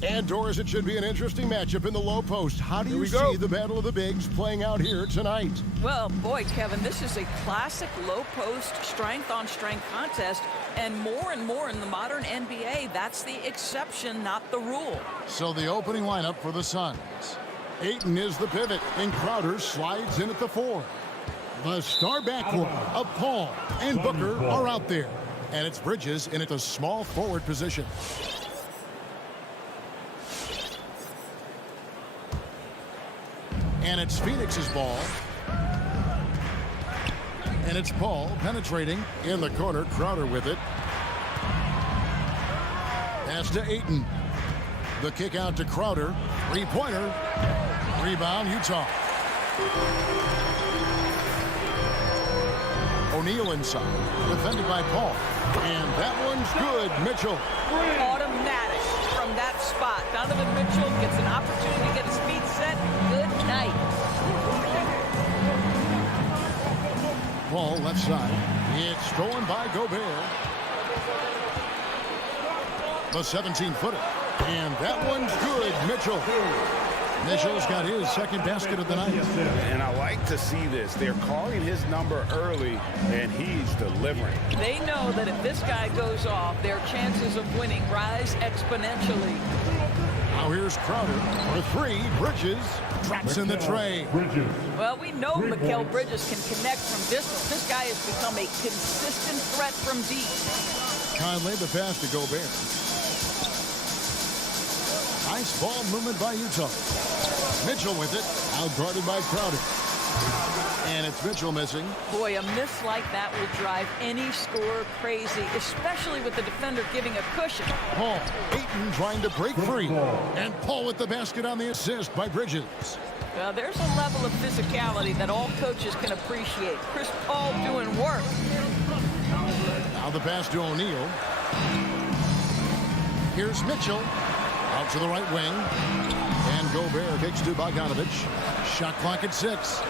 And Doris, it should be an interesting matchup in the low post. How do you see the battle of the bigs playing out here tonight? Well, boy, Kevin, this is a classic low post strength-on-strength contest. And more in the modern NBA, that's the exception, not the rule. So the opening lineup for the Suns. Ayton is the pivot, and Crowder slides in at the 4. The star backcourt of Paul and Booker are out there. And it's Bridges in at the small forward position. And it's Phoenix's ball. And it's Paul penetrating in the corner. Crowder with it. Pass to Ayton. The kick out to Crowder. Three-pointer. Rebound, Utah. O'Neal inside. Defended by Paul. And that one's good. Mitchell. Automatic from that spot. Donovan Mitchell gets an opportunity to get his feet set. Good night. Paul left side. It's stolen by Gobert. The 17-footer. And that one's good. Mitchell. Mitchell's got his second basket of the night. And I like to see this. They're calling his number early, and he's delivering. They know that if this guy goes off, their chances of winning rise exponentially. Now here's Crowder for 3. Bridges drops in the tray. Well, we know Mikal Bridges can connect from distance. This guy has become a consistent threat from deep. Conley the pass to Gobert. Nice ball movement by Utah. Mitchell with it. Out guarded by Crowder. And it's Mitchell missing. Boy, a miss like that will drive any scorer crazy, especially with the defender giving a cushion. Paul. Ayton trying to break free. And Paul with the basket on the assist by Bridges. Well, there's a level of physicality that all coaches can appreciate. Chris Paul doing work. Now the pass to O'Neal. Here's Mitchell. Out to the right wing. And Gobert kicks to Bogdanovich. Shot clock at 6.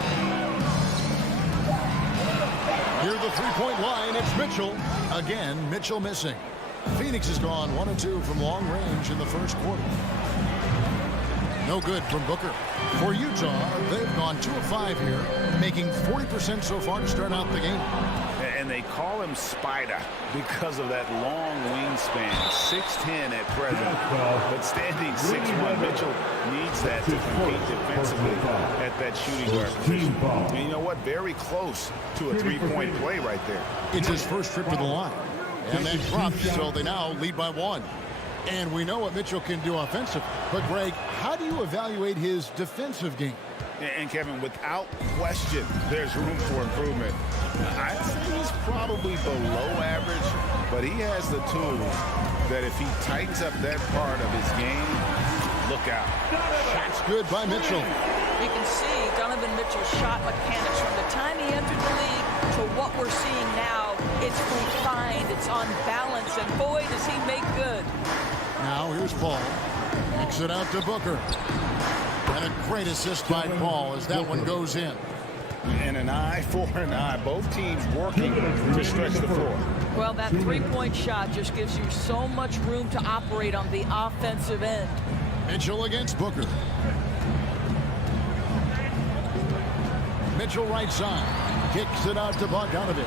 Near the three-point line, it's Mitchell. Again, Mitchell missing. Phoenix has gone 1 of 2 from long range in the first quarter. No good from Booker. For Utah, they've gone 2 of 5 here, making 40% so far to start out the game. And they call him Spider because of that long wingspan, 6'10" at present. But standing 6'1", Mitchell needs that to compete defensively at that shooting guard position. And you know what? Very close to a three-point play right there. It's his first trip to the line. And that drops, so they now lead by 1. And we know what Mitchell can do offensively. But, Greg, how do you evaluate his defensive game? And, Kevin, without question, there's room for improvement. I'd say he's probably below average, but he has the tools that if he tightens up that part of his game, look out. Shot's good by Mitchell. You can see Donovan Mitchell's shot mechanics from the time he entered the league to what we're seeing now. It's refined, it's on balance, and boy, does he make good. Now here's Paul. Kicks it out to Booker. And a great assist by Paul as that one goes in. And an eye for an eye. Both teams working to stretch the floor. Well, that three-point shot just gives you so much room to operate on the offensive end. Mitchell against Booker. Mitchell right side. Kicks it out to Bogdanovich.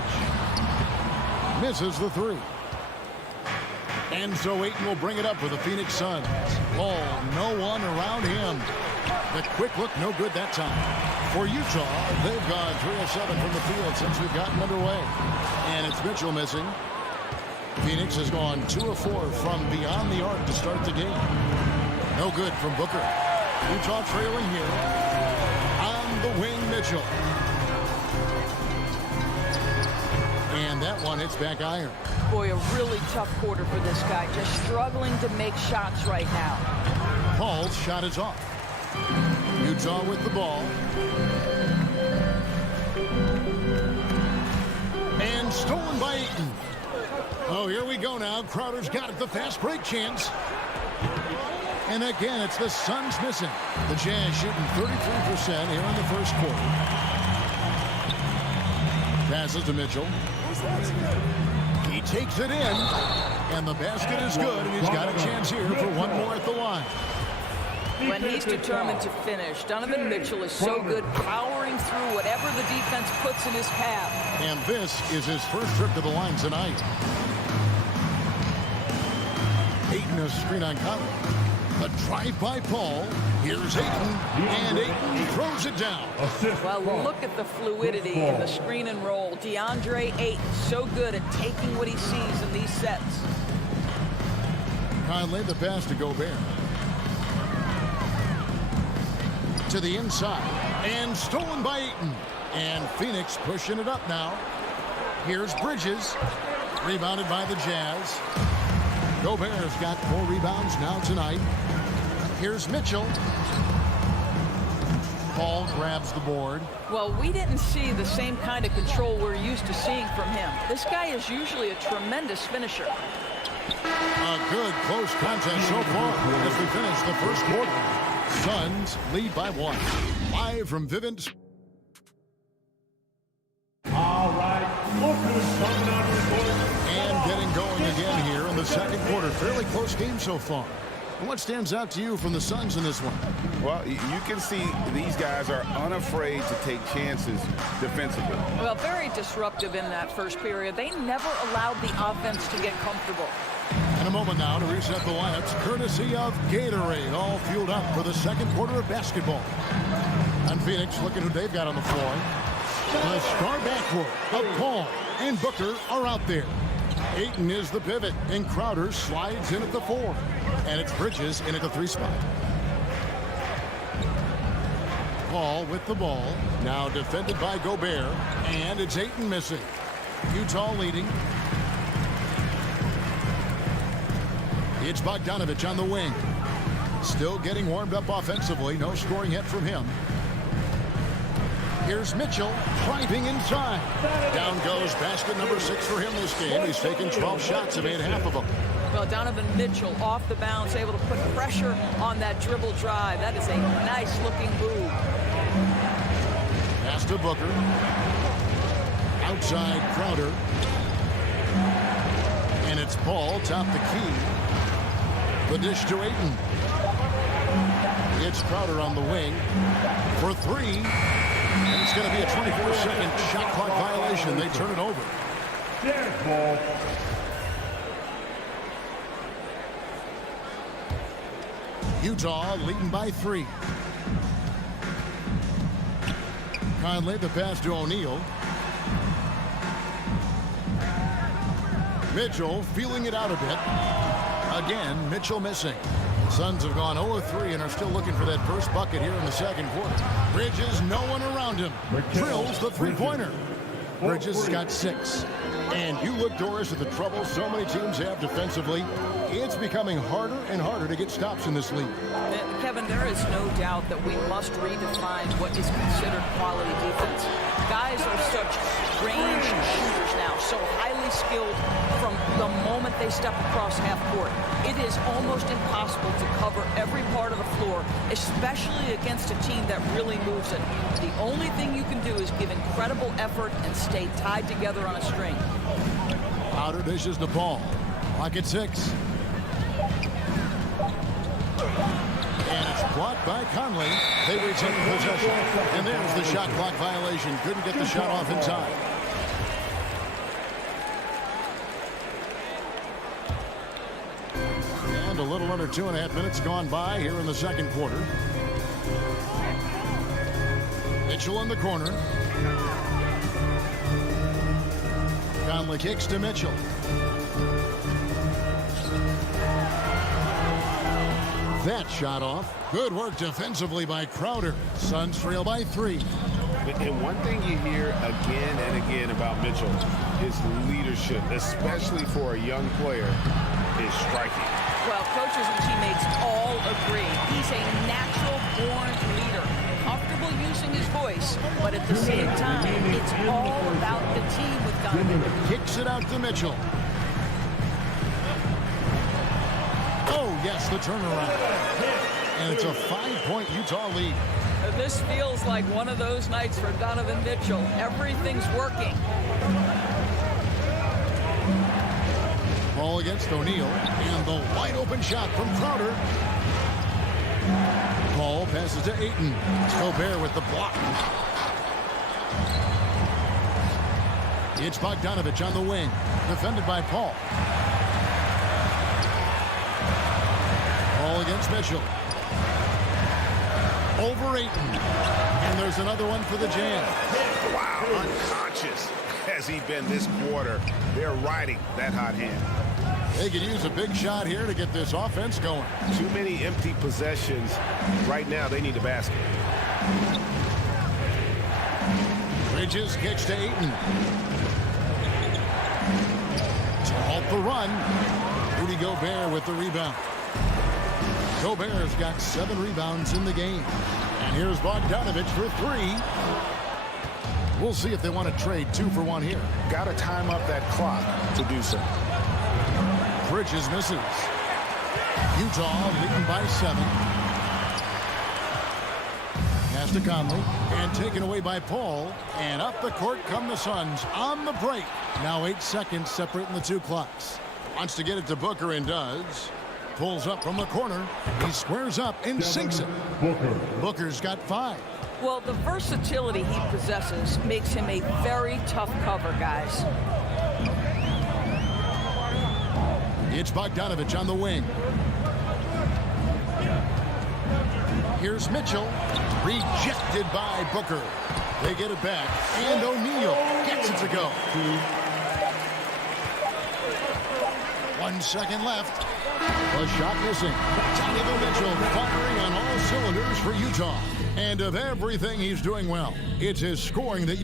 Misses the 3. And so Ayton will bring it up for the Phoenix Suns. Ball, no one around him. The quick look, no good that time. For Utah, they've gone 3 of 7 from the field since we've gotten underway. And it's Mitchell missing. Phoenix has gone 2 of 4 from beyond the arc to start the game. No good from Booker. Utah trailing here. On the wing, Mitchell. And that one hits back iron. Boy, a really tough quarter for this guy. Just struggling to make shots right now. Paul's shot is off. Utah with the ball. And stolen by Ayton. Oh, here we go now. Crowder's got it. The fast break chance. And again, it's the Suns missing. The Jazz shooting 33% here in the first quarter. Passes to Mitchell. He takes it in. And the basket is good, and he's got a chance here for one more at the line. When he's determined to finish, Donovan Mitchell is so good powering through whatever the defense puts in his path. And this is his first trip to the line tonight. Ayton has screen on Conley. A drive by Paul. Here's Ayton, and Ayton throws it down. Well, look at the fluidity in the screen and roll. DeAndre Ayton, so good at taking what he sees in these sets. Conley, the pass to Gobert. To the inside, and stolen by Ayton. And Phoenix pushing it up now. Here's Bridges, rebounded by the Jazz. Gobert's got 4 rebounds now tonight. Here's Mitchell. Paul grabs the board. Well, we didn't see the same kind of control we're used to seeing from him. This guy is usually a tremendous finisher. A good close contest so far as we finish the first quarter. Suns lead by 1. Live from Vivint. All right, And getting going again here in the second quarter. Fairly close game so far. And what stands out to you from the Suns in this one? Well, you can see these guys are unafraid to take chances defensively. Well, very disruptive in that first period. They never allowed the offense to get comfortable. In a moment now to reset the lineups, courtesy of Gatorade, all fueled up for the second quarter of basketball. And Phoenix, looking who they've got on the floor. The star backcourt of Paul and Booker are out there. Ayton is the pivot, and Crowder slides in at the 4. And it's Bridges in at the 3 spot. Paul with the ball, now defended by Gobert, and it's Ayton missing. Utah leading. It's Bogdanovich on the wing. Still getting warmed up offensively. No scoring yet from him. Here's Mitchell driving inside. Down goes basket number 6 for him this game. He's taken 12 shots and made half of them. Well, Donovan Mitchell off the bounce, able to put pressure on that dribble drive. That is a nice-looking move. Pass to Booker. Outside Crowder. And it's Paul, top the key. The dish to Ayton. It's Crowder on the wing for 3. And it's going to be a 24-second shot clock violation. They turn it over. Derek ball. Utah leading by 3. Conley, the pass to O'Neal. Mitchell feeling it out a bit. Again, Mitchell missing. Suns have gone 0-3 and are still looking for that first bucket here in the second quarter. Bridges, no one around him. Drills the three-pointer. Bridges has got 6. And you look, Doris, at the trouble so many teams have defensively. It's becoming harder and harder to get stops in this league. Kevin, there is no doubt that we must redefine what is considered quality defense. Guys are such range shooters now, so highly skilled from the moment they step across half court. It is almost impossible to cover every part of the floor, especially against a team that really moves it. The only thing you can do is give incredible effort and stay tied together on a string. Outer dishes to Paul. Clock at 6. And it's blocked by Conley. They retain possession. And there's the shot clock violation. Couldn't get the shot off in time. And a little under 2.5 minutes gone by here in the second quarter. Mitchell in the corner. Conley kicks to Mitchell. That shot off. Good work defensively by Crowder. Suns trail by 3. And one thing you hear again and again about Mitchell is leadership, especially for a young player, is striking. Well, coaches and teammates all agree. He's a natural-born leader, comfortable using his voice, but at the same time, it's all about the team with Donovan. Kicks it out to Mitchell. Oh, yes, the turnaround. And it's a 5-point Utah lead. This feels like one of those nights for Donovan Mitchell. Everything's working. Ball against O'Neal, and the wide open shot from Crowder. Ball passes to Ayton. It's Gobert with the block. It's Bogdanovich on the wing, defended by Paul. Ball against Mitchell. Over Ayton. And there's another one for the Jazz. Wow, unconscious has he been this quarter. They're riding that hot hand. They could use a big shot here to get this offense going. Too many empty possessions. Right now, they need a basket. Bridges kicks to Ayton. To halt the run. Rudy Gobert with the rebound. Gobert's got 7 rebounds in the game. And here's Bogdanovich for 3. We'll see if they want to trade 2 for 1 here. Got to time up that clock to do so. Bridges misses. Utah leading by 7. Pass to Conley. And taken away by Paul. And up the court come the Suns on the break. Now 8 seconds separating the 2 clocks. Wants to get it to Booker and does. Pulls up from the corner. He squares up and sinks it. Booker's got 5. Well, the versatility he possesses makes him a very tough cover, guys. It's Bogdanovich on the wing. Here's Mitchell. Rejected by Booker. They get it back. And O'Neal gets it to go. 1 second left. A shot missing. Donovan Mitchell firing on all cylinders for Utah. And of everything he's doing well, it's his scoring that...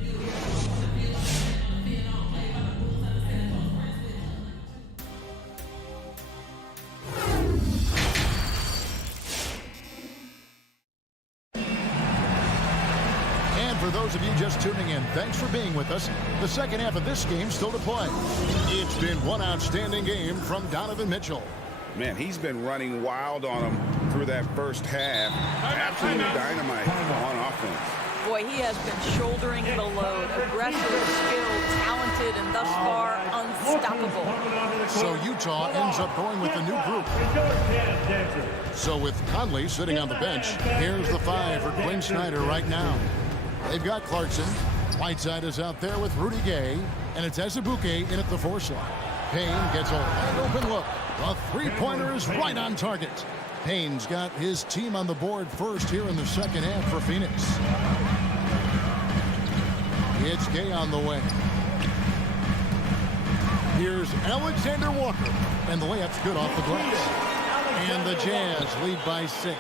And for those of you just tuning in, thanks for being with us. The second half of this game still to play. It's been one outstanding game from Donovan Mitchell. Man, he's been running wild on him through that first half. Absolute dynamite on offense. Boy, he has been shouldering the load. Aggressive, skilled, talented, and thus far unstoppable. So Utah ends up going with a new group. So with Conley sitting on the bench, here's the 5 for Quinn Snyder right now. They've got Clarkson. Whiteside is out there with Rudy Gay, and it's Azubuike in at the 4 slot. Payne gets a wide open look. The 3-pointer is right on target. Payne's got his team on the board first here in the second half for Phoenix. It's Gay on the way. Here's Alexander Walker. And the layup's good off the glass. And the Jazz lead by 6.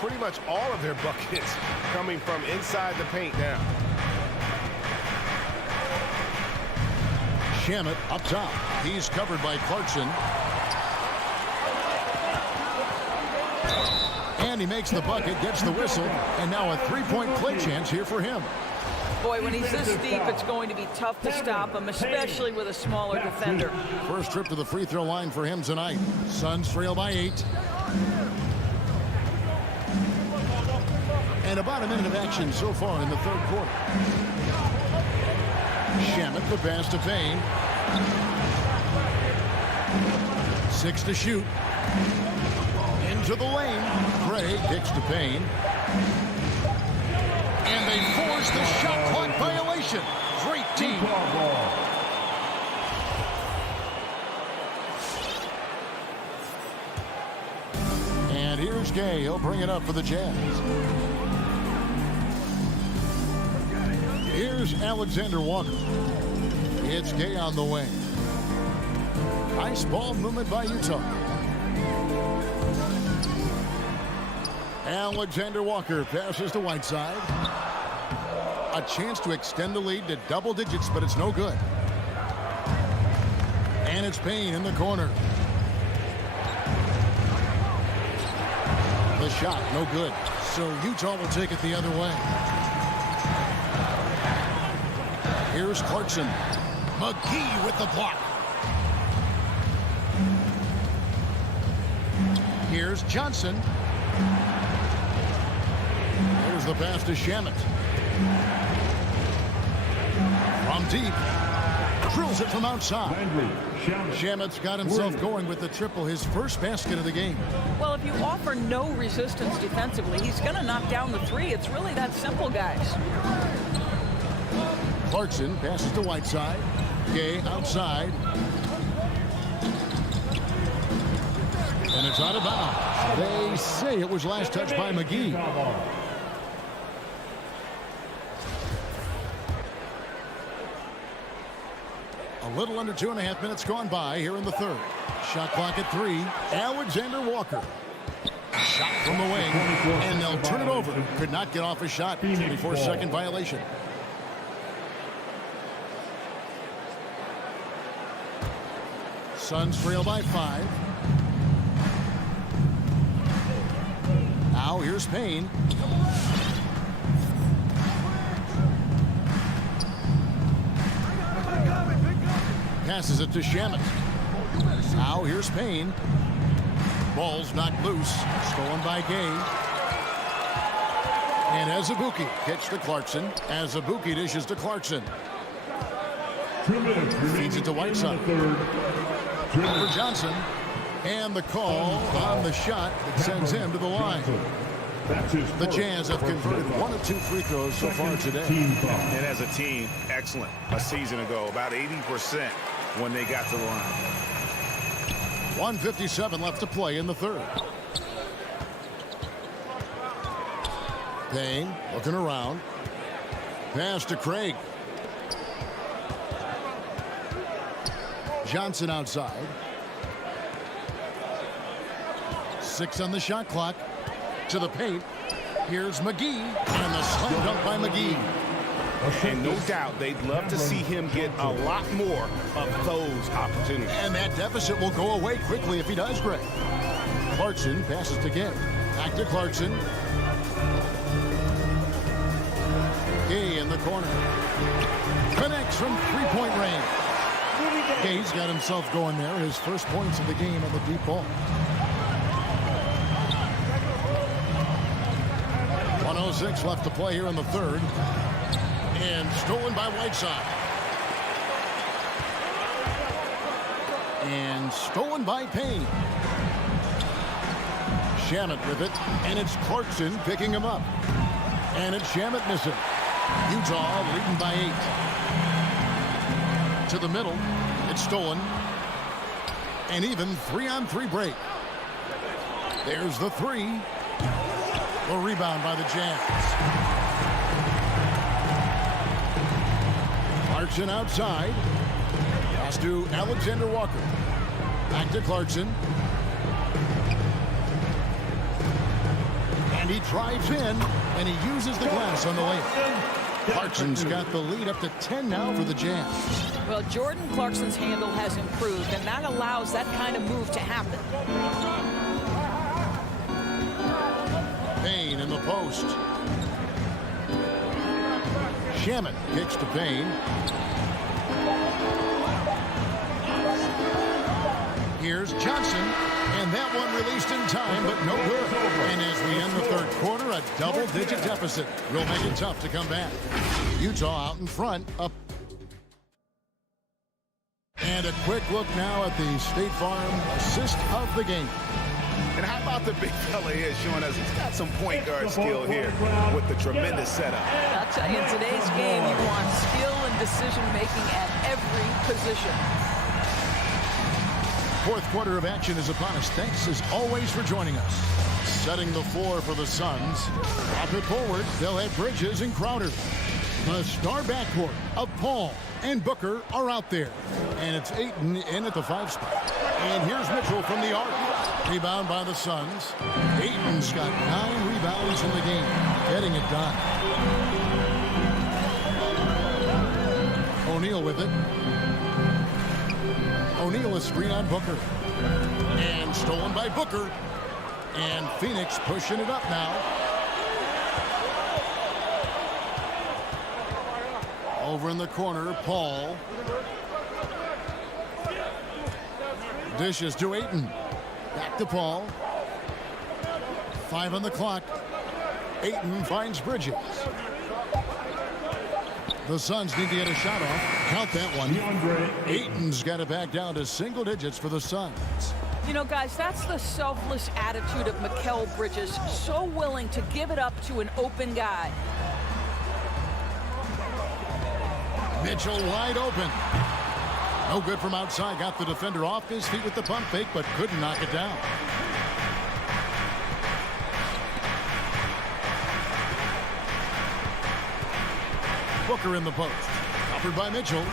Pretty much all of their buckets coming from inside the paint now. Shamet up top. He's covered by Clarkson. And he makes the bucket, gets the whistle, and now a 3-point play chance here for him. Boy, when he's this deep, it's going to be tough to stop him, especially with a smaller defender. First trip to the free throw line for him tonight. Suns trail by 8. And about a minute of action so far in the third quarter. Shamet the pass to Payne. 6 to shoot. Into the lane. Gray kicks to Payne. And they force the shot clock violation. Great team. And here's Gay. He'll bring it up for the Jazz. Here's Alexander Walker. It's Gay on the wing. Nice ball movement by Utah. Alexander Walker passes to Whiteside. A chance to extend the lead to double digits, but it's no good. And it's Payne in the corner. The shot, no good. So Utah will take it the other way. Here's Clarkson. McGee with the block. Here's Johnson. Here's the pass to Shamet. From deep. drills it from outside. Shamet's got himself going with the triple, his first basket of the game. Well, if you offer no resistance defensively, he's going to knock down the three. It's really that simple, guys. Clarkson passes to Whiteside. Gay outside. And it's out of bounds. They say it was last touched by McGee. A little under 2.5 minutes gone by here in the third. Shot clock at 3. Alexander Walker. Shot from the wing, and they'll turn it over. Could not get off a shot. 24-second violation. Suns trail by 5. Now here's Payne. Passes it to Shamet. Now here's Payne. Ball's knocked loose. Stolen by Gay. And Azubuike kicks to Clarkson. Azubuike dishes to Clarkson. Feeds it to Whiteside. For Johnson. And the call on the shot that sends him to the line. The Jazz have converted 1 of 2 free throws so far today. And as a team, excellent. A season ago, about 80% when they got to the line. 1:57 left to play in the third. Payne looking around. Pass to Craig. Johnson outside. 6 on the shot clock. To the paint. Here's McGee. And the slam dunk by McGee. And no doubt they'd love to see him get a lot more of those opportunities. And that deficit will go away quickly if he does, Greg. Clarkson passes to Gay. Back to Clarkson. Gay in the corner. Connects from three-point range. Gay's got himself going there. His first points of the game on the deep ball. 1:06 left to play here in the third. And stolen by Whiteside. And stolen by Payne. Shamet with it. And it's Clarkson picking him up. And it's Shamet missing. Utah leading by 8. To the middle. It's stolen. And even 3-on-3 break. There's the 3. The rebound by the Jazz. Clarkson outside. Pass to Alexander Walker. Back to Clarkson. And he drives in, and he uses the glass on the layup. Clarkson's got the lead up to 10 now for the Jazz. Well, Jordan Clarkson's handle has improved, and that allows that kind of move to happen. Payne in the post. Shamet kicks to Payne. Here's Johnson, and that one released in time, but no good. And as we end the third quarter, a double-digit deficit will make it tough to come back. Utah out in front, up. And a quick look now at the State Farm assist of the game. And how about the big fella here showing us he's got some point guard skill here with the tremendous setup. I'll tell you, in today's game, you want skill and decision-making at every position. Fourth quarter of action is upon us. Thanks, as always, for joining us. Setting the floor for the Suns. Off it forward, they'll have Bridges and Crowder. The star backcourt of Paul and Booker are out there. And it's Ayton in at the 5 spot. And here's Mitchell from the arc. Rebound by the Suns. Ayton's got 9 rebounds in the game. Getting it done. O'Neal with it. O'Neal is screen on Booker. And stolen by Booker. And Phoenix pushing it up now. Over in the corner, Paul. Dishes to Ayton. Back to Paul. 5 on the clock. Ayton finds Bridges. The Suns need to get a shot off. Count that one. Ayton's got it back down to single digits for the Suns. You know, guys, that's the selfless attitude of Mikal Bridges. So willing to give it up to an open guy. Mitchell wide open. No good from outside. Got the defender off his feet with the pump fake, but couldn't knock it down. Booker in the post. Covered by Mitchell.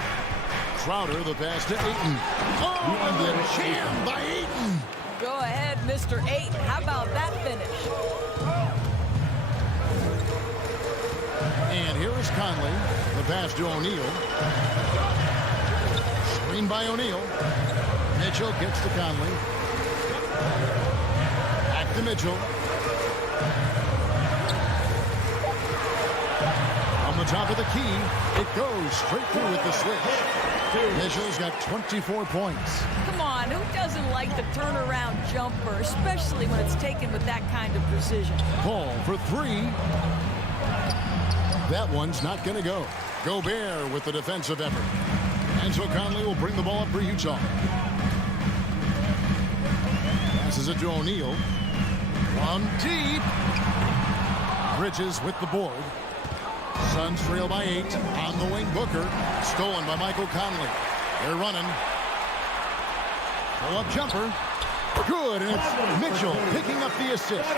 Crowder, the pass to Ayton. Oh, and the jam by Ayton. Go ahead, Mr. Ayton. How about that finish? And here is Conley. The pass to O'Neal. Screen by O'Neal. Mitchell gets to Conley. Back to Mitchell. On the top of the key, it goes straight through with the switch. Mitchell's got 24 points. Come on, who doesn't like the turnaround jumper, especially when it's taken with that kind of precision? Paul for three. That one's not going to go. Gobert with the defensive effort. And so Conley will bring the ball up for Utah. Passes it to O'Neal. From deep. Bridges with the board. Suns trail by 8. On the wing, Booker. Stolen by Michael Conley. They're running. Pull-up jumper. Good, and it's Mitchell picking up the assist.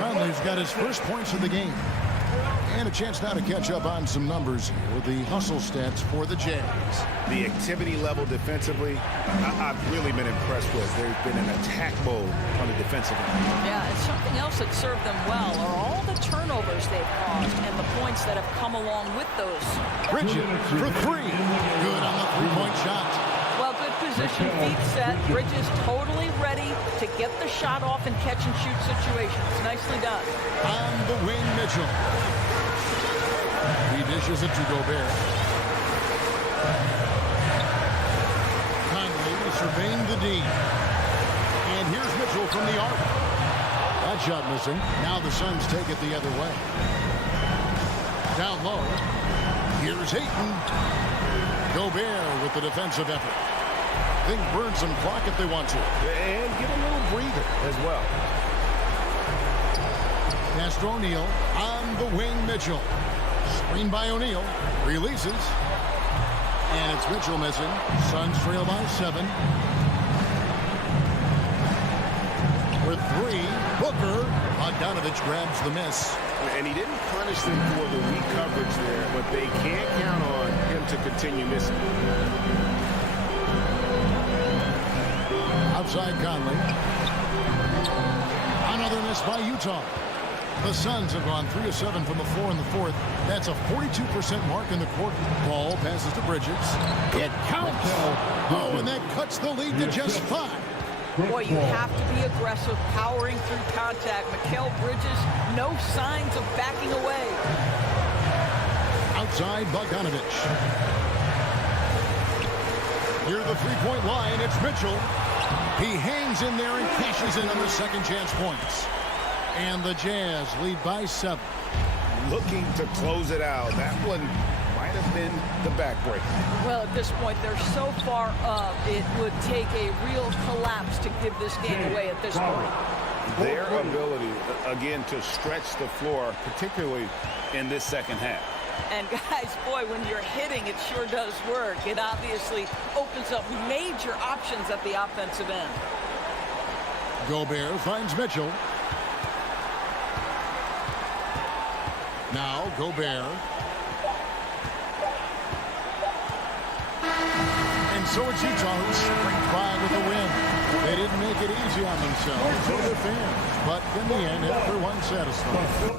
Conley's got his first points of the game. And a chance now to catch up on some numbers here with the hustle stats for the Jazz. The activity level defensively, I've really been impressed with. They've been in attack mode on the defensive end. Yeah, and something else that served them well are all the turnovers they've caused and the points that have come along with those. Bridges for three. Good on the three-point shot. Well, good position, feet set. Bridges totally ready to get the shot off in catch-and-shoot situations. Nicely done. On the wing, Mitchell. He dishes it to Gobert. Conley surveying the D. And here's Mitchell from the arc. That shot missing. Now the Suns take it the other way. Down low. Here's Ayton. Gobert with the defensive effort. They can burn some clock if they want to. And get a little breather as well. Pass to O'Neal. On the wing, Mitchell. Screen by O'Neal. Releases. And it's Mitchell missing. Suns trail by 7. With 3, Booker. Bogdanovich grabs the miss. And he didn't punish them for the weak coverage there, but they can't count on him to continue missing. Outside Conley. Another miss by Utah. The Suns have gone 3 of 7 from the floor in the fourth. That's a 42% mark in the quarter. Ball passes to Bridges. It counts. Oh, and that cuts the lead to just 5. Boy, you have to be aggressive, powering through contact. Mikal Bridges, no signs of backing away. Outside Bogdanovich. Near the three-point line, it's Mitchell. He hangs in there and cashes in on the second chance points. And the Jazz lead by 7. Looking to close it out. That one might have been the backbreaker. Well, at this point, they're so far up, it would take a real collapse to give this game away at this point. Their ability, again, to stretch the floor, particularly in this second half. And guys, boy, when you're hitting, it sure does work. It obviously opens up major options at the offensive end. Gobert finds Mitchell. Now Gobert. And so it's Utah who springs by with a win. They didn't make it easy on themselves or their fans, but in the end, everyone's satisfied.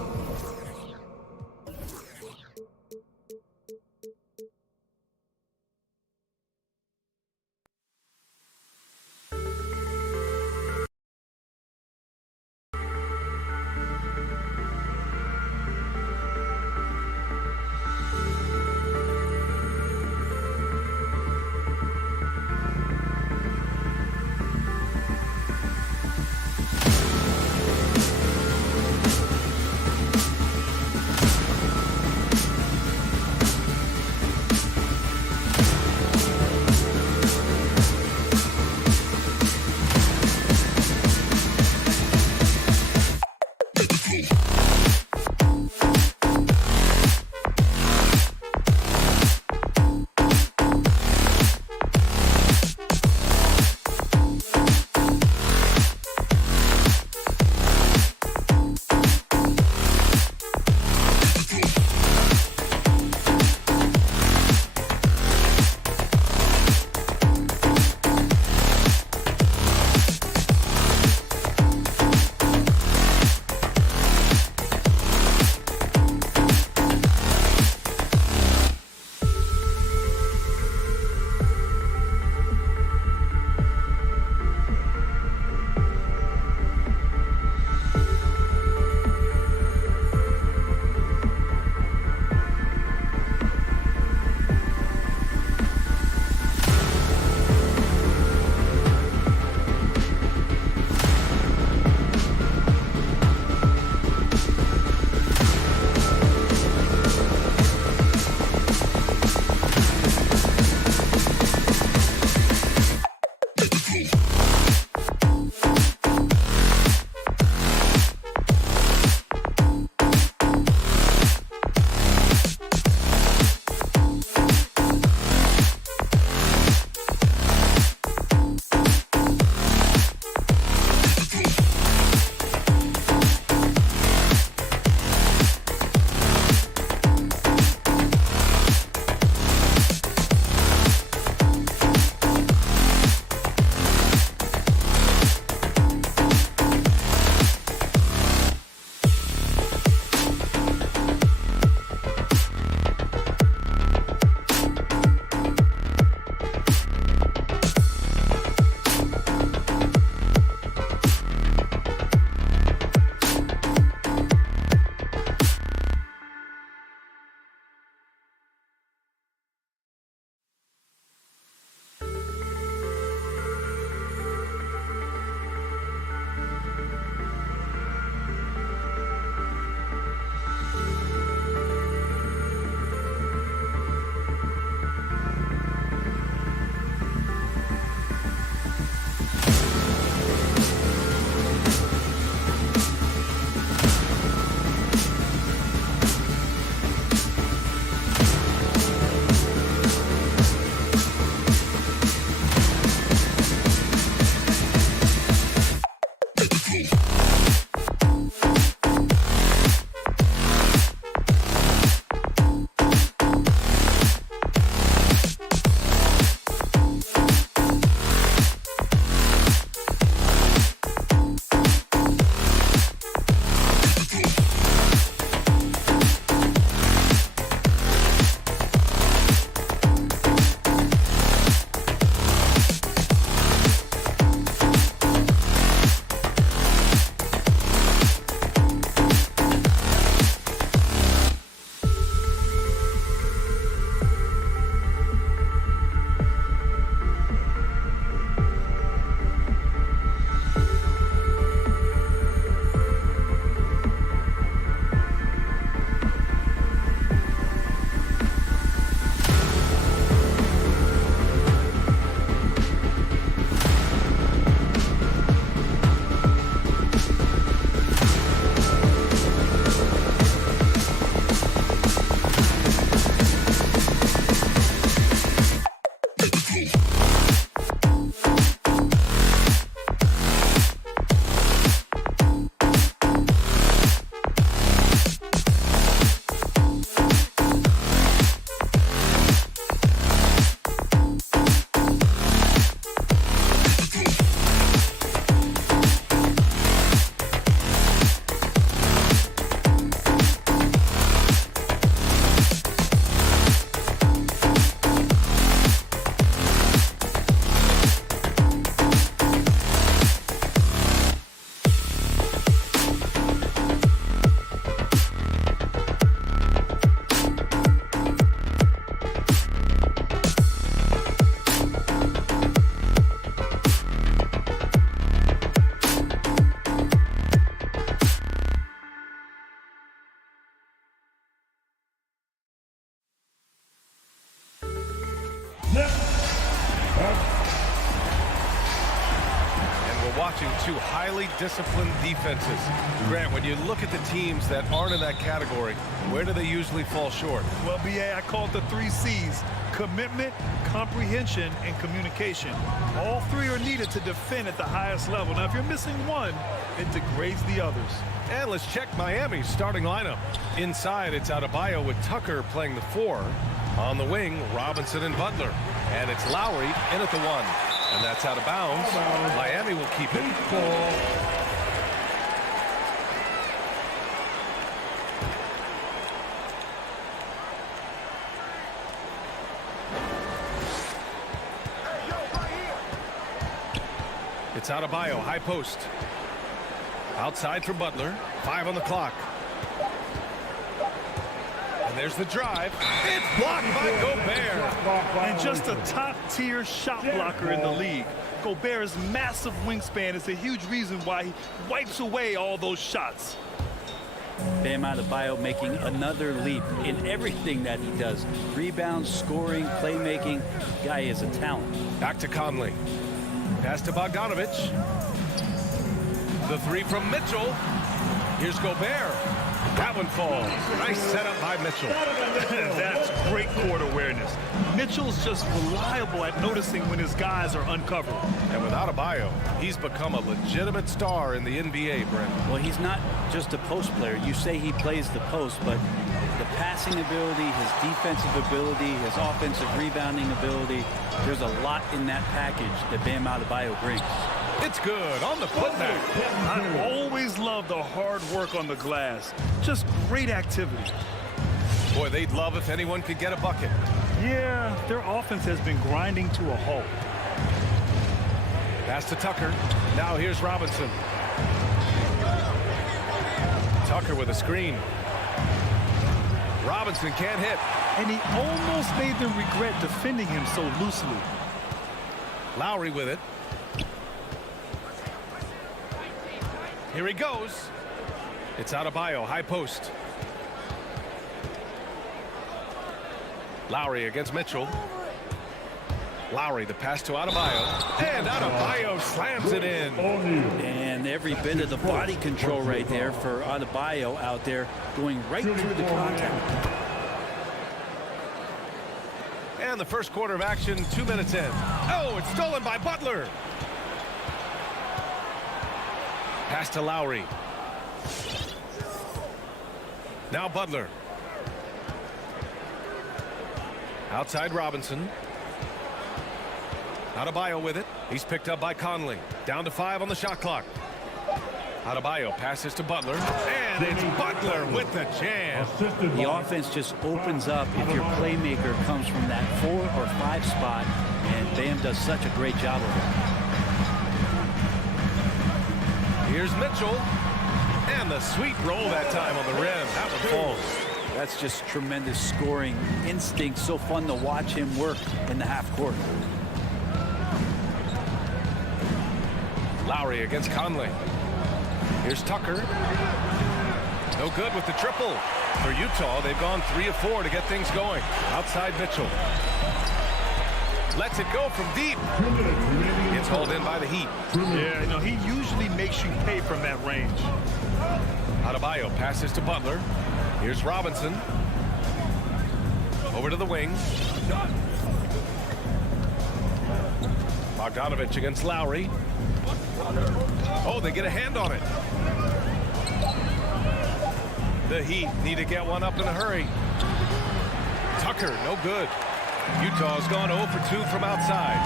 Watching two highly disciplined defenses. Grant, when you look at the teams that aren't in that category, where do they usually fall short? Well, BA, I call it the 3 C's: commitment, comprehension, and communication. All 3 are needed to defend at the highest level. Now, if you're missing one, it degrades the others. And let's check Miami's starting lineup. Inside, it's Adebayo with Tucker playing the 4. On the wing, Robinson and Butler. And it's Lowry in at the 1. And that's out of bounds. Miami will keep it. It's Adebayo, high post. Outside for Butler. 5 on the clock. And there's the drive. It's blocked by Gobert. And just a top-tier shot blocker in the league. Gobert's massive wingspan is a huge reason why he wipes away all those shots. Bam Adebayo making another leap in everything that he does. Rebounds, scoring, playmaking. Guy is a talent. Back to Conley. Pass to Bogdanovich. The 3 from Mitchell. Here's Gobert. That one falls. Nice setup by Mitchell. That's great court awareness. Mitchell's just reliable at noticing when his guys are uncovered. And with Adebayo, he's become a legitimate star in the NBA, Brent. Well, he's not just a post player. You say he plays the post, but the passing ability, his defensive ability, his offensive rebounding ability, there's a lot in that package that Bam Adebayo brings. It's good on the putback. I always love the hard work on the glass. Just great activity. Boy, they'd love if anyone could get a bucket. Yeah, their offense has been grinding to a halt. Pass to Tucker. Now here's Robinson. Tucker with a screen. Robinson can't hit. And he almost made them regret defending him so loosely. Lowry with it. Here he goes. It's Adebayo, high post. Lowry against Mitchell. Lowry, the pass to Adebayo. And Adebayo slams it in. And every bit of the body control right there for Adebayo out there, going right through the contact. And the first quarter of action, 2 minutes in. Oh, it's stolen by Butler. Pass to Lowry. Now Butler. Outside Robinson. Adebayo with it. He's picked up by Conley. Down to 5 on the shot clock. Adebayo passes to Butler. And it's Butler with the jam. The offense just opens up if your playmaker comes from that 4 or 5 spot, and Bam does such a great job of it. Here's Mitchell. And the sweet roll that time on the rim. That one falls. That's just tremendous scoring instinct. So fun to watch him work in the half court. Lowry against Conley. Here's Tucker. No good with the triple. For Utah, they've gone 3 of 4 to get things going. Outside Mitchell. Lets it go from deep. It's hauled in by the Heat. Yeah, he usually makes you pay from that range. Adebayo passes to Butler. Here's Robinson. Over to the wing. Bogdanovich against Lowry. Oh, they get a hand on it. The Heat need to get one up in a hurry. Tucker, no good. Utah's gone 0 for 2 from outside.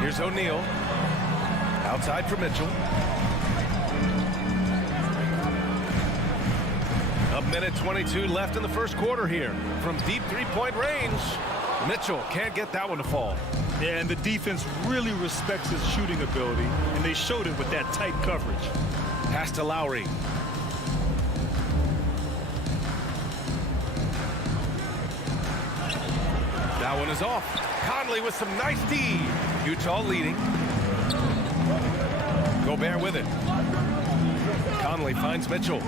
Here's O'Neal. Outside for Mitchell. A minute 22 left in the first quarter here. From deep three-point range, Mitchell can't get that one to fall. Yeah, and the defense really respects his shooting ability, and they showed it with that tight coverage. Pass to Lowry. That one is off. Conley with some nice D. Utah leading. Gobert with it. Conley finds Mitchell.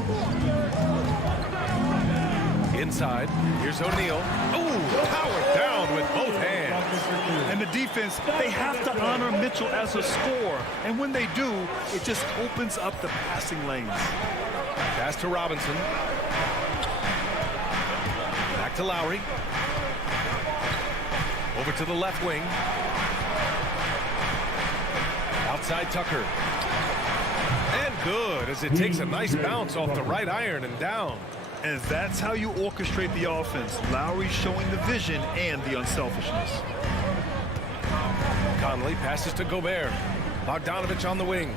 Inside. Here's O'Neal. Oh, powered down with both hands. And the defense, they have to honor Mitchell as a scorer. And when they do, it just opens up the passing lanes. Pass to Robinson. Back to Lowry. Over to the left wing. Outside Tucker. And good as it takes a nice bounce off the right iron and down. And that's how you orchestrate the offense. Lowry showing the vision and the unselfishness. Conley passes to Gobert. Bogdanovich on the wing.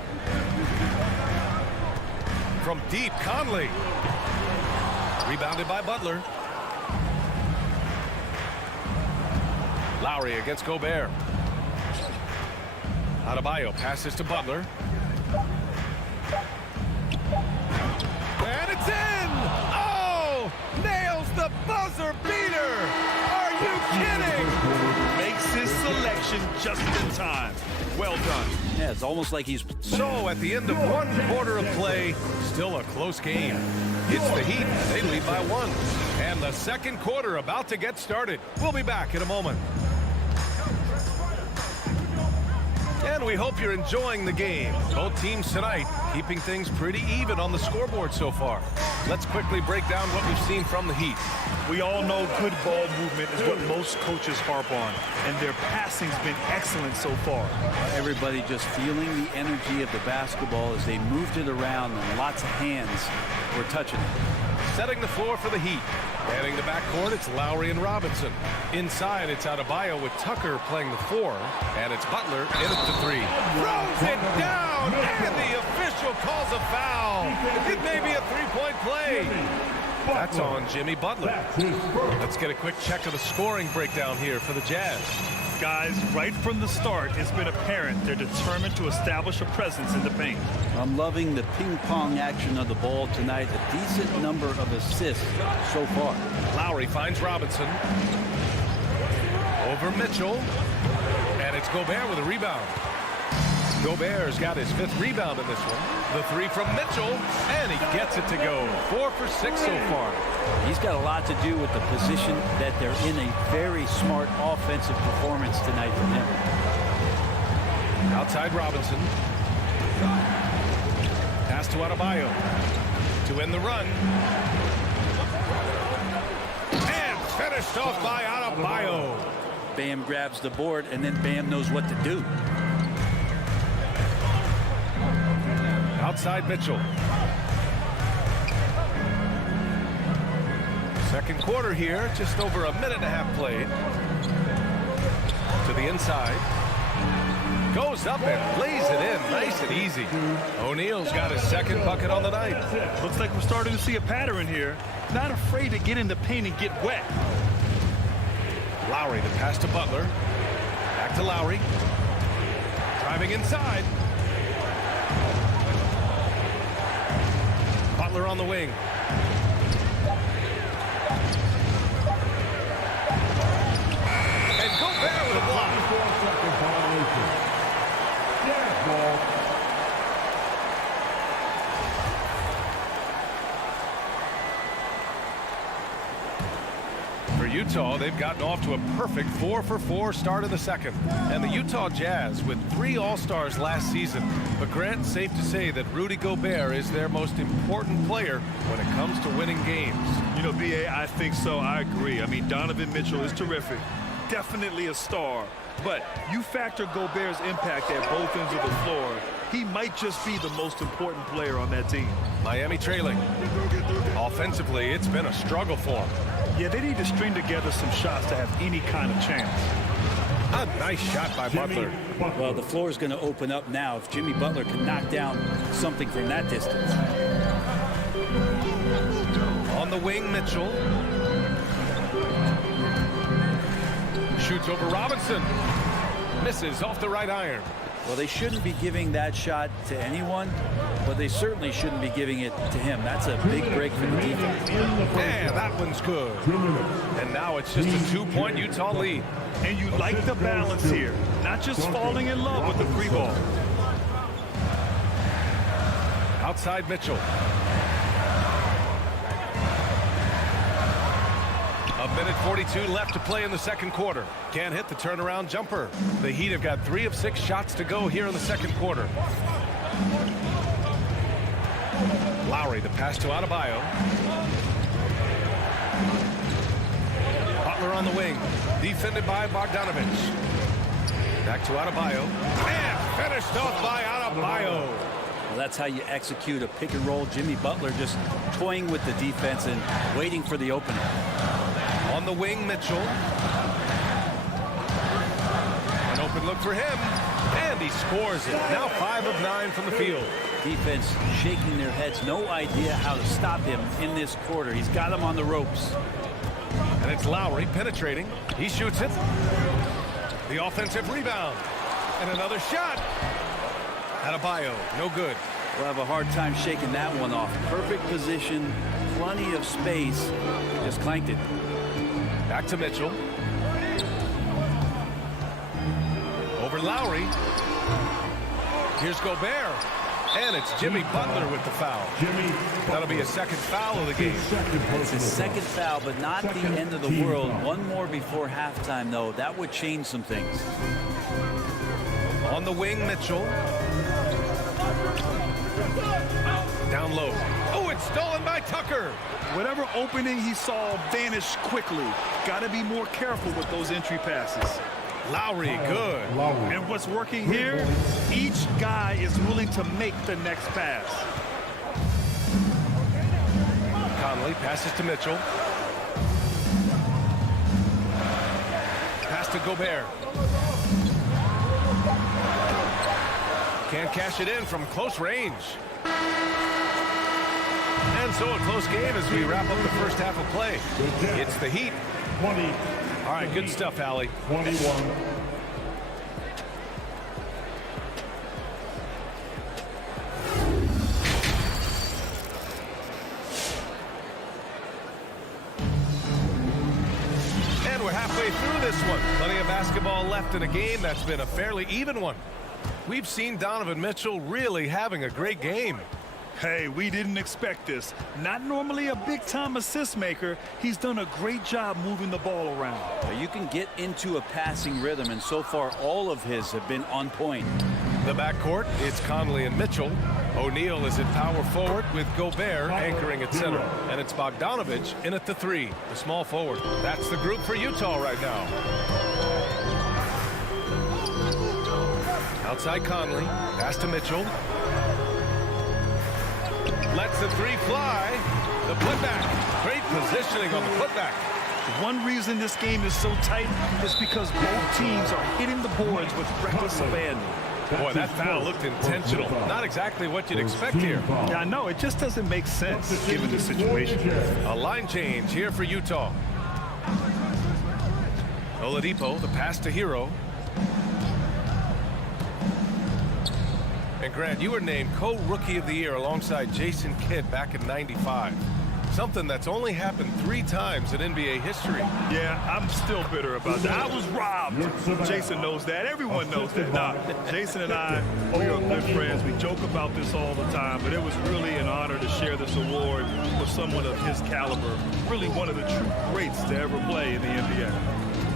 From deep, Conley. Rebounded by Butler. Lowry against Gobert. Adebayo passes to Butler. And it's in! Oh! Nails the buzzer beater! Are you kidding? Makes his selection just in time. Well done. Yeah, it's almost like he's... So at the end of 1 quarter of play, still a close game. It's the Heat. They lead by 1. And the second quarter about to get started. We'll be back in a moment. And we hope you're enjoying the game. Both teams tonight keeping things pretty even on the scoreboard so far. Let's quickly break down what we've seen from the Heat. We all know good ball movement is what most coaches harp on, and their passing's been excellent so far. Everybody just feeling the energy of the basketball as they moved it around, and lots of hands were touching it. Setting the floor for the Heat. Heading to backcourt, it's Lowry and Robinson. Inside, it's Adebayo with Tucker playing the 4. And it's Butler in at the 3. Throws it down, and the official calls a foul. It may be a three-point play. That's on Jimmy Butler. Let's get a quick check of the scoring breakdown here for the Jazz. Guys, right from the start, it's been apparent they're determined to establish a presence in the paint. I'm loving the ping-pong action of the ball tonight. A decent number of assists so far. Lowry finds Robinson. Over Mitchell. And it's Gobert with a rebound. Gobert's got his 5th rebound in this one. The 3 from Mitchell, and he gets it to go. 4 for 6 so far. He's got a lot to do with the position that they're in. A very smart offensive performance tonight from him. Outside Robinson. Pass to Adebayo to end the run. And finished off by Adebayo. Bam grabs the board, and then Bam knows what to do. Outside Mitchell. Second quarter here, just over a minute and a half played. To the inside. Goes up and lays it in nice and easy. O'Neal's got his second bucket on the night. Looks like we're starting to see a pattern here. Not afraid to get in the paint and get wet. Lowry, the pass to Butler. Back to Lowry. Driving inside. Butler on the wing. And Gobert with a block. For Utah, they've gotten off to a perfect 4-for-4 start of the second. And the Utah Jazz with 3 All-Stars last season. But Grant, safe to say that Rudy Gobert is their most important player when it comes to winning games. You know, B.A., I think so. I agree. I mean, Donovan Mitchell is terrific. Definitely a star. But you factor Gobert's impact at both ends of the floor, he might just be the most important player on that team. Miami trailing. Offensively, it's been a struggle for them. Yeah, they need to string together some shots to have any kind of chance. A nice shot by Butler. Well, the floor is going to open up now if Jimmy Butler can knock down something from that distance. On the wing, Mitchell. Shoots over Robinson. Misses off the right iron. Well, they shouldn't be giving that shot to anyone, but they certainly shouldn't be giving it to him. That's a big break for the defense. Yeah, that one's good. And now it's just a 2-point Utah lead. And you like the balance here. Not just falling in love with the free ball. Outside Mitchell. A minute 42 left to play in the second quarter. Can't hit the turnaround jumper. The Heat have got 3 of 6 shots to go here in the second quarter. Lowry, the pass to Adebayo. Butler on the wing. Defended by Bogdanovich. Back to Adebayo. And finished off by Adebayo. Well, that's how you execute a pick and roll. Jimmy Butler just toying with the defense and waiting for the opening. On the wing, Mitchell. An open look for him. And he scores it. Now 5 of 9 from the field. Defense shaking their heads. No idea how to stop him in this quarter. He's got him on the ropes. And it's Lowry penetrating. He shoots it. The offensive rebound. And another shot. Adebayo, no good. We'll have a hard time shaking that one off. Perfect position, plenty of space. Just clanked it. Back to Mitchell. Over Lowry. Here's Gobert. And it's Jimmy Butler with the foul. That'll be a second foul of the game. It's his second foul, but not the end of the world. One more before halftime, though. That would change some things. On the wing, Mitchell. Down low. Oh, it's stolen by Tucker. Whatever opening he saw vanished quickly. Got to be more careful with those entry passes. Lowry, good. And what's working here, each guy is willing to make the next pass. Conley passes to Mitchell. Pass to Gobert. Can't cash it in from close range. And so a close game as we wrap up the first half of play. It's the Heat. 20. All right, good stuff, Allie. 21. And we're halfway through this one. Plenty of basketball left in a game that's been a fairly even one. We've seen Donovan Mitchell really having a great game. Hey, we didn't expect this. Not normally a big-time assist maker. He's done a great job moving the ball around. You can get into a passing rhythm, and so far all of his have been on point. The backcourt, it's Conley and Mitchell. O'Neal is at power forward with Gobert anchoring at center. And it's Bogdanovich in at the 3, the small forward. That's the group for Utah right now. Outside Conley, pass to Mitchell. the three fly. The putback. Great positioning on the putback. One reason this game is so tight is because both teams are hitting the boards with reckless abandon. Boy, that foul looked intentional. Not exactly what you'd expect here. Yeah, I know. It just doesn't make sense given the situation. A line change here for Utah. Oladipo, the pass to Hero. And Grant, you were named co-rookie of the year alongside Jason Kidd back in '95. Something that's only happened 3 times in NBA history. Yeah, I'm still bitter about that. I was robbed. Jason knows that. Everyone knows that. Nah, Jason and I, we are good friends. We joke about this all the time, but it was really an honor to share this award with someone of his caliber. Really one of the true greats to ever play in the NBA.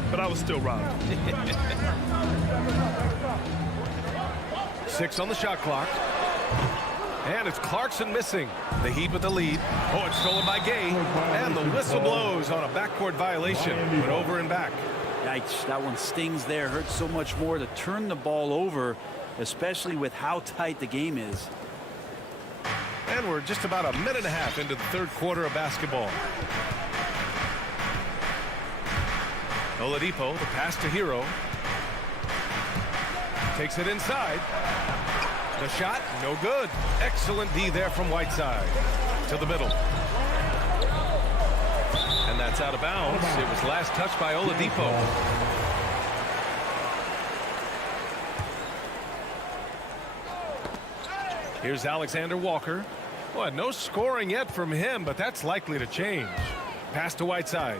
But I was still robbed. 6 on the shot clock. And it's Clarkson missing. The Heat with the lead. Oh, it's stolen by Gay. And the whistle blows on a backcourt violation. Went over and back. Yikes, that one stings there. Hurts so much more to turn the ball over, especially with how tight the game is. And we're just about a minute and a half into the third quarter of basketball. Oladipo, the pass to Hero. Takes it inside. The shot, no good. Excellent D there from Whiteside. To the middle. And that's out of bounds. It was last touched by Oladipo. Here's Alexander Walker. Well, no scoring yet from him, but that's likely to change. Pass to Whiteside.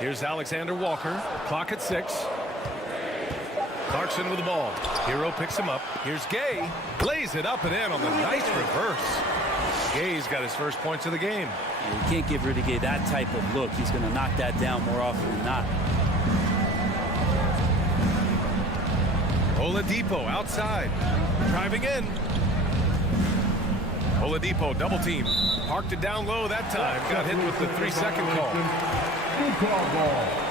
Here's Alexander Walker. Clock at 6. Clarkson with the ball. Hero picks him up. Here's Gay. Lays it up and in on the nice reverse. Gay's got his first points of the game. You can't give Rudy Gay that type of look. He's going to knock that down more often than not. Oladipo outside. Driving in. Oladipo double team. Parked it down low that time. Got hit with the 3-second call. Utah ball.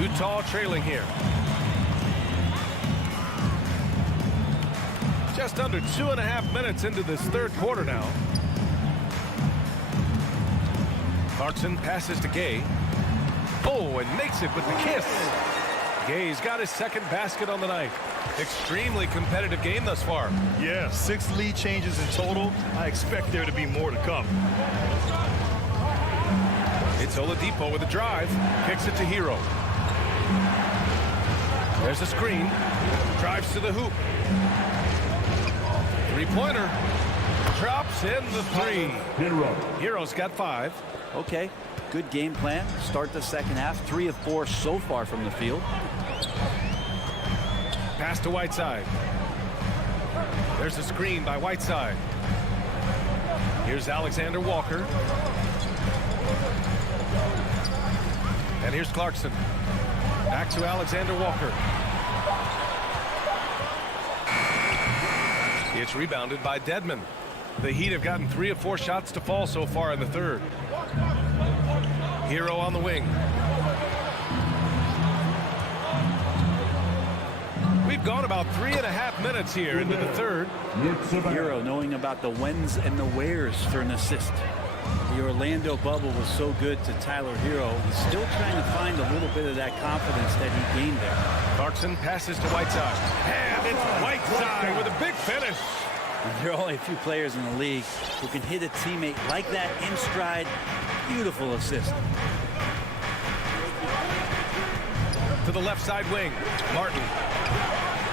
Utah trailing here. Just under 2.5 minutes into this third quarter now. Clarkson passes to Gay. Oh, and makes it with the kiss. Gay's got his second basket on the night. Extremely competitive game thus far. Yeah, 6 lead changes in total. I expect there to be more to come. It's Oladipo with a drive. Kicks it to Hero. There's a screen. Drives to the hoop. 3-pointer. Drops in the 3. Hero's got 5. Okay, good game plan. Start the second half. 3 of 4 so far from the field. Pass to Whiteside. There's a screen by Whiteside. Here's Alexander Walker. And here's Clarkson. Back to Alexander Walker. It's rebounded by Dedmon. The Heat have gotten 3 of 4 shots to fall so far in the third. Hero on the wing. We've gone about 3.5 minutes here into the third. Hero knowing about the whens and the wheres for an assist. The Orlando bubble was so good to Tyler Hero. He's still trying to find a little bit of that confidence that he gained there. Clarkson passes to Whiteside. And it's Whiteside with a big finish. And there are only a few players in the league who can hit a teammate like that in stride. Beautiful assist. To the left side wing. Martin.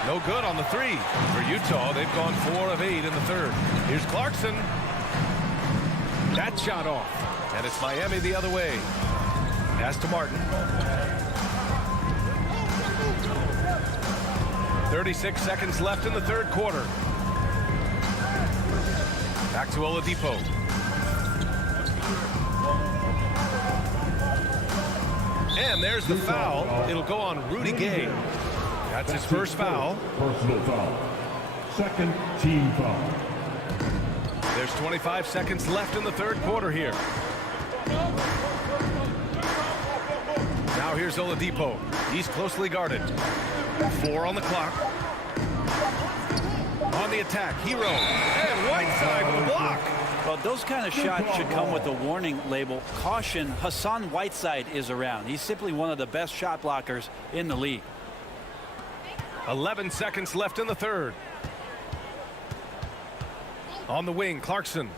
No good on the 3. For Utah, they've gone 4 of 8 in the third. Here's Clarkson. That shot off. And it's Miami the other way. Pass to Martin. 36 seconds left in the third quarter. Back to Oladipo. And there's the foul. It'll go on Rudy Gay. That's his first foul. Personal foul. Second team foul. There's 25 seconds left in the third quarter here. Now Now here's Oladipo. He's closely guarded. 4 on the clock. On the attack, Hero. And Whiteside with a block. Well, those kind of shots should come with a warning label. Caution, Hassan Whiteside is around. He's simply one of the best shot blockers in the league. 11 seconds left in the third. On the wing, Clarkson.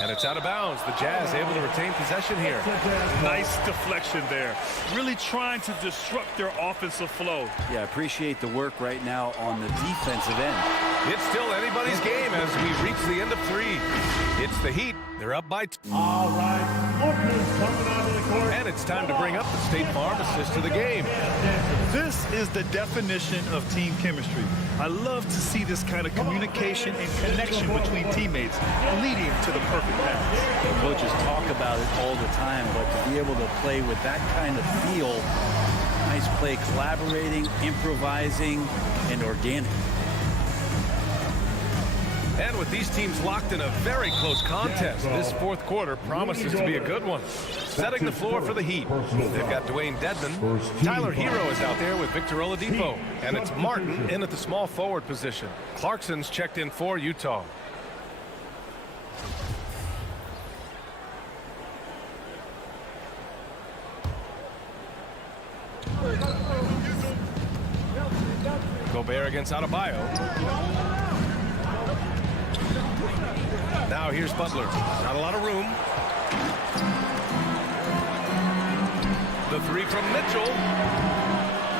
And it's out of bounds. The Jazz able to retain possession here. Nice deflection there. Really trying to disrupt their offensive flow. Yeah, appreciate the work right now on the defensive end. It's still anybody's game as we reach the end of 3. It's the Heat. They're up by 2. All right, Lucas coming out of the court. And it's time to bring up the State Farm assist of the game. This is the definition of team chemistry. I love to see this kind of communication and connection between teammates leading to the perfect pass. The coaches talk about it all the time, but to be able to play with that kind of feel, nice play, collaborating, improvising, and organic. And with these teams locked in a very close contest, this fourth quarter promises to be a good one. Setting the floor for the Heat. They've got Dwayne Dedman. Tyler Hero is out there with Victor Oladipo. And it's Martin in at the small forward position. Clarkson's checked in for Utah. Gobert against Adebayo. Now here's Butler. Not a lot of room. The 3 from Mitchell.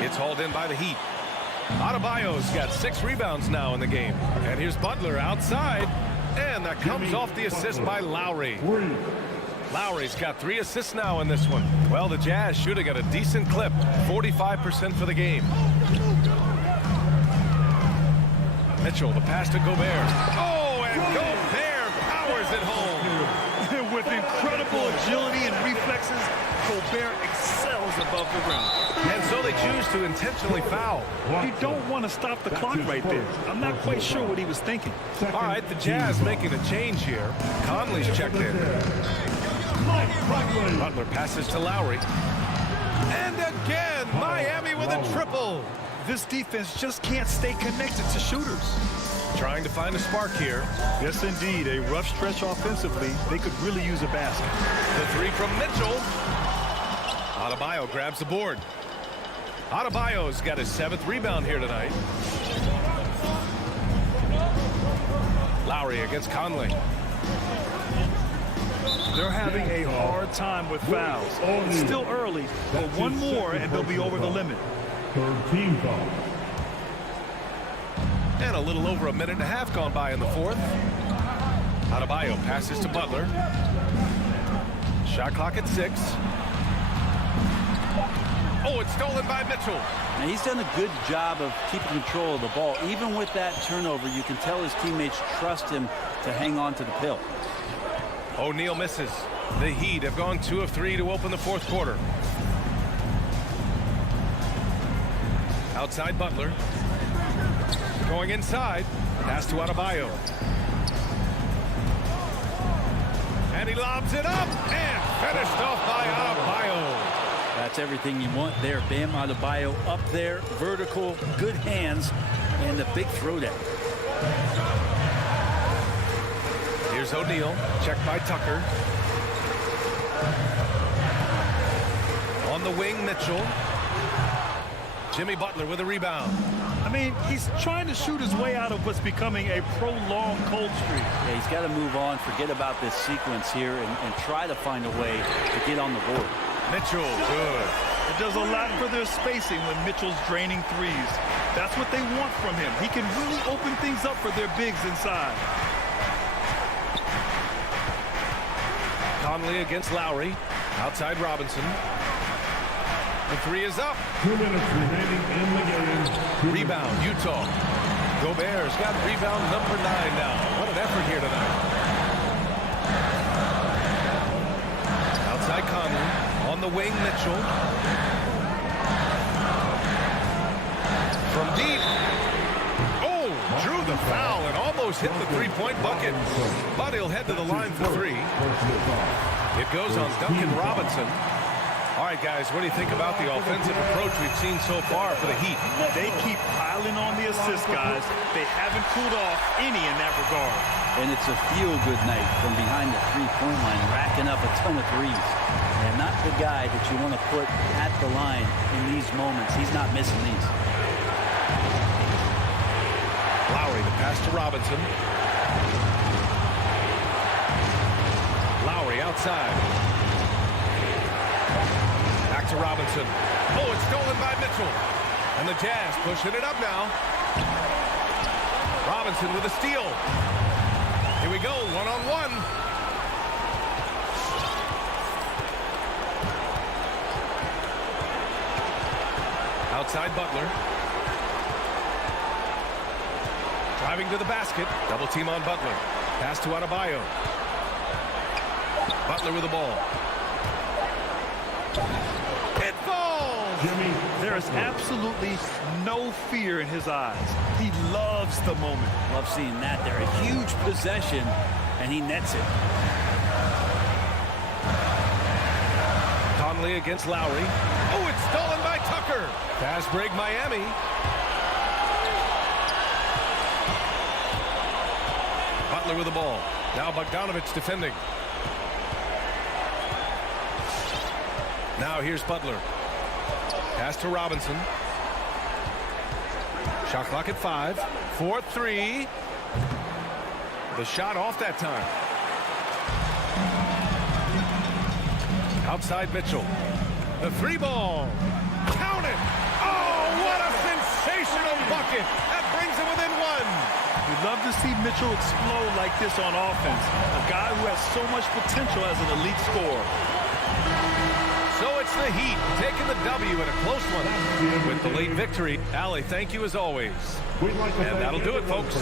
It's hauled in by the Heat. Adebayo's got 6 rebounds now in the game. And here's Butler outside. And that comes off the assist by Lowry. Lowry's got 3 assists now in this one. Well, the Jazz shooting at a decent clip. 45% for the game. Mitchell, the pass to Gobert. Oh, and Gobert powers it home. With incredible agility and reflexes, Gobert excels above the rim. And so they choose to intentionally foul. You don't want to stop the clock right there. I'm not quite sure what he was thinking. All right, the Jazz making a change here. Conley's checked in. Butler passes to Lowry. And again, Miami with a triple. This defense just can't stay connected to shooters. Trying to find a spark here. Yes, indeed. A rough stretch offensively. They could really use a basket. The 3 from Mitchell. Adebayo grabs the board. Adebayo's got his 7th rebound here tonight. Lowry against Conley. They're having a hard time with fouls. It's still early, but one more and they'll be over the limit. 3rd team foul. And a little over a minute and a half gone by in the 4th. Adebayo passes to Butler. Shot clock at 6. Oh, it's stolen by Mitchell. Now, he's done a good job of keeping control of the ball. Even with that turnover, you can tell his teammates trust him to hang on to the pill. O'Neal misses. The Heat have gone 2 of 3 to open the 4th quarter. Outside Butler. Going inside. Pass to Adebayo. And he lobs it up and finished off by Adebayo. That's everything you want there. Bam Adebayo up there, vertical, good hands, and the big throwdown. Here's O'Neal, checked by Tucker. On the wing, Mitchell. Jimmy Butler with a rebound. I mean, he's trying to shoot his way out of what's becoming a prolonged cold streak. Yeah, he's got to move on, forget about this sequence here, and try to find a way to get on the board. Mitchell, good. It does a lot for their spacing when Mitchell's draining threes. That's what they want from him. He can really open things up for their bigs inside. Conley against Lowry. Outside Robinson. The 3 is up. 2 minutes remaining in the game. Rebound, Utah. Gobert's got rebound number 9 now. What an effort here tonight. Outside Conley. On the wing, Mitchell. From deep. Oh, drew the foul and almost hit the 3-point bucket. But he'll head to the line for 3. It goes on Duncan Robinson. All right, guys, what do you think about the offensive approach we've seen so far for the Heat? They keep piling on the assists, guys. They haven't cooled off any in that regard. And it's a feel-good night from behind the three-point line, racking up a ton of threes. And not the guy that you want to put at the line in these moments. He's not missing these. Lowry, the pass to Robinson. Lowry outside. Back to Robinson. Oh, it's stolen by Mitchell. And the Jazz pushing it up now. Robinson with a steal. Here we go, one-on-one. Outside Butler. Driving to the basket. Double team on Butler. Pass to Adebayo. Butler with the ball. It falls! Jimmy, there is absolutely no fear in his eyes. He loves the moment. Love seeing that there. A huge possession, and he nets it. Conley against Lowry. Oh, it's stolen by Tucker. Fast break Miami. Butler with the ball. Now Bogdanovich defending. Now here's Butler. Pass to Robinson. Shot clock at 5. 4-3. The shot off that time. Outside Mitchell. The three ball. Count it. Oh, what a sensational bucket. That brings him within one. We'd love to see Mitchell explode like this on offense. A guy who has so much potential as an elite scorer. So it's the Heat taking the W in a close one with the late victory. Allie, thank you as always. And that'll do it, folks.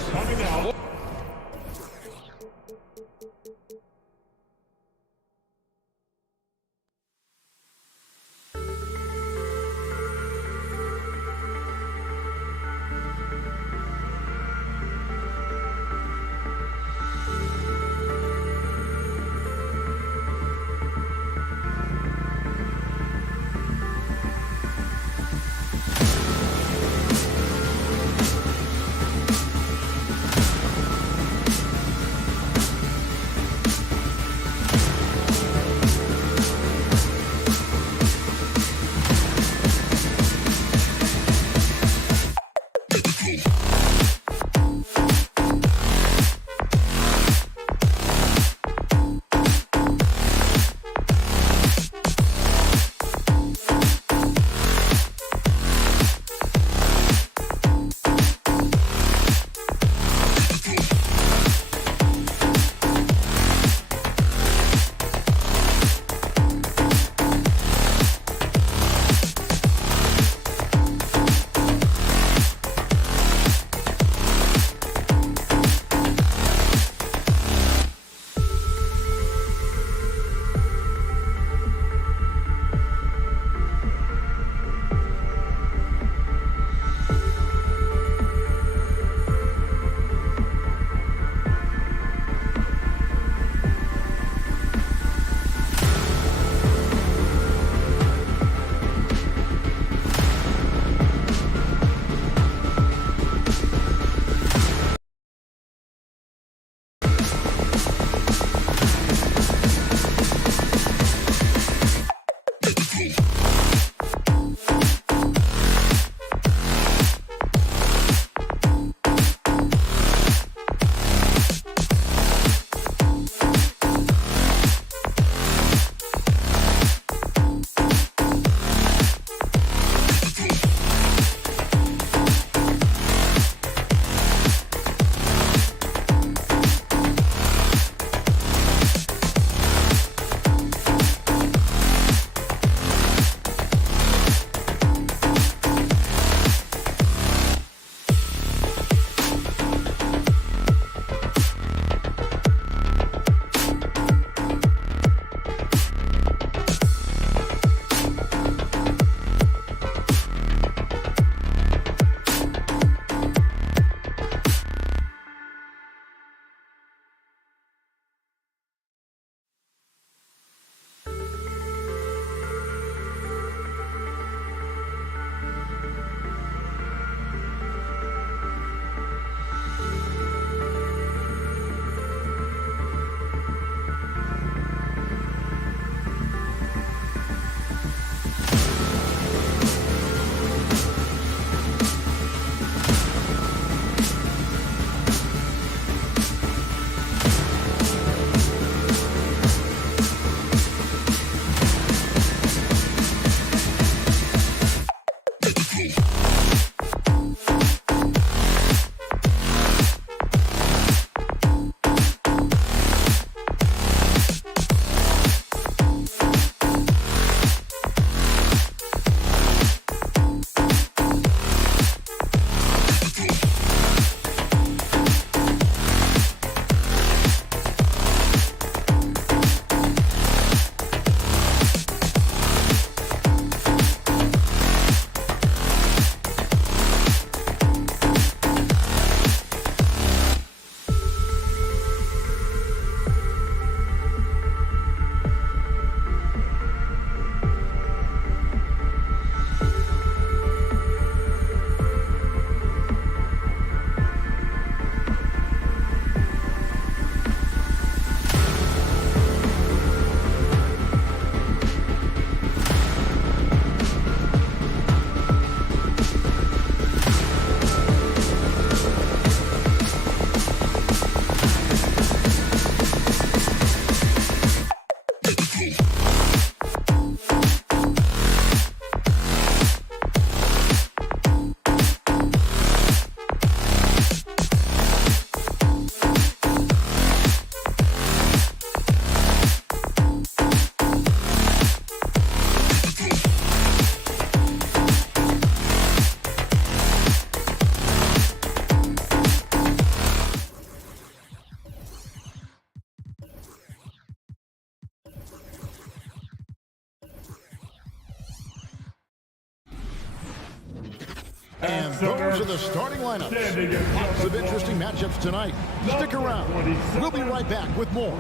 And those are the starting lineups. Lots of interesting matchups tonight. Stick around. We'll be right back with more.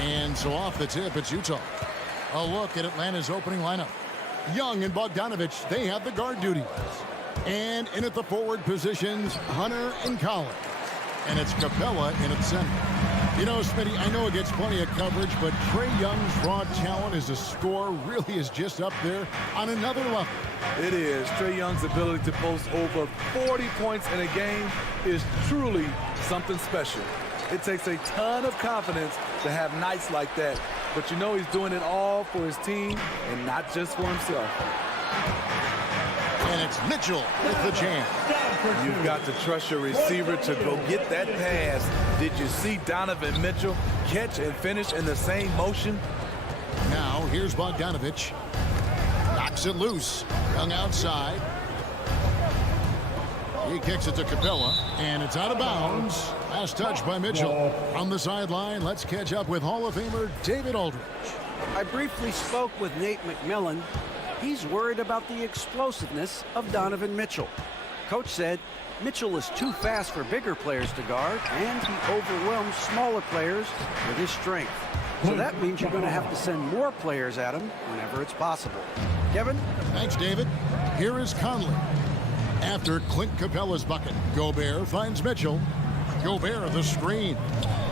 And so off the tip, it's Utah. A look at Atlanta's opening lineup. Young and Bogdanovich, they have the guard duties. And in at the forward positions, Hunter and Collins. And it's Capella in at center. You know, Smitty, I know it gets plenty of coverage, but Trae Young's raw talent as a scorer really is just up there on another level. It is. Trae Young's ability to post over 40 points in a game is truly something special. It takes a ton of confidence to have nights like that. But you know he's doing it all for his team and not just for himself. And it's Mitchell with the jam. You've got to trust your receiver to go get that pass. Did you see Donovan Mitchell catch and finish in the same motion? Now here's Bogdanovich. Knocks it loose. Young outside. He kicks it to Capella, and it's out of bounds. Last touch by Mitchell. On the sideline, let's catch up with Hall of Famer David Aldridge. I briefly spoke with Nate McMillan. He's worried about the explosiveness of Donovan Mitchell. Coach said Mitchell is too fast for bigger players to guard, and he overwhelms smaller players with his strength. So that means you're going to have to send more players at him whenever it's possible. Kevin? Thanks, David. Here is Conley. After Clint Capella's bucket, Gobert finds Mitchell. Gobert the screen.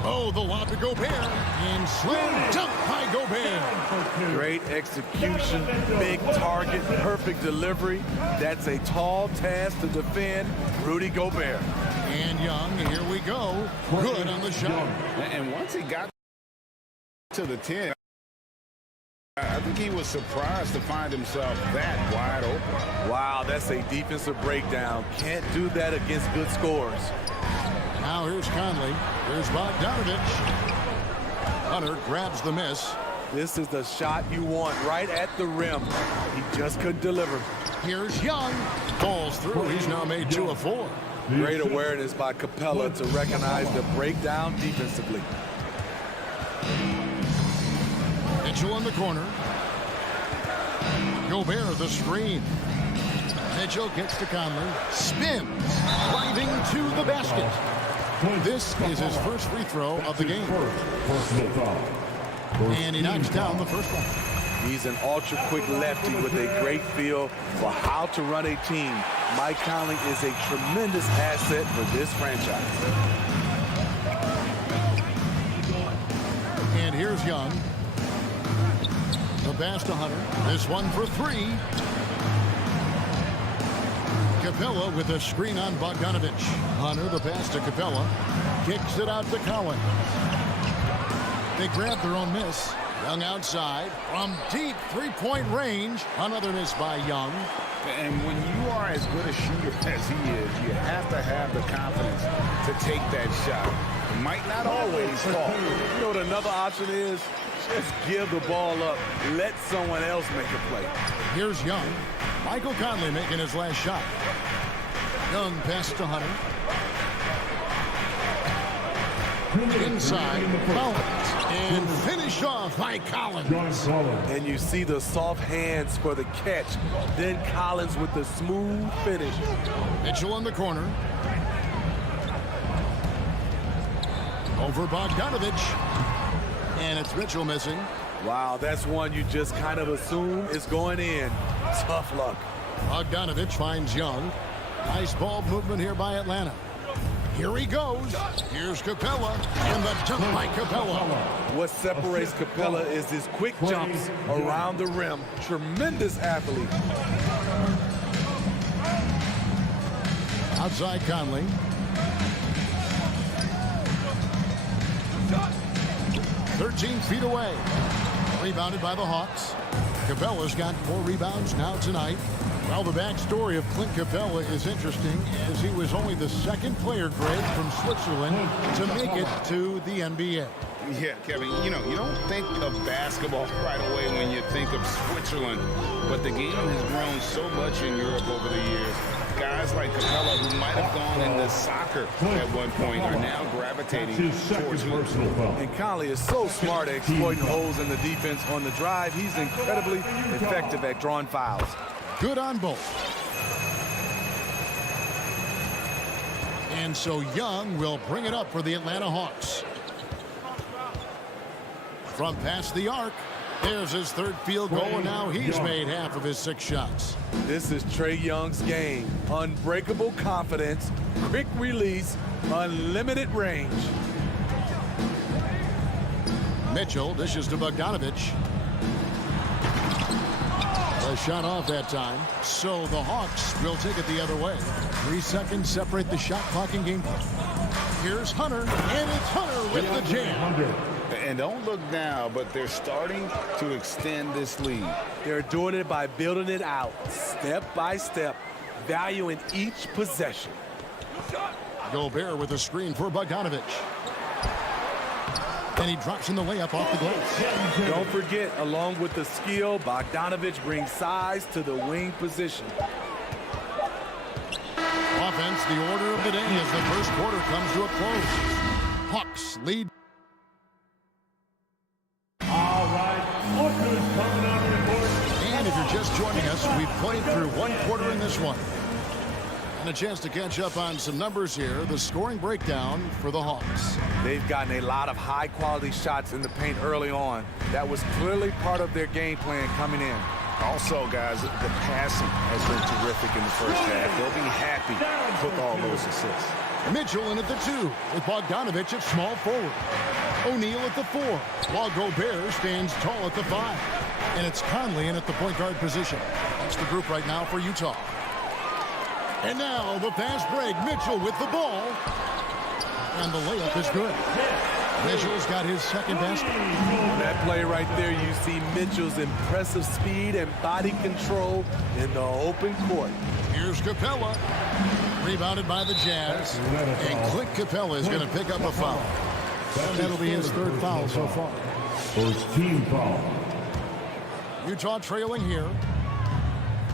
Oh, the lob to Gobert. And slam dunk by Gobert. Great execution, big target, perfect delivery. That's a tall task to defend Rudy Gobert. And Young, here we go. Good on the shot. And once he got to the 10, I think he was surprised to find himself that wide open. Wow, that's a defensive breakdown. Can't do that against good scores. Now here's Conley. Here's Bogdanovich. Hunter grabs the miss. This is the shot you want right at the rim. He just couldn't deliver. Here's Young. Falls through. He's now made 2 of 4. Great awareness by Capella to recognize the breakdown defensively. Mitchell in the corner. Gobert the screen. Mitchell gets to Conley. Spins. Driving to the basket. This is his first free throw of the game. And he knocks down the first one. He's an ultra-quick lefty with a great feel for how to run a team. Mike Conley is a tremendous asset for this franchise. And here's Young. The pass to Hunter. This one for 3. Capella with a screen on Bogdanovich. Hunter, the pass to Capella. Kicks it out to Collins. They grab their own miss. Young outside from deep three-point range. Another miss by Young. And when you are as good a shooter as he is, you have to have the confidence to take that shot. It might not always fall. You know what another option is? Just give the ball up. Let someone else make a play. Here's Young. Michael Conley making his last shot. Young pass to Hunter. Inside, Collins. And finished off by Collins. And you see the soft hands for the catch. Then Collins with the smooth finish. Mitchell in the corner. Over Bogdanovich. And it's Mitchell missing. Wow, that's one you just kind of assume is going in. Tough luck. Bogdanovich finds Young. Nice ball movement here by Atlanta. Here he goes. Here's Capella. And the jump by Capella. What separates Capella is his quick jumps around the rim. Tremendous athlete. Outside Conley. "13 feet away." Rebounded by the Hawks. Capella's got 4 rebounds now tonight. Well, the backstory of Clint Capella is interesting, as he was only the second player, Greg, from Switzerland to make it to the NBA. Yeah, Kevin, you know, you don't think of basketball right away when you think of Switzerland, but the game has grown so much in Europe over the years. Guys like Capella, who might have gone into soccer at one point, are now gravitating towards hoops. And Conley is so smart at exploiting holes in the defense on the drive. He's incredibly effective at drawing fouls. Good on both. And so Young will bring it up for the Atlanta Hawks. From past the arc, there's his third field goal, and now he's made half of his 6 shots. This is Trae Young's game. Unbreakable confidence, quick release, unlimited range. Mitchell dishes to Bogdanovich. A shot off that time, so the Hawks will take it the other way. 3 seconds separate the shot clock and game clock. Here's Hunter, and it's Hunter with the jam. And don't look now, but they're starting to extend this lead. They're doing it by building it out, step by step, valuing each possession. Gobert with a screen for Bogdanovich. And he drops in the layup off the glass. Don't forget, along with the skill, Bogdanovich brings size to the wing position. Offense, the order of the day as the first quarter comes to a close. Hawks lead. All right, Hawkers coming out of the court. And if you're just joining us, we've played through 1 quarter in this one. And a chance to catch up on some numbers here. The scoring breakdown for the Hawks. They've gotten a lot of high-quality shots in the paint early on. That was clearly part of their game plan coming in. Also, guys, the passing has been terrific in the first half. They'll be happy with all those assists. Mitchell in at the 2 with Bogdanovich at small forward. O'Neal at the 4, while Gobert stands tall at the 5. And it's Conley in at the point guard position. That's the group right now for Utah. And now the fast break. Mitchell with the ball. And the layup is good. Mitchell's got his second basket. That play right there, you see Mitchell's impressive speed and body control in the open court. Here's Capella. Rebounded by the Jazz. And Clint Capella is going to pick up a foul. That'll be his 3rd foul so far. First team foul. Utah trailing here.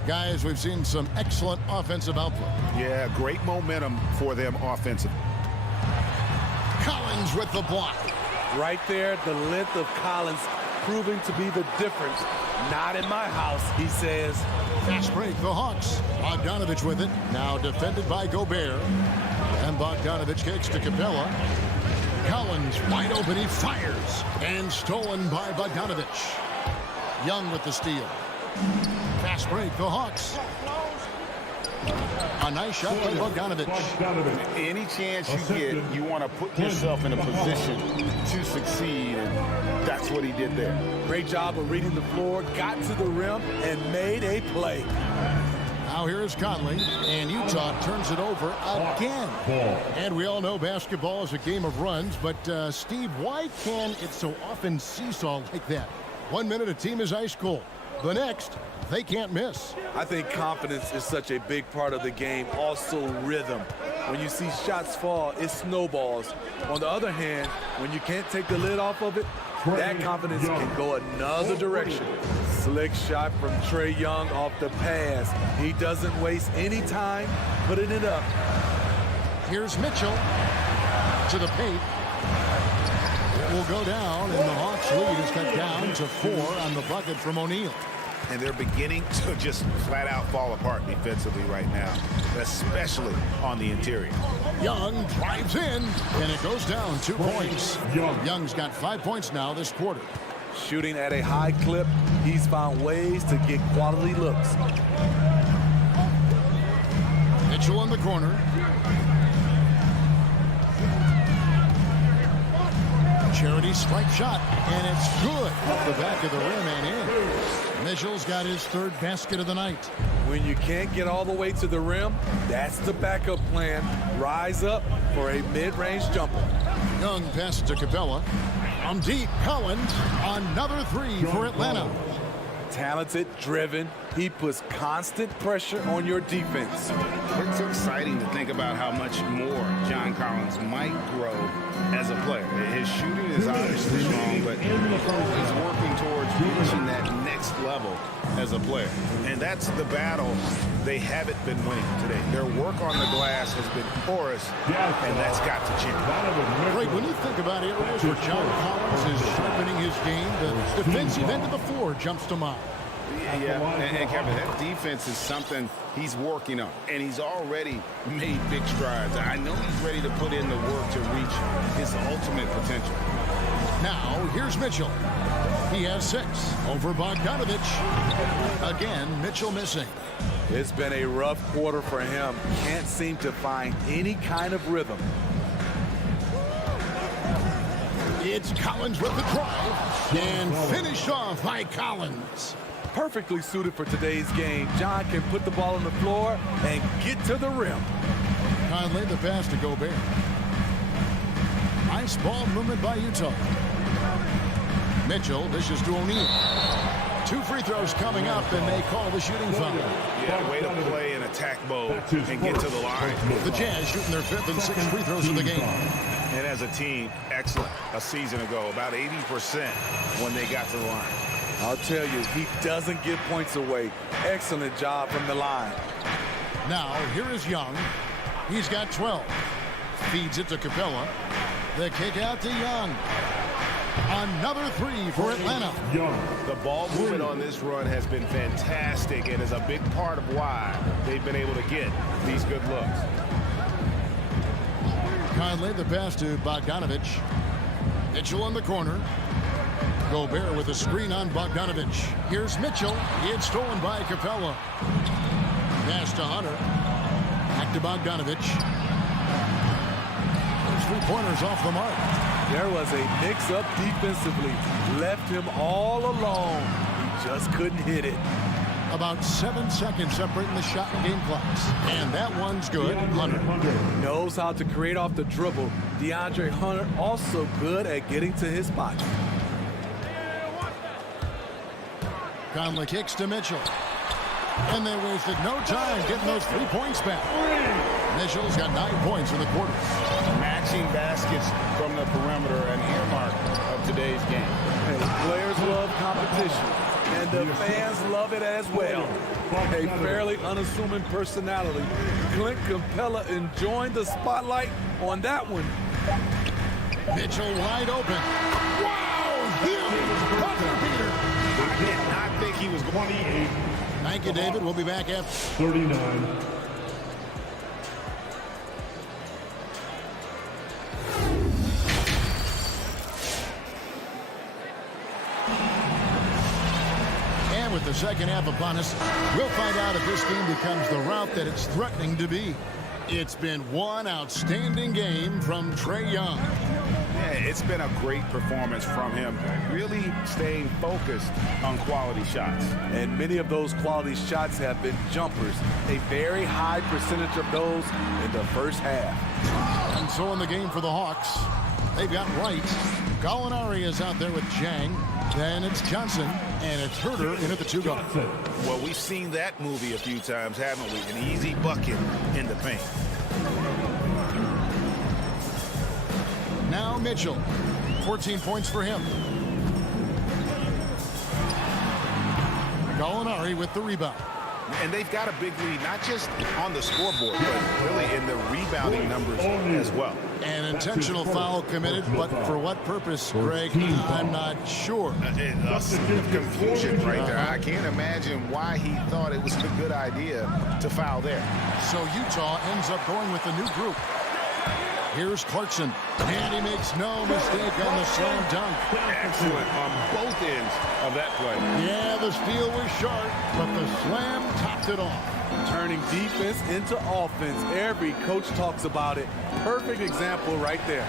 Guys, we've seen some excellent offensive output. Yeah, great momentum for them offensively. Collins with the block. Right there, the length of Collins proving to be the difference. Not in my house, he says. Fast break, the Hawks. Bogdanovich with it. Now defended by Gobert. And Bogdanovich kicks to Capella. Collins wide open, he fires. And stolen by Bogdanovich. Young with the steal. Fast break, the Hawks. A nice shot by Bogdanovich. Any chance you get, you want to put yourself in a position to succeed, and that's what he did there. Great job of reading the floor, got to the rim, and made a play. Now here's Conley, and Utah turns it over again. And we all know basketball is a game of runs, but Steve, why can it so often seesaw like that? 1 minute a team is ice cold. The next, they can't miss. I think confidence is such a big part of the game. Also rhythm. When you see shots fall, it snowballs. On the other hand, when you can't take the lid off of it, that confidence can go another direction. Slick shot from Trae Young off the pass. He doesn't waste any time putting it up. Here's Mitchell to the paint. It will go down, and the Hawks lead is cut down to 4 on the bucket from O'Neal. And they're beginning to just flat out fall apart defensively right now, especially on the interior. Young drives in, and it goes down 2 points. Young's got 5 points now this quarter. Shooting at a high clip, he's found ways to get quality looks. Mitchell in the corner. Charity strike shot, and it's good off the back of the rim and in. Mitchell's got his 3rd basket of the night. When you can't get all the way to the rim, that's the backup plan. Rise up for a mid-range jumper. Young passes to Capella. From deep, Collins, another 3 for Atlanta. Talented, driven. He puts constant pressure on your defense. It's exciting to think about how much more John Collins might grow as a player. His shooting is obviously strong, but he's always working towards reaching that next level as a player. And that's the battle they haven't been winning today. Their work on the glass has been porous, and that's got to change. Right, when you think about areas where John Collins is sharpening his game, the defensive end of the floor jumps to mind. Yeah, and Kevin, that defense is something he's working on, and he's already made big strides. I know he's ready to put in the work to reach his ultimate potential. Now, here's Mitchell. He has 6 over Bogdanovich. Again, Mitchell missing. It's been a rough quarter for him. Can't seem to find any kind of rhythm. It's Collins with the drive, and finished off by Collins. Perfectly suited for today's game. John can put the ball on the floor and get to the rim. Conley the pass to Gobert. Nice ball movement by Utah. Mitchell dishes to O'Neal. 2 free throws coming up, and they call the shooting foul. Yeah, way to play in attack mode and get to the line. The Jazz shooting their 5th and 6th free throws of the game. And as a team, excellent. A season ago, about 80% when they got to the line. I'll tell you, he doesn't give points away. Excellent job from the line. Now, here is Young. He's got 12. Feeds it to Capella. The kick out to Young. Another 3 for Atlanta. The ball movement on this run has been fantastic and is a big part of why they've been able to get these good looks. Conley the pass to Bogdanovich. Mitchell in the corner. Gobert with a screen on Bogdanovich. Here's Mitchell. It's stolen by Capella. Pass to Hunter. Back to Bogdanovich. Those 3-pointers off the mark. There was a mix-up defensively. Left him all alone. He just couldn't hit it. About 7 seconds separating the shot and game clocks. And that one's good. Hunter. Knows how to create off the dribble. DeAndre Hunter also good at getting to his spot. Conley kicks to Mitchell. And they wasted no time getting those 3 points back. Mitchell's got 9 points in the quarter. Matching baskets from the perimeter, an earmark of today's game. Hey, players love competition, and the fans love it as well. A fairly unassuming personality. Clint Capella enjoying the spotlight on that one. Mitchell wide open. Wow! Huge buzzer beater. I did not think he was going to. Thank you, David. We'll be back after 39. And with the second half upon us, we'll find out if this game becomes the route that it's threatening to be. It's been one outstanding game from Trae Young. Yeah, it's been a great performance from him, really staying focused on quality shots. And many of those quality shots have been jumpers. A very high percentage of those in the first half. And so in the game for the Hawks, they've got Wright. Gallinari is out there with Jang. Then it's Johnson, and it's Herter in at the 2 guard. Well, we've seen that movie a few times, haven't we? An easy bucket in the paint. Now Mitchell, 14 points for him. Gallinari with the rebound. And they've got a big lead, not just on the scoreboard, but really in the rebounding numbers as well. An intentional foul committed, but for what purpose, Greg? I'm not sure. Confusion right there. I can't imagine why he thought it was a good idea to foul there. So Utah ends up going with a new group. Here's Clarkson, and he makes no mistake on the slam dunk. Excellent on both ends of that play. Yeah, the steal was sharp, but the slam topped it off. Turning defense into offense. Every coach talks about it. Perfect example right there.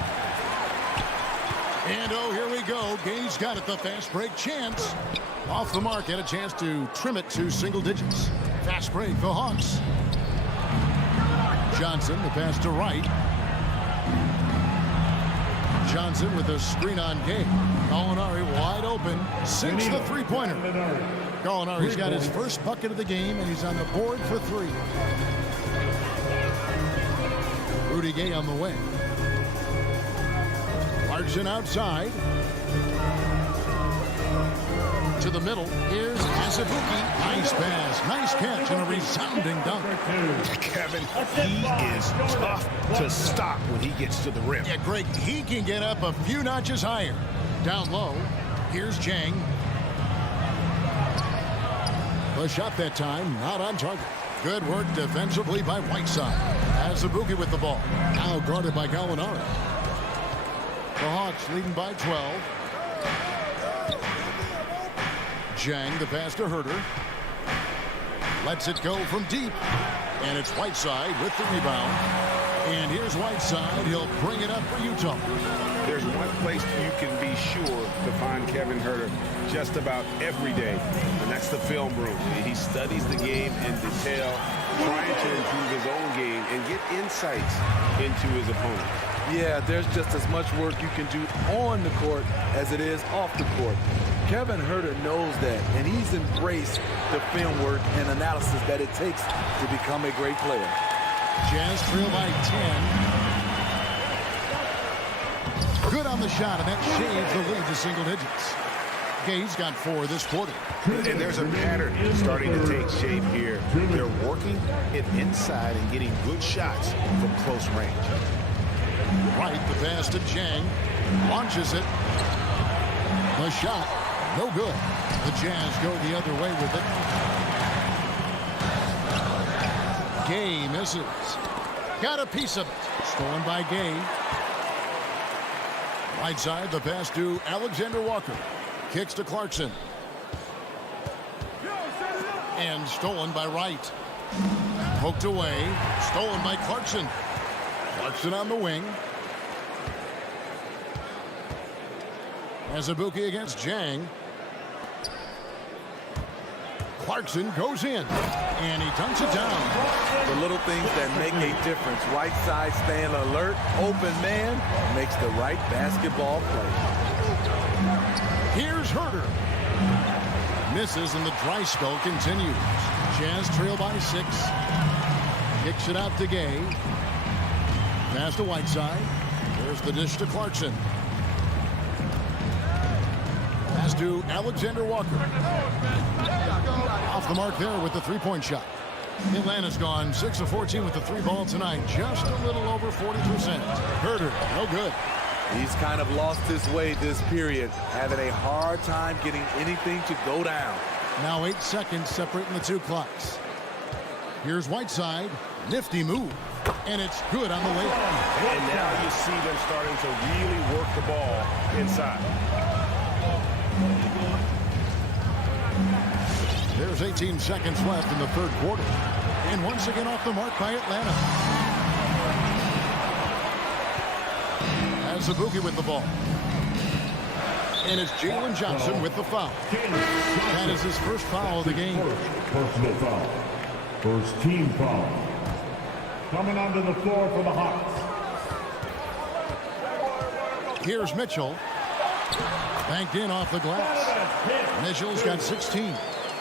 And oh, here we go. Gage got it, the fast break chance. Off the mark, had a chance to trim it to single digits. Fast break, the Hawks. Johnson, the pass to Wright. Johnson with a screen on Gay. Gallinari wide open. Sinks the three-pointer. Gallinari's got his first bucket of the game, and he's on the board for 3. Rudy Gay on the wing. Clarkson outside. To the middle. Here's Azubuike. Nice pass. Nice catch and a resounding dunk. Kevin, he is tough to stop when he gets to the rim. Yeah, Greg, he can get up a few notches higher. Down low. Here's Jang. The shot that time, not on target. Good work defensively by Whiteside. Azubuike with the ball. Now guarded by Gallinari. The Hawks leading by 12. Jang, the pass to Herter. Lets it go from deep. And it's Whiteside with the rebound. And here's Whiteside. He'll bring it up for Utah. There's one place you can be sure to find Kevin Herter just about every day, and that's the film room. He studies the game in detail, trying to improve his own game and get insights into his opponent. Yeah, there's just as much work you can do on the court as it is off the court. Kevin Herter knows that, and he's embraced the film work and analysis that it takes to become a great player. Jazz trail by 10. Good on the shot, and that shaves the lead to single digits. Gay's got 4 this quarter. And there's a pattern starting to take shape here. They're working it inside and getting good shots from close range. Right, the pass to Jang. Launches it. The shot, no good. The Jazz go the other way with it. Gay misses. Got a piece of it. Stolen by Gay. Right side, the pass to Alexander Walker. Kicks to Clarkson. And stolen by Wright. Poked away. Stolen by Clarkson. Clarkson on the wing. Azubuike against Jang. Clarkson goes in. And he dunks it down. The little things that make a difference. Right side staying alert. Open man makes the right basketball play. Here's Herter. Misses and the dry spell continues. Jazz trail by 6. Kicks it out to Gay. Pass to Whiteside. There's the dish to Clarkson. Pass to Alexander Walker. Off the mark there with the three-point shot. Atlanta's gone 6 of 14 with the 3 ball tonight. Just a little over 40%. Herter, no good. He's kind of lost his way this period, having a hard time getting anything to go down. Now 8 seconds separating the 2 clocks. Here's Whiteside. Nifty move. And it's good on the way. And now you see them starting to really work the ball inside. There's 18 seconds left in the 3rd quarter. And once again off the mark by Atlanta. Azubuike with the ball. And it's Jalen Johnson with the foul. That is his first foul of the game. Personal foul. First team foul. Coming onto the floor for the Hawks. Here's Mitchell. Banked in off the glass. Mitchell's got 16.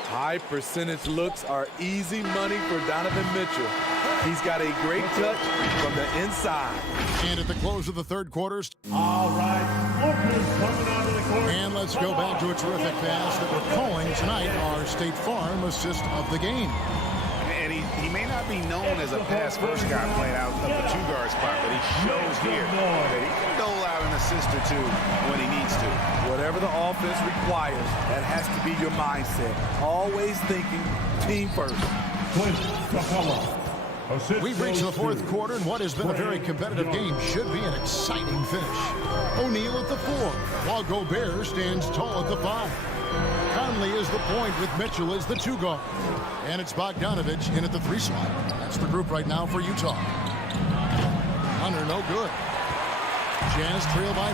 High percentage looks are easy money for Donovan Mitchell. He's got a great touch from the inside. And at the close of the 3rd quarter. All right, Lucas coming onto the court. And let's go back to a terrific pass that we're calling tonight our State Farm assist of the game. And he may not be known as a pass-first guy playing out of the 2-guard spot, but he shows here that he can dole out an assist or 2 when he needs to. Whatever the offense requires, that has to be your mindset. Always thinking team first. We've reached the 4th quarter, and what has been a very competitive game should be an exciting finish. O'Neal at the 4, while Gobert stands tall at the 5. Conley is the point with Mitchell as the 2-guard. And it's Bogdanovich in at the 3 slot. That's the group right now for Utah. Hunter, no good. Jazz trail by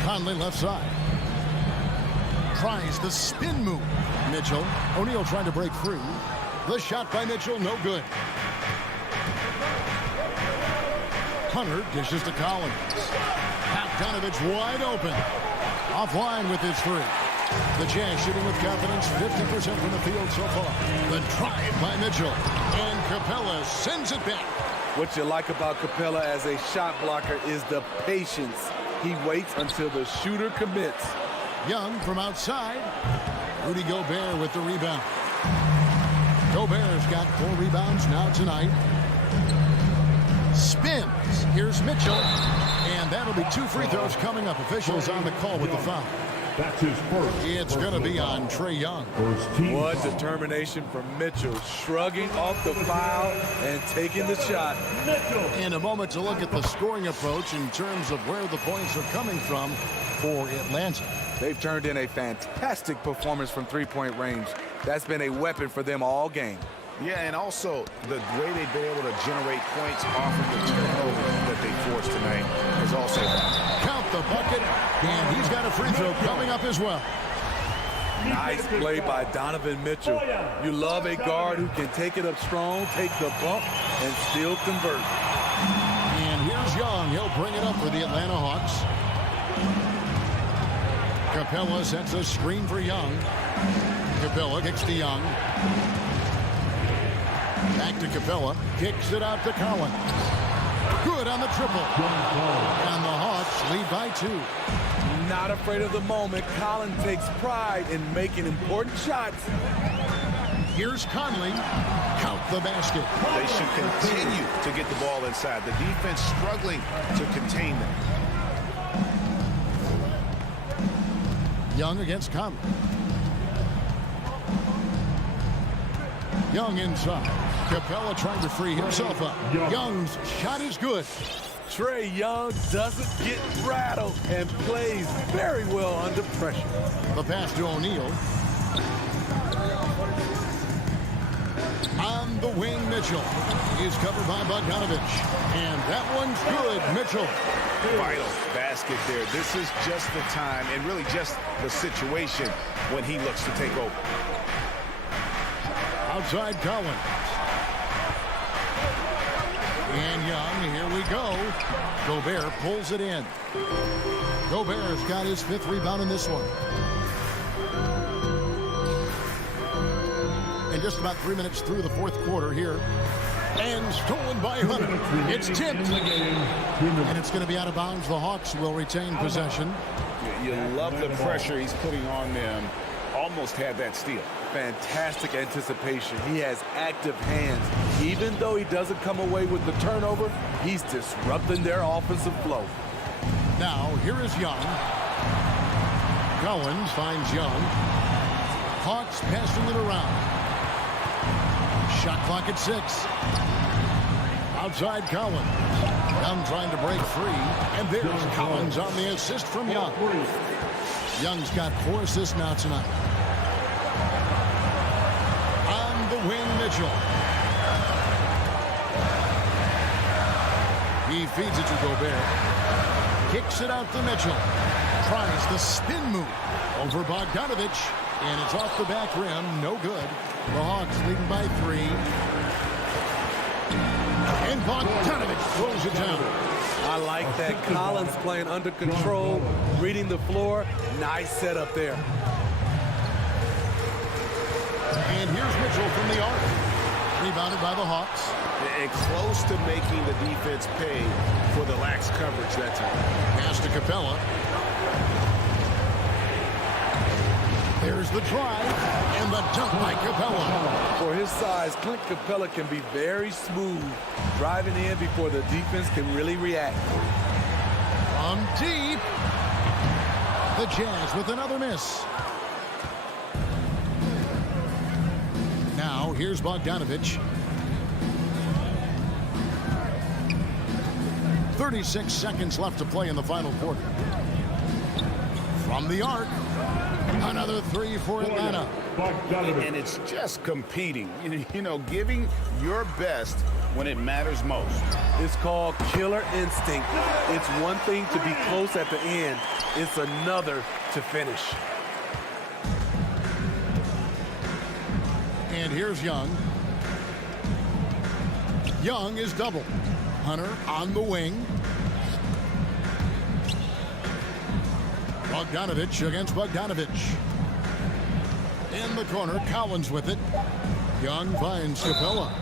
4. Conley left side. Tries the spin move. Mitchell. O'Neal trying to break free. The shot by Mitchell, no good. Hunter dishes to Collins. Bogdanovich wide open. Offline with his three. The Jazz shooting with confidence, 50% from the field so far. The drive by Mitchell. And Capella sends it back. What you like about Capella as a shot blocker is the patience. He waits until the shooter commits. Young from outside. Rudy Gobert with the rebound. Gobert's got 4 rebounds now tonight. Spins. Here's Mitchell. And that'll be 2 free throws coming up. Officials on the call with the foul. That's his first. It's going to be on Trae Young. What determination from Mitchell, shrugging off the foul and taking the shot. In a moment to look at the scoring approach in terms of where the points are coming from for Atlanta. They've turned in a fantastic performance from three-point range. That's been a weapon for them all game. Yeah, and also the way they've been able to generate points off of the turnover that they forced tonight is also count the bucket, and he's got a free throw coming up as well. Nice play by Donovan Mitchell. You love a guard who can take it up strong, take the bump, and still convert. And here's Young. He'll bring it up for the Atlanta Hawks. Capella sets a screen for Young. Capella kicks to Young. Back to Capella. Kicks it out to Collins. Good on the triple. And the Hawks lead by 2. Not afraid of the moment. Collins takes pride in making important shots. Here's Conley. Count the basket. They should continue to get the ball inside. The defense struggling to contain them. Young against Conley. Young inside. Capella trying to free himself up. Young's shot is good. Trae Young doesn't get rattled and plays very well under pressure. The pass to O'Neal. On the wing, Mitchell is covered by Bogdanovich. And that one's good. Mitchell. Vital basket there. This is just the time and really just the situation when he looks to take over. Outside Collins. And Young, here we go. Gobert pulls it in. Gobert's got his 5th rebound in this one. And just about 3 minutes through the 4th quarter here. And stolen by Hunter. It's tipped. And it's going to be out of bounds. The Hawks will retain possession. You love the pressure he's putting on them. Almost had that steal. Fantastic anticipation. He has active hands. Even though he doesn't come away with the turnover, he's disrupting their offensive flow. Now, here is Young. Collins finds Young. Hawks passing it around. Shot clock at 6. Outside Collins. Young trying to break free. And there's Collins on the assist from Young. Young's got 4 assists now tonight. On the wing, Mitchell. He feeds it to Gobert. Kicks it out to Mitchell. Tries the spin move over Bogdanovich. And it's off the back rim. No good. The Hawks leading by 3. And Bogdanovich throws it down. I like that. Collins playing under control, reading the floor. Nice setup there. And here's Mitchell from the arc. Rebounded by the Hawks. And close to making the defense pay for the lax coverage that time. Pass to Capella. There's the drive and the dunk by Capella. For his size, Clint Capella can be very smooth, driving in before the defense can really react. From deep. The Jazz with another miss. Now, here's Bogdanovich. 36 seconds left to play in the final quarter. From the arc. Another 3 for Atlanta. And it's just competing. You know, giving your best when it matters most. It's called killer instinct. It's one thing to be close at the end. It's another to finish. And here's Young. Young is double. Hunter on the wing. Bogdanovich against Bogdanovich. In the corner, Collins with it. Young finds Capella.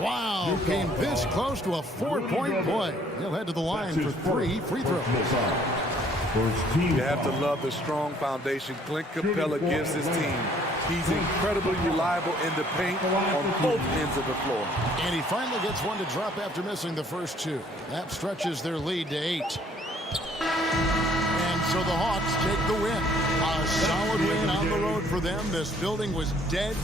Wow, came this close to a 4-point play. He'll head to the line for 3 free throws. You have to love the strong foundation Clint Capella gives his team. He's incredibly reliable in the paint on both ends of the floor. And he finally gets one to drop after missing the first 2. That stretches their lead to 8. And so the Hawks take the win. A solid win on the road for them. This building was dead.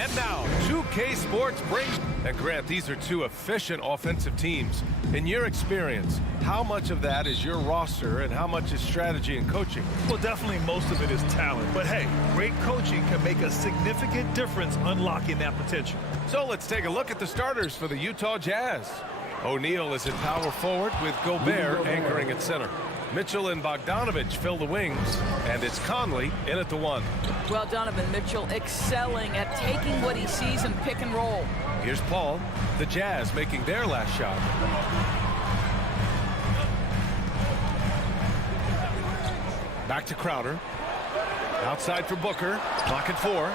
And now, 2K Sports brings... And Grant, these are two efficient offensive teams. In your experience, how much of that is your roster and how much is strategy and coaching? Well, definitely most of it is talent. But hey, great coaching can make a significant difference unlocking that potential. So let's take a look at the starters for the Utah Jazz. O'Neal is at power forward with Gobert anchoring at center. Mitchell and Bogdanovich fill the wings, and it's Conley in at the 1. Well, Donovan Mitchell excelling at taking what he sees and pick and roll. Here's Paul. The Jazz making their last shot. Back to Crowder. Outside for Booker. Clock at 4.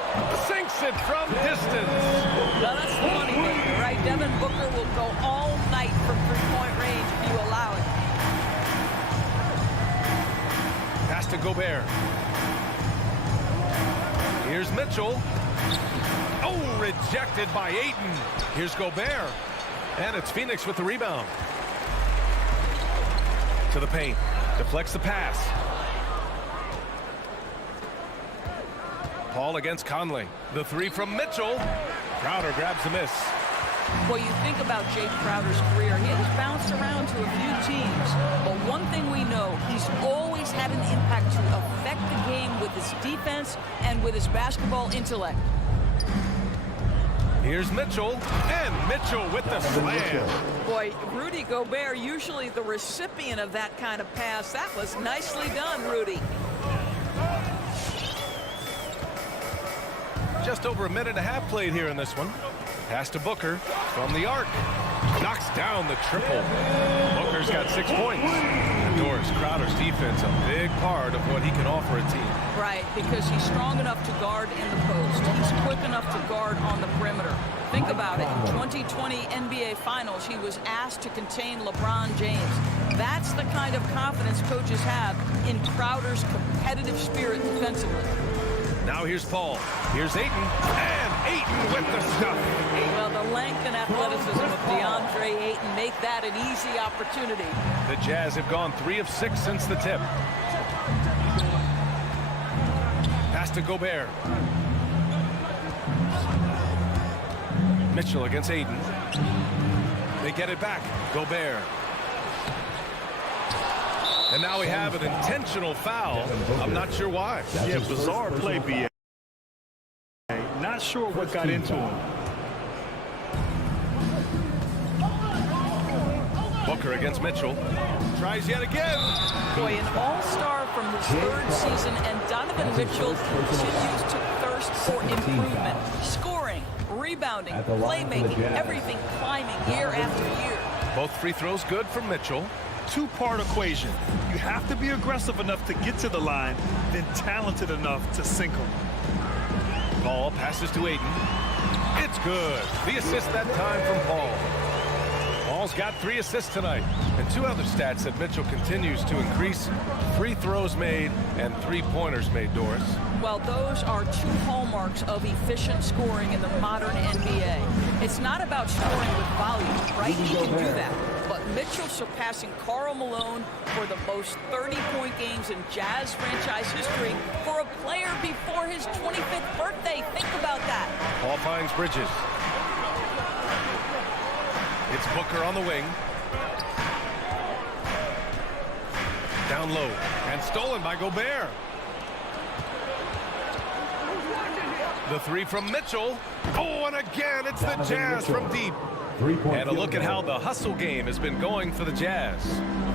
Sinks it from distance. Well, that's the money maker, right? Devin Booker will go all night from three-point range if you allow it. Pass to Gobert. Here's Mitchell. Oh, rejected by Ayton. Here's Gobert. And it's Phoenix with the rebound. To the paint. Deflects the pass. Paul against Conley. The 3 from Mitchell. Crowder grabs the miss. Well, you think about Jay Crowder's career, he has bounced around to a few teams. But one thing we know, he's always had an impact to affect the game with his defense and with his basketball intellect. Here's Mitchell, and Mitchell with the slam. Boy, Rudy Gobert, usually the recipient of that kind of pass. That was nicely done, Rudy. Just over a minute and a half played here in this one. Pass to Booker from the arc. Knocks down the triple. Booker's got 6 points. Doris Crowder's defense a big part of what he can offer a team. Right, because he's strong enough to guard in the post. He's quick enough to guard on the perimeter. Think about it. In 2020 NBA Finals, he was asked to contain LeBron James. That's the kind of confidence coaches have in Crowder's competitive spirit defensively. Now here's Paul. Here's Ayton. And Ayton with the stuff. Well, the length and athleticism of DeAndre Ayton make that an easy opportunity. The Jazz have gone 3 of 6 since the tip. Pass to Gobert. Mitchell against Ayton. They get it back. Gobert. And now we have an intentional foul. I'm not sure why. Yeah, bizarre play, B.A. Not sure what got into him. Booker against Mitchell. Tries yet again. Boy, an all-star from his 3rd season, and Donovan Mitchell continues to thirst for improvement. Scoring, rebounding, playmaking, everything climbing year after year. Both free throws good from Mitchell. Two-part equation. You have to be aggressive enough to get to the line, then talented enough to sink them. Paul passes to Ayton. It's good. The assist that time from Paul. Paul's got 3 assists tonight. And 2 other stats that Mitchell continues to increase: free throws made and 3-pointers made, Doris. Well, those are 2 hallmarks of efficient scoring in the modern NBA. It's not about scoring with volume, right? He can do that. But Mitchell surpassing Karl Malone for the most 30-point games in Jazz franchise history for a player before his 25th birthday. Think about that. Paul finds Bridges. It's Booker on the wing. Down low. And stolen by Gobert. The 3 from Mitchell. Oh, and again, it's the Jazz from deep. And a look at how the hustle game has been going for the Jazz.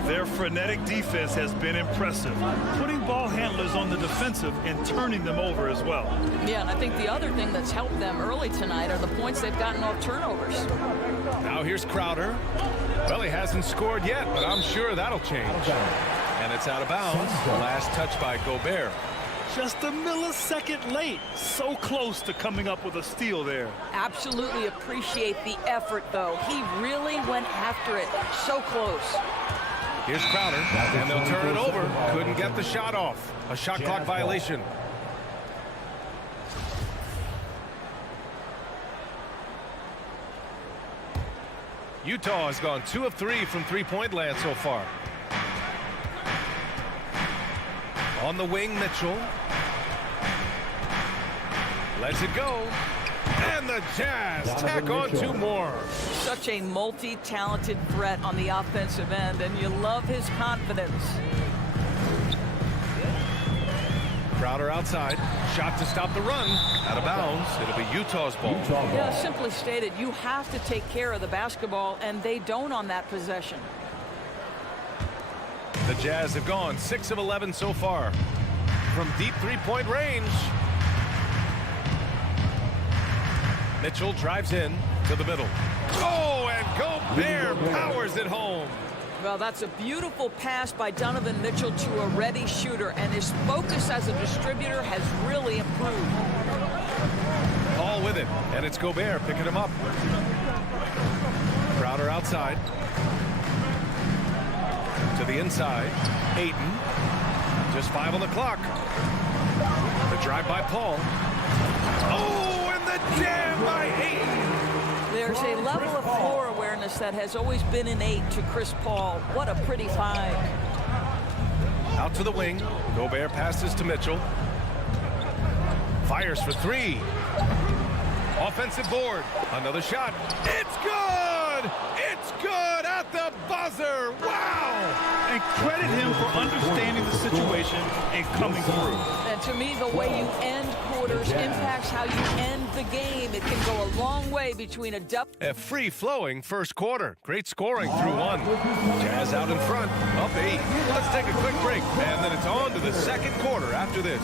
Their frenetic defense has been impressive, putting ball handlers on the defensive and turning them over as well. Yeah, and I think the other thing that's helped them early tonight are the points they've gotten off turnovers. Now here's Crowder. Well, he hasn't scored yet, but I'm sure that'll change. And it's out of bounds. The last touch by Gobert. Just a millisecond late. So close to coming up with a steal there. Absolutely appreciate the effort, though. He really went after it. So close. Here's Crowder, and they'll turn it over. Couldn't get the shot off. A shot clock violation. Utah has gone 2 of 3 from 3-point land so far. On the wing, Mitchell. Lets it go. And the Jazz tack on 2 more. Such a multi-talented threat on the offensive end, and you love his confidence. Crowder outside. Shot to stop the run. Out of bounds. It'll be Utah's ball. Yeah, simply stated, you have to take care of the basketball, and they don't on that possession. The Jazz have gone 6 of 11 so far. From deep three-point range. Mitchell drives in to the middle. Oh, and Gobert powers it home. Well, that's a beautiful pass by Donovan Mitchell to a ready shooter, and his focus as a distributor has really improved. Paul with it, and it's Gobert picking him up. Crowder outside. To the inside. Ayton. Just 5 on the clock. The drive by Paul. Oh, and the jam by Ayton. There's a level of floor awareness that has always been innate to Chris Paul. What a pretty find. Out to the wing. Gobert passes to Mitchell. Fires for 3. Offensive board. Another shot. It's good! It's good at the buzzer! Wow! And credit him for understanding the situation and coming through. And to me, the way you end quarters impacts how you end the game. It can go a long way between a free-flowing first quarter. Great scoring through 1. Jazz out in front, up 8. Let's take a quick break, and then it's on to the second quarter after this.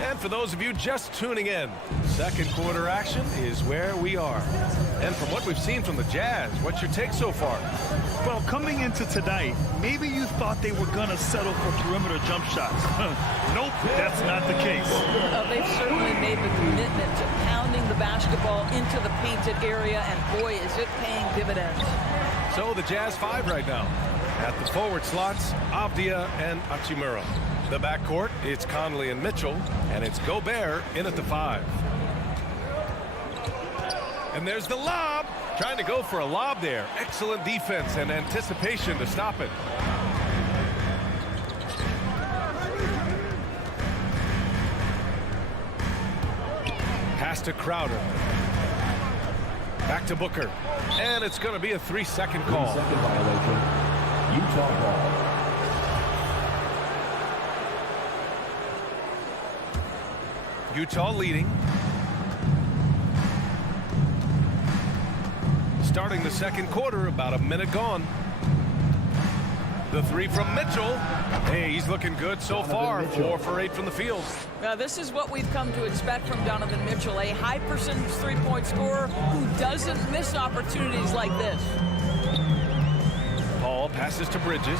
And for those of you just tuning in, second quarter action is where we are. And from what we've seen from the Jazz, what's your take so far? Well, coming into tonight, maybe you thought they were going to settle for perimeter jump shots. Nope, that's not the case. They've certainly made the commitment to pounding the basketball into the painted area, and boy, is it paying dividends. So the Jazz 5 right now. At the forward slots, Avdia and Hachimura. The backcourt, it's Conley and Mitchell, and it's Gobert in at the 5. And there's the lob. Trying to go for a lob there. Excellent defense and anticipation to stop it. Pass to Crowder. Back to Booker. And it's going to be a 3-second call. 3-second violation. Utah ball. Utah leading. Starting the second quarter, about a minute gone. The 3 from Mitchell. Hey, he's looking good so far. 4 for 8 from the field. Now, this is what we've come to expect from Donovan Mitchell, a high percentage three-point scorer who doesn't miss opportunities like this. Paul passes to Bridges.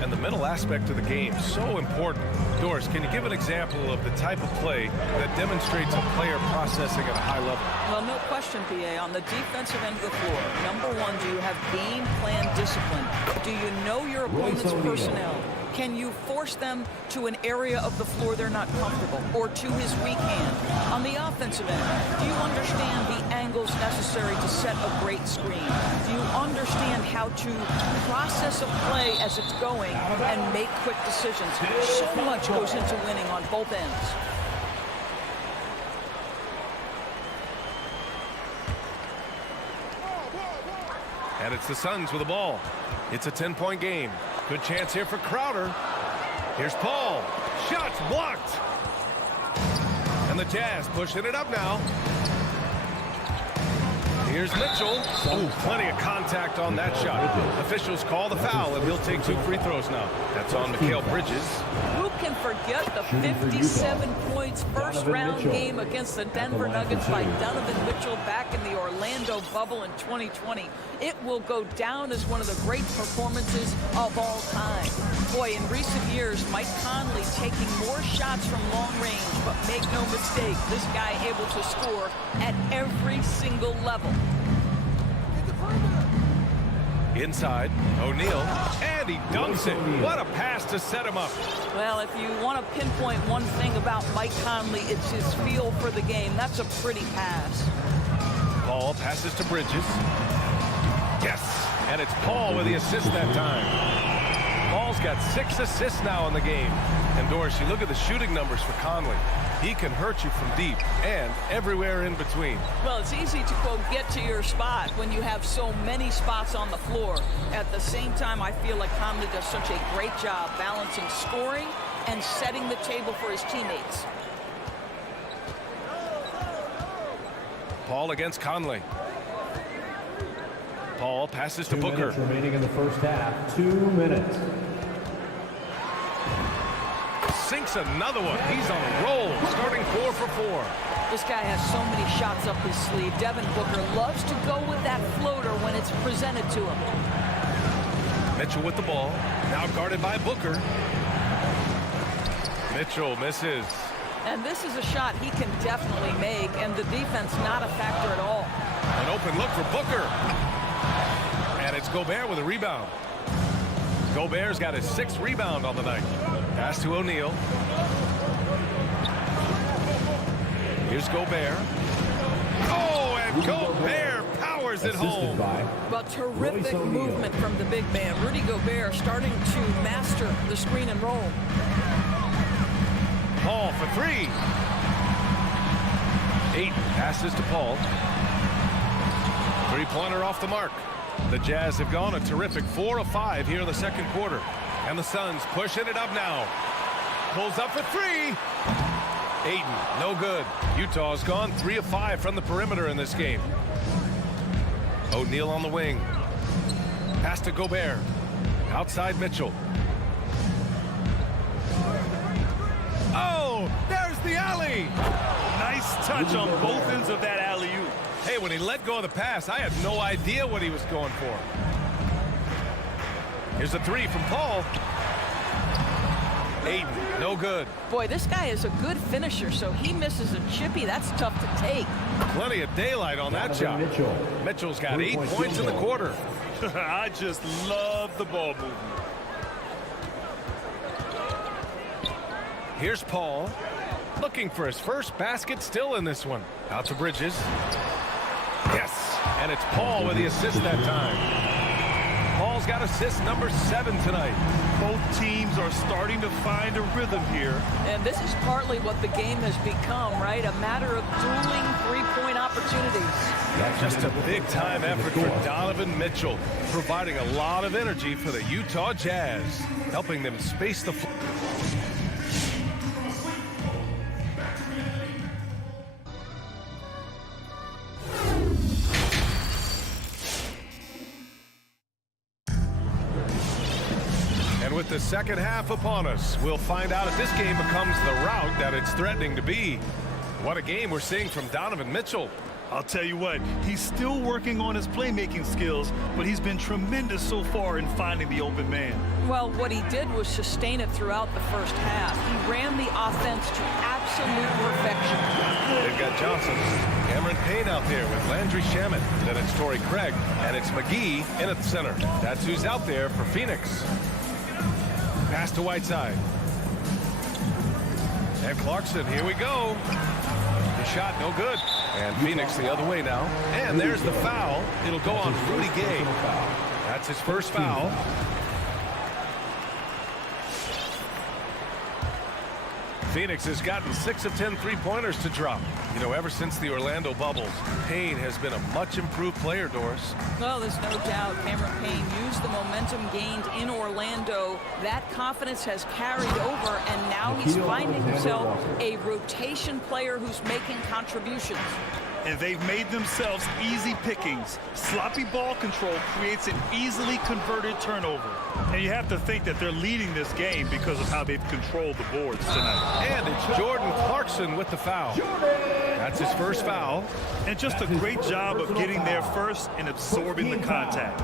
And the mental aspect of the game, so important. Doris, can you give an example of the type of play that demonstrates a player processing at a high level? Well, no question, PA. On the defensive end of the floor, number 1, do you have game plan discipline? Do you know your opponent's personnel? Can you force them to an area of the floor they're not comfortable, or to his weak hand? On the offensive end, do you understand the angles necessary to set a great screen? Do you understand how to process a play as it's going and make quick decisions? So much goes into winning on both ends. And it's the Suns with the ball. It's a 10-point game. Good chance here for Crowder. Here's Paul. Shots blocked. And the Jazz pushing it up now. Here's Mitchell. Ooh, plenty of contact on that shot. Officials call the foul, and he'll take 2 free throws now. That's on Mikal Bridges. Who can forget the 57 points first round game against the Denver Nuggets by Donovan Mitchell back in the Orlando bubble in 2020? It will go down as one of the great performances of all time. Boy, in recent years, Mike Conley taking more shots from long range, but make no mistake, this guy able to score at every single level. Inside, O'Neal, and he dunks it. What a pass to set him up. Well, if you want to pinpoint one thing about Mike Conley, it's his feel for the game. That's a pretty pass. Paul passes to Bridges. Yes, and it's Paul with the assist that time. Paul's got 6 assists now in the game. And Doris, you look at the shooting numbers for Conley. He can hurt you from deep and everywhere in between. Well, it's easy to, quote, get to your spot when you have so many spots on the floor. At the same time, I feel like Conley does such a great job balancing scoring and setting the table for his teammates. Paul against Conley. Paul passes to Booker. 2 minutes remaining in the first half. 2 minutes. Sinks another one. He's on a roll, starting 4 for 4. This guy has so many shots up his sleeve. Devin Booker loves to go with that floater when it's presented to him. Mitchell with the ball, now guarded by Booker. Mitchell misses. And this is a shot he can definitely make, and the defense not a factor at all. An open look for Booker. And it's Gobert with a rebound. Gobert's got his 6th rebound on the night. Pass to O'Neal. Here's Gobert. Oh, and Gobert powers it home. Well, terrific movement from the big man. Rudy Gobert starting to master the screen and roll. Paul for 3. Ayton passes to Paul. 3-pointer off the mark. The Jazz have gone a terrific 4 of 5 here in the second quarter. And the Suns pushing it up now. Pulls up for 3. Ayton, no good. Utah's gone 3 of 5 from the perimeter in this game. O'Neal on the wing. Pass to Gobert. Outside Mitchell. Oh, there's the alley. Nice touch on both ends of that alley-oop. Hey, when he let go of the pass, I had no idea what he was going for. Here's a 3 from Paul. Ayton, no good. Boy, this guy is a good finisher, so he misses a chippy. That's tough to take. Plenty of daylight on that shot. Mitchell's got 8 points in the quarter. I just love the ball movement. Here's Paul, looking for his first basket, still in this one. Out to Bridges. Yes, and it's Paul with the assist that time. Paul's got assist number 7 tonight. Both teams are starting to find a rhythm here. And this is partly what the game has become, right? A matter of dueling three-point opportunities. Just a big-time effort for Donovan Mitchell, providing a lot of energy for the Utah Jazz, helping them space the floor. With the second half upon us, we'll find out if this game becomes the rout that it's threatening to be. What a game we're seeing from Donovan Mitchell. I'll tell you what, he's still working on his playmaking skills, but he's been tremendous so far in finding the open man. Well, what he did was sustain it throughout the first half. He ran the offense to absolute perfection. They've got Johnson, Cameron Payne out there with Landry Shamet. Then it's Torrey Craig, and it's McGee in at the center. That's who's out there for Phoenix. Pass to Whiteside. And Clarkson, here we go. The shot, no good. And Phoenix the other way now. And there's the foul. It'll go on Rudy Gay. That's his first foul. Phoenix has gotten 6 of 10 3-pointers to drop. You know, ever since the Orlando bubbles, Payne has been a much improved player, Doris. Well, there's no doubt Cameron Payne used the momentum gained in Orlando. That confidence has carried over, and now he's finding himself a rotation player who's making contributions. And they've made themselves easy pickings. Sloppy ball control creates an easily converted turnover. And you have to think that they're leading this game because of how they've controlled the boards tonight. And it's Jordan Clarkson with the foul. That's his first foul. And just a great job of getting there first and absorbing the contact.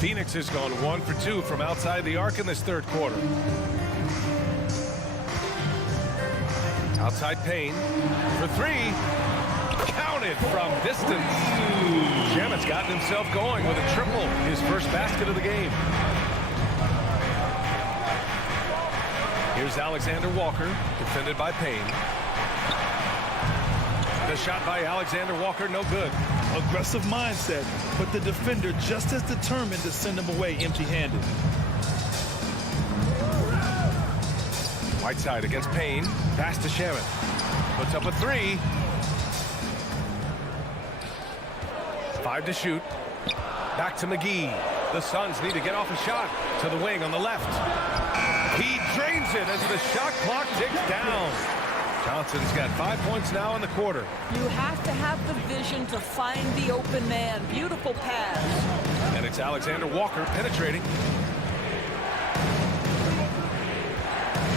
Phoenix has gone 1 for 2 from outside the arc in this third quarter. Outside Payne for 3. Counted from distance. Shamet's gotten himself going with a triple, his first basket of the game. Here's Alexander Walker, defended by Payne. The shot by Alexander Walker, no good. Aggressive mindset, but the defender just as determined to send him away empty-handed. Whiteside against Payne. Pass to Shaman. Puts up a three. 5 to shoot. Back to McGee. The Suns need to get off a shot. To the wing on the left. He drains it as the shot clock ticks down. Johnson's got 5 points now in the quarter. You have to have the vision to find the open man. Beautiful pass. And it's Alexander Walker penetrating.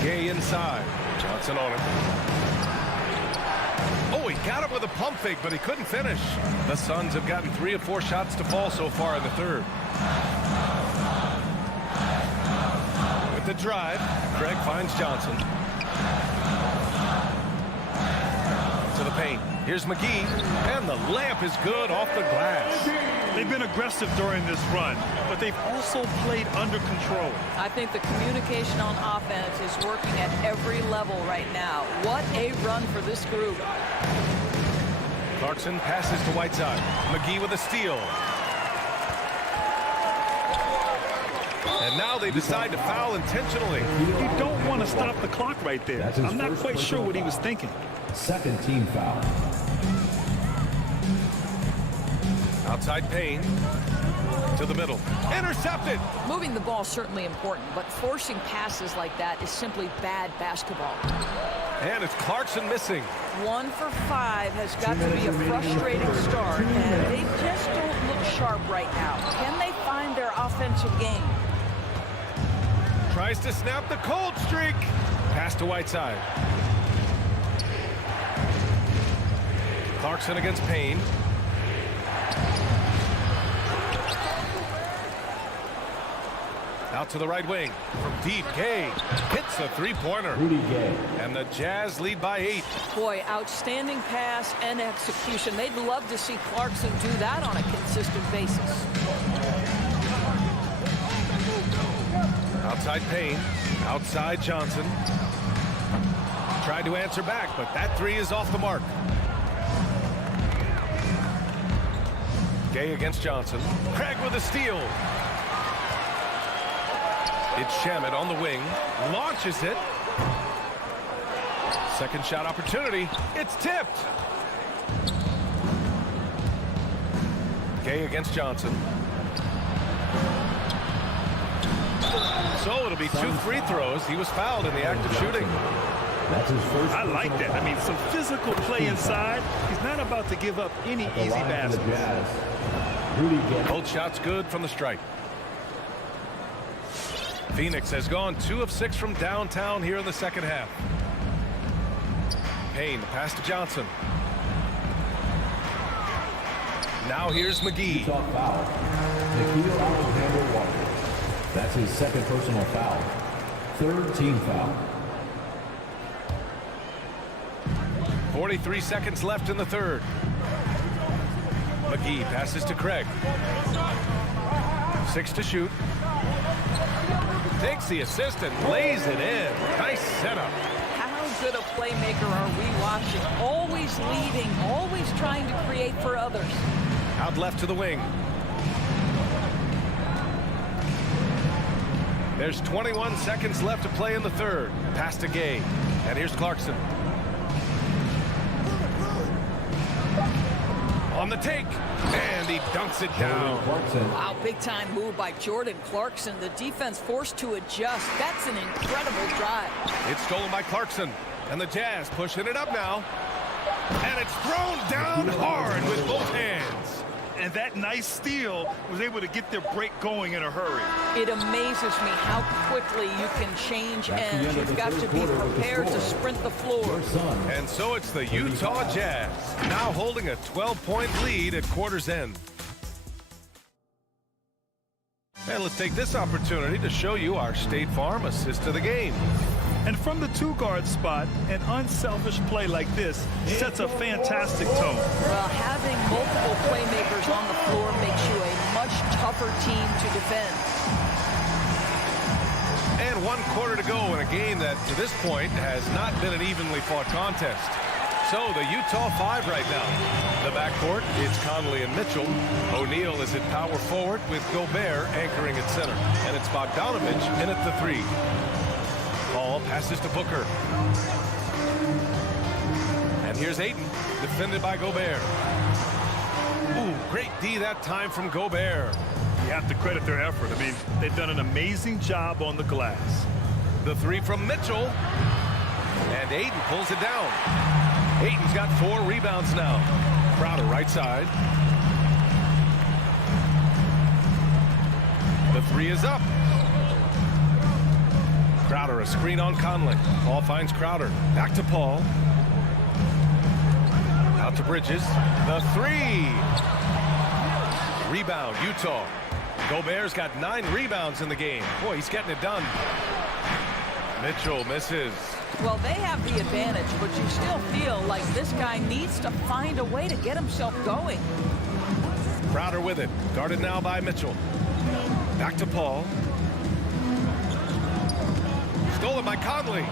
Gay inside. Johnson on him. Oh, he got him with a pump fake, but he couldn't finish. The Suns have gotten 3 of 4 shots to fall so far in the third. With the drive, Craig finds Johnson. To the paint. Here's McGee, and the layup is good off the glass. They've been aggressive during this run, but they've also played under control. I think the communication on offense is working at every level right now. What a run for this group. Clarkson passes to Whiteside. McGee with a steal. And now they decide to foul intentionally. You don't want to stop the clock right there. I'm not quite sure what he was thinking. Second team foul. Outside Payne. To the middle. Intercepted. Moving the ball certainly important, but forcing passes like that is simply bad basketball. And it's Clarkson missing. 1 for 5 has got to be a frustrating start, and they just don't look sharp right now. Can they find their offensive game? Tries to snap the cold streak. Pass to Whiteside. Clarkson against Payne. Out to the right wing. From deep, Gay hits a three-pointer. Rudy Gay. And the Jazz lead by 8. Boy, outstanding pass and execution. They'd love to see Clarkson do that on a consistent basis. Outside Payne. Outside Johnson. Tried to answer back, but that three is off the mark. Gay against Johnson. Craig with a steal. It's Shamet on the wing. Launches it. Second shot opportunity. It's tipped. Gay against Johnson. So it'll be 2 free throws. He was fouled in the act of shooting. That's his first. I like that. I mean, some physical play inside. He's not about to give up any easy baskets. Rudy Gay. Both shots good from the stripe. Phoenix has gone 2 of 6 from downtown here in the second half. Payne, pass to Johnson. Now here's McGee. Utah foul. Nikhil Alexander Walker. That's his second personal foul. Third team foul. 43 seconds left in the third. McGee passes to Craig. 6 to shoot. Takes the assist and lays it in. Nice setup. How good a playmaker are we watching? Always leading, always trying to create for others. Out left to the wing. There's 21 seconds left to play in the third. Pass to Gay. And here's Clarkson. On the take. And he dunks it down. Wow, big time move by Jordan Clarkson. The defense forced to adjust. That's an incredible drive. It's stolen by Clarkson. And the Jazz pushing it up now. And it's thrown down hard with both hands. And that nice steal was able to get their break going in a hurry. It amazes me how quickly you can change ends. You've got to be prepared to sprint the floor. And so it's the Utah Jazz, now holding a 12-point lead at quarter's end. And let's take this opportunity to show you our State Farm assist of the game. And from the 2-guard spot, an unselfish play like this sets a fantastic tone. Well, having multiple playmakers on the floor makes you a much tougher team to defend. And 1 quarter to go in a game that, to this point, has not been an evenly fought contest. So the Utah 5 right now. The backcourt, it's Conley and Mitchell. O'Neal is at power forward with Gobert anchoring at center. And it's Bogdanovich in at the 3. Ball passes to Booker. And here's Ayton, defended by Gobert. Ooh, great D that time from Gobert. You have to credit their effort. I mean, they've done an amazing job on the glass. The three from Mitchell. And Ayton pulls it down. Ayton's got 4 rebounds now. Crowder right side. The three is up. Crowder, a screen on Conley. Paul finds Crowder. Back to Paul. Out to Bridges. The three. Rebound, Utah. Gobert's got 9 rebounds in the game. Boy, he's getting it done. Mitchell misses. Well, they have the advantage, but you still feel like this guy needs to find a way to get himself going. Crowder with it. Guarded now by Mitchell. Back to Paul. Stolen by Conley.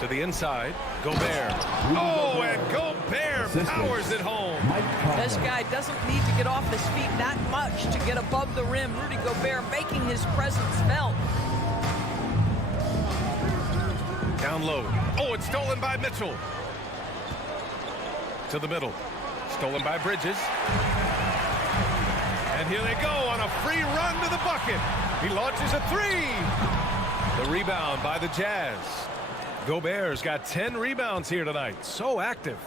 To the inside. Gobert. Oh, and Gobert powers it home. This guy doesn't need to get off his feet that much to get above the rim. Rudy Gobert making his presence felt. Down low. Oh, it's stolen by Mitchell. To the middle. Stolen by Bridges. And here they go on a free run to the bucket. He launches a three. The rebound by the Jazz. Gobert's got 10 rebounds here tonight. So active.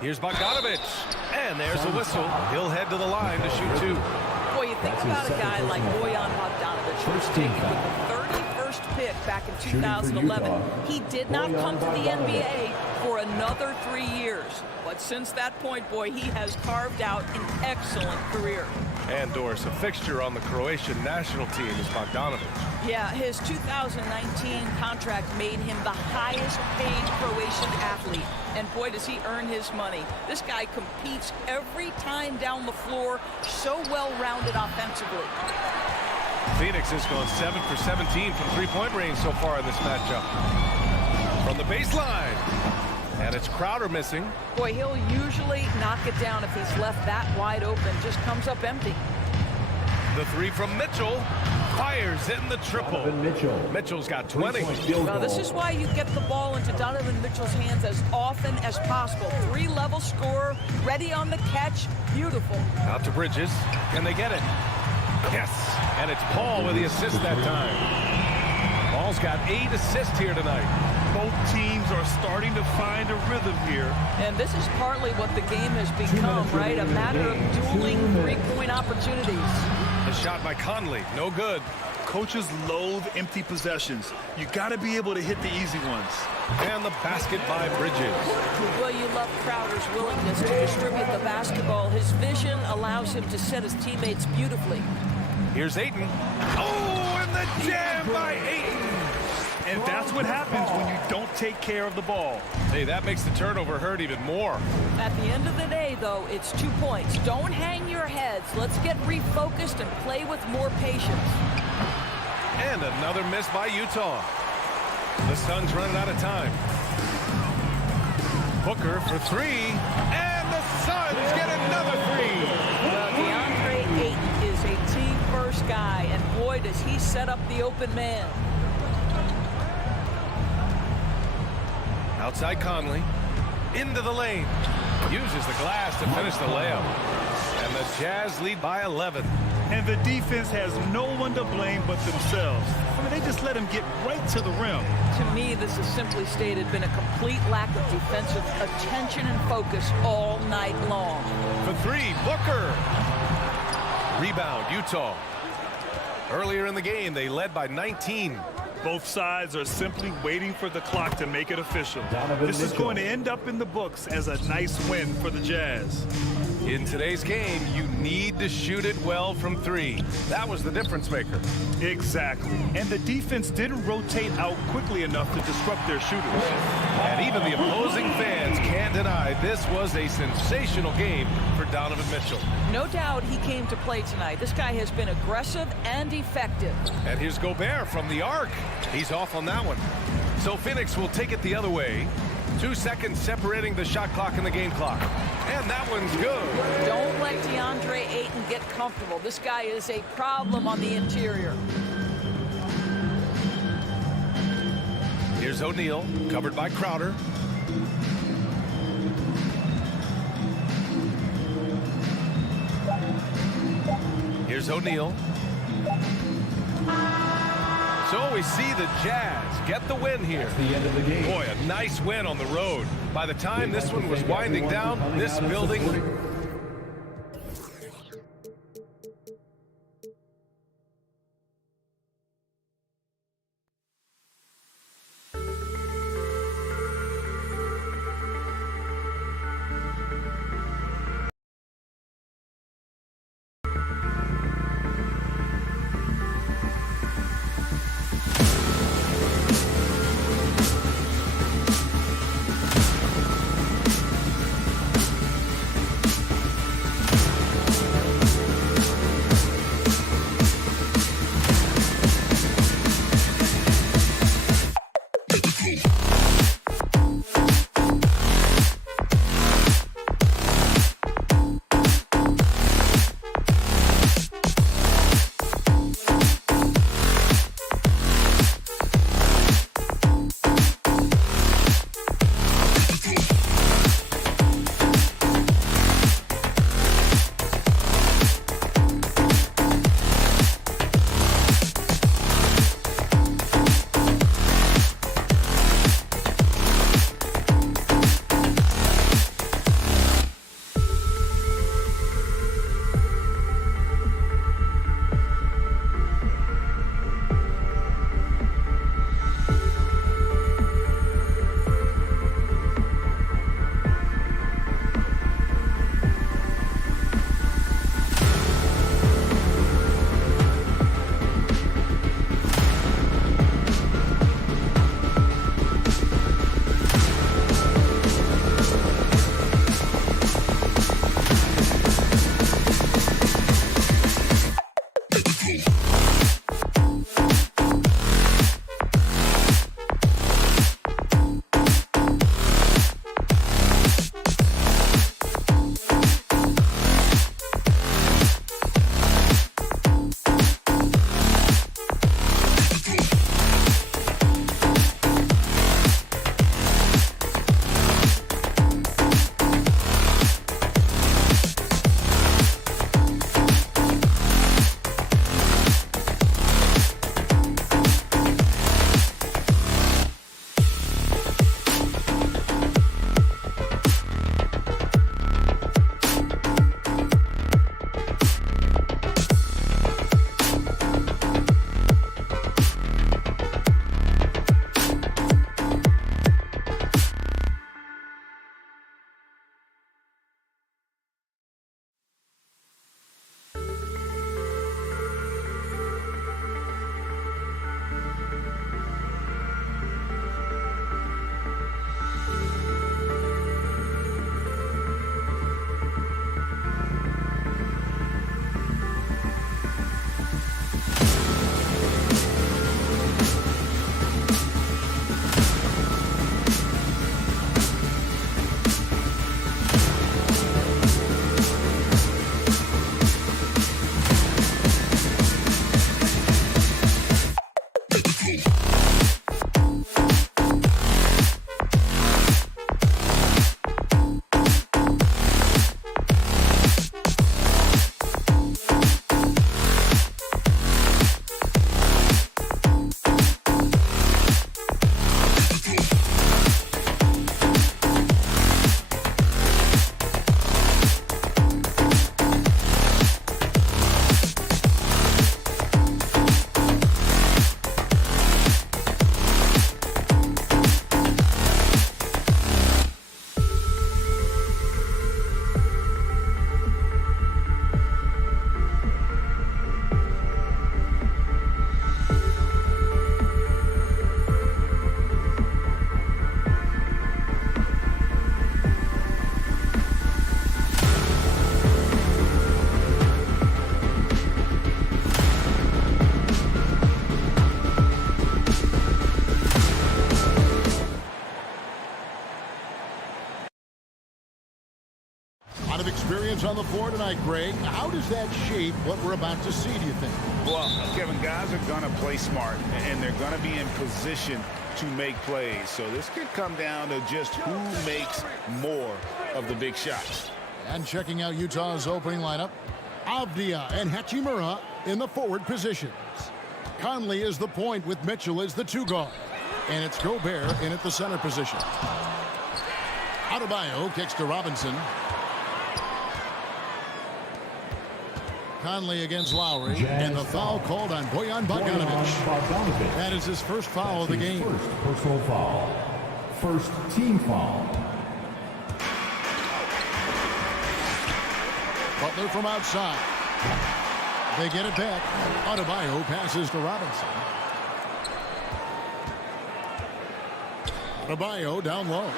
Here's Bogdanovic. And there's a whistle. He'll head to the line to shoot 2. Boy, you think about a guy like Bojan Bogdanovic, who was taken with the 31st pick back in 2011. He did not come to the NBA for another 3 years. But since that point, boy, he has carved out an excellent career. And Doris, a fixture on the Croatian national team is Bogdanovic. Yeah, his 2019 contract made him the highest paid Croatian athlete. And boy, does he earn his money. This guy competes every time down the floor, so well-rounded offensively. Phoenix has gone 7 for 17 from three-point range so far in this matchup. From the baseline. And it's Crowder missing. Boy, he'll usually knock it down if he's left that wide open. Just comes up empty. The three from Mitchell. Fires in the triple. Mitchell's got 20. Well, this is why you get the ball into Donovan Mitchell's hands as often as possible. 3-level scorer, ready on the catch. Beautiful. Out to Bridges. Can they get it? Yes. And it's Paul with the assist that time. Paul's got 8 assists here tonight. Both teams are starting to find a rhythm here. And this is partly what the game has become, right? A matter of dueling 3-point opportunities. The shot by Conley, no good. Coaches loathe empty possessions. You got to be able to hit the easy ones. And the basket by Bridges. Well, you love Crowder's willingness to distribute the basketball. His vision allows him to set his teammates beautifully. Here's Ayton. Oh, and the jam by Ayton. And that's what happens when you don't take care of the ball. Hey, that makes the turnover hurt even more. At the end of the day, though, it's 2 points. Don't hang your heads. Let's get refocused and play with more patience. And another miss by Utah. The Suns running out of time. Booker for 3. And the Suns get another 3. DeAndre Ayton is a team-first guy, and boy, does he set up the open man. Outside Conley. Into the lane. Uses the glass to finish the layup. And the Jazz lead by 11. And the defense has no one to blame but themselves. I mean, they just let him get right to the rim. To me, this is simply stated been a complete lack of defensive attention and focus all night long. For 3, Booker. Rebound, Utah. Earlier in the game, they led by 19. Both sides are simply waiting for the clock to make it official. This is going to end up in the books as a nice win for the Jazz. In today's game, you need to shoot it well from 3. That was the difference maker. Exactly. And the defense didn't rotate out quickly enough to disrupt their shooters. And even the opposing fans can't deny this was a sensational game for Donovan Mitchell. No doubt he came to play tonight. This guy has been aggressive and effective. And here's Gobert from the arc. He's off on that one. So Phoenix will take it the other way. 2 seconds separating the shot clock and the game clock. And that one's good. Don't let DeAndre Ayton get comfortable. This guy is a problem on the interior. Here's O'Neal, covered by Crowder. Here's O'Neal. So we see the Jazz get the win here. The end of the game. Boy, a nice win on the road. By the time this one was winding down, this building... experience on the floor tonight, Greg. How does that shape what we're about to see, do you think? Well, Kevin, guys are going to play smart, and they're going to be in position to make plays. So this could come down to just who makes more of the big shots. And checking out Utah's opening lineup, Avdia and Hachimura in the forward positions. Conley is the point with Mitchell as the 2 guard. And it's Gobert in at the center position. Adebayo kicks to Robinson. Conley against Lowry, and the foul called on Bojan Bogdanovic. That is his first foul of the game. First personal foul. First team foul. Butler from outside. They get it back. Adebayo passes to Robinson. Adebayo down low.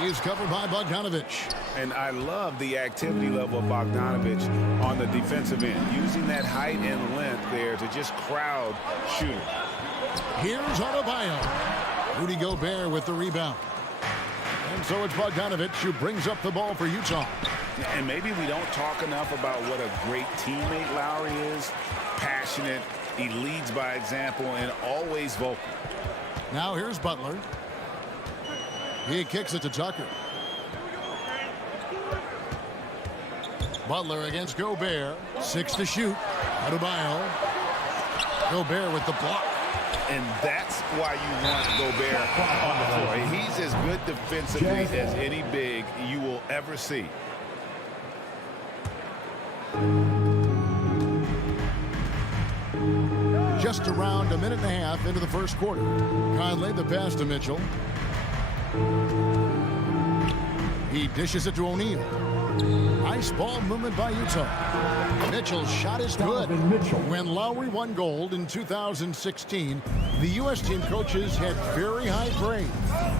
He's covered by Bogdanovic. And I love the activity level of Bogdanovic on the defensive end, using that height and length there to just crowd shoot. Here's Adebayo. Rudy Gobert with the rebound. And so it's Bogdanovic who brings up the ball for Utah. And maybe we don't talk enough about what a great teammate Lowry is. Passionate, he leads by example, and always vocal. Now here's Butler. He kicks it to Tucker. Butler against Gobert. 6 to shoot. Adebayo. Gobert with the block. And that's why you want Gobert on the floor. He's as good defensively as any big you will ever see. Just around a minute and a half into the first quarter. Conley the pass to Mitchell. He dishes it to O'Neal. Nice ball movement by Utah. Mitchell's shot is good. When Lowry won gold in 2016, the U.S. team coaches had very high praise.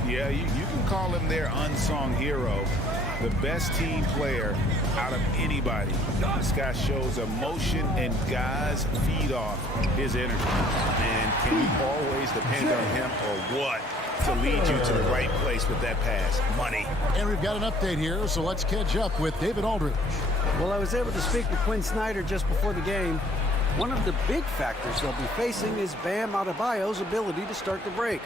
Yeah, you can call him their unsung hero. The best team player out of anybody. This guy shows emotion, and guys feed off his energy. And can you always depend on him or what to lead you to the right place with that pass? Money. And we've got an update here, so let's catch up with David Aldridge. Well, I was able to speak to Quinn Snyder just before the game. One of the big factors they'll be facing is Bam Adebayo's ability to start the break.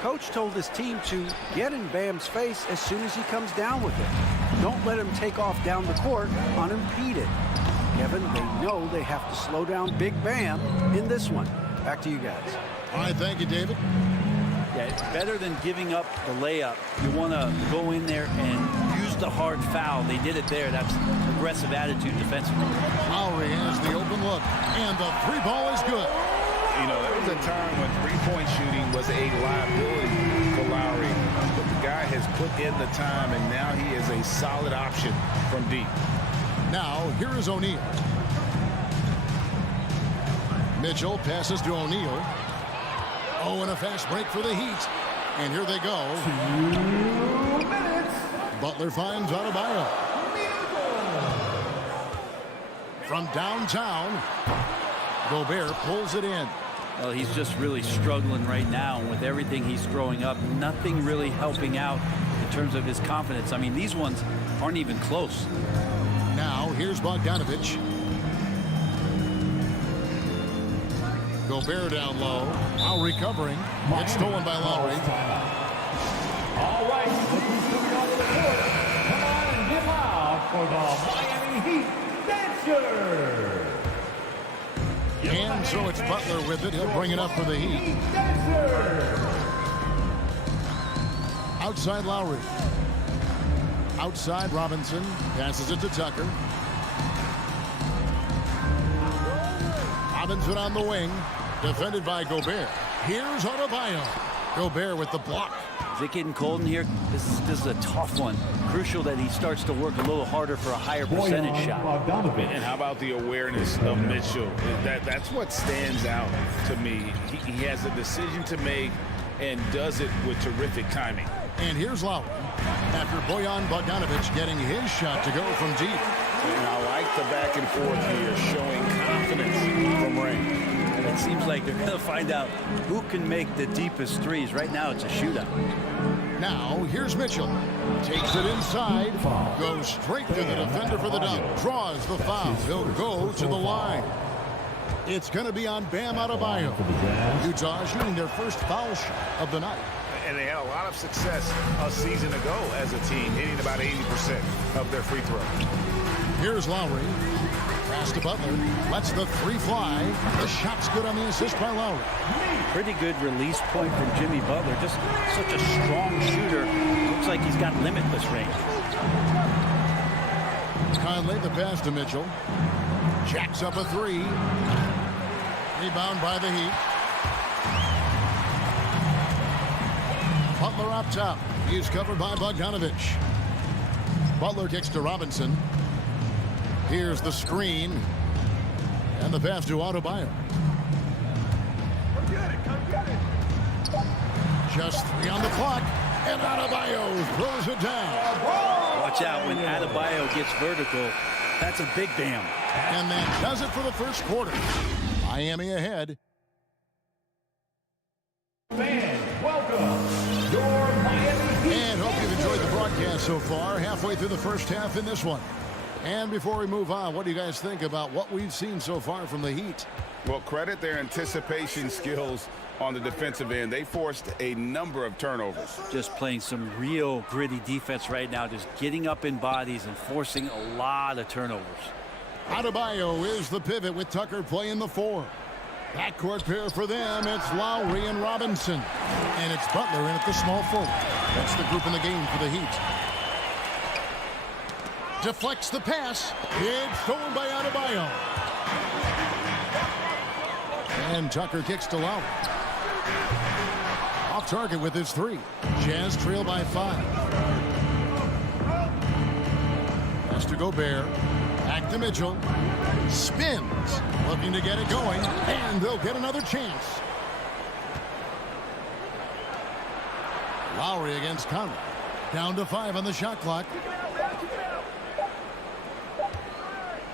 Coach told his team to get in Bam's face as soon as he comes down with it. Don't let him take off down the court unimpeded. Kevin, they know they have to slow down Big Bam in this one. Back to you guys. All right, thank you, David. Yeah, it's better than giving up the layup. You want to go in there and use the hard foul. They did it there. That's aggressive attitude defensively. Lowry has the open look, and the 3 ball is good. You know, there was a time when three-point shooting was a liability for Lowry. But the guy has put in the time, and now he is a solid option from deep. Now, here is O'Neal. Mitchell passes to O'Neal. Oh, and a fast break for the Heat. And here they go. 2 minutes. Butler finds Adebayo. From downtown, Gobert pulls it in. Well, he's just really struggling right now. And with everything he's throwing up, nothing really helping out in terms of his confidence. I mean, these ones aren't even close. Now, here's Bogdanovic. Gobert down low. Now recovering. It's stolen by Lowry. All right, look who's coming onto the court. Come on and give out for the Miami Heat Dancer. And so it's Butler with it. He'll bring it up for the Heat. Outside Lowry. Outside Robinson. Passes it to Tucker. Robinson on the wing. Defended by Gobert. Here's Adebayo. Gobert with the block. Is it getting cold in here? This is a tough one. Crucial that he starts to work a little harder for a higher percentage shot. And how about the awareness of Mitchell? That's what stands out to me. He has a decision to make and does it with terrific timing. And here's Lowry. After Bojan Bogdanovic getting his shot to go from deep. And I like the back and forth here, showing confidence from Ray. And it seems like they're going to find out who can make the deepest threes. Right now, it's a shootout. Now, here's Mitchell. Takes it inside. Goes straight to the defender for the dunk. Draws the foul. He'll go to the line. It's going to be on Bam Adebayo. Utah shooting their first foul shot of the night. And they had a lot of success a season ago as a team, hitting about 80% of their free throws. Here's Lowry. Pass to Butler. Lets the three fly. The shot's good on the assist by Lowry. Pretty good release point from Jimmy Butler. Just such a strong shooter. Looks like he's got limitless range. Conley, the pass to Mitchell. Jacks up a three. Rebound by the Heat. Butler up top. He's covered by Bogdanovich. Butler kicks to Robinson. Here's the screen. And the pass to Adebayo. Just 3 on the clock. And Adebayo throws it down. Watch out when Adebayo gets vertical. That's a big bam. And that does it for the first quarter. Miami ahead. Fans, welcome your Miami Heat. And hope you've enjoyed the broadcast so far. Halfway through the first half in this one. And before we move on, what do you guys think about what we've seen so far from the Heat? Well, credit their anticipation skills on the defensive end. They forced a number of turnovers. Just playing some real gritty defense right now. Just getting up in bodies and forcing a lot of turnovers. Adebayo is the pivot with Tucker playing the 4. Backcourt pair for them. It's Lowry and Robinson. And it's Butler in at the small forward. That's the group in the game for the Heat. Deflects the pass. It's stolen by Adebayo. And Tucker kicks to Lowry. Off target with his 3. Jazz trail by 5. Pass to Gobert. Back to Mitchell. Spins. Looking to get it going. And they'll get another chance. Lowry against Conley. Down to 5 on the shot clock.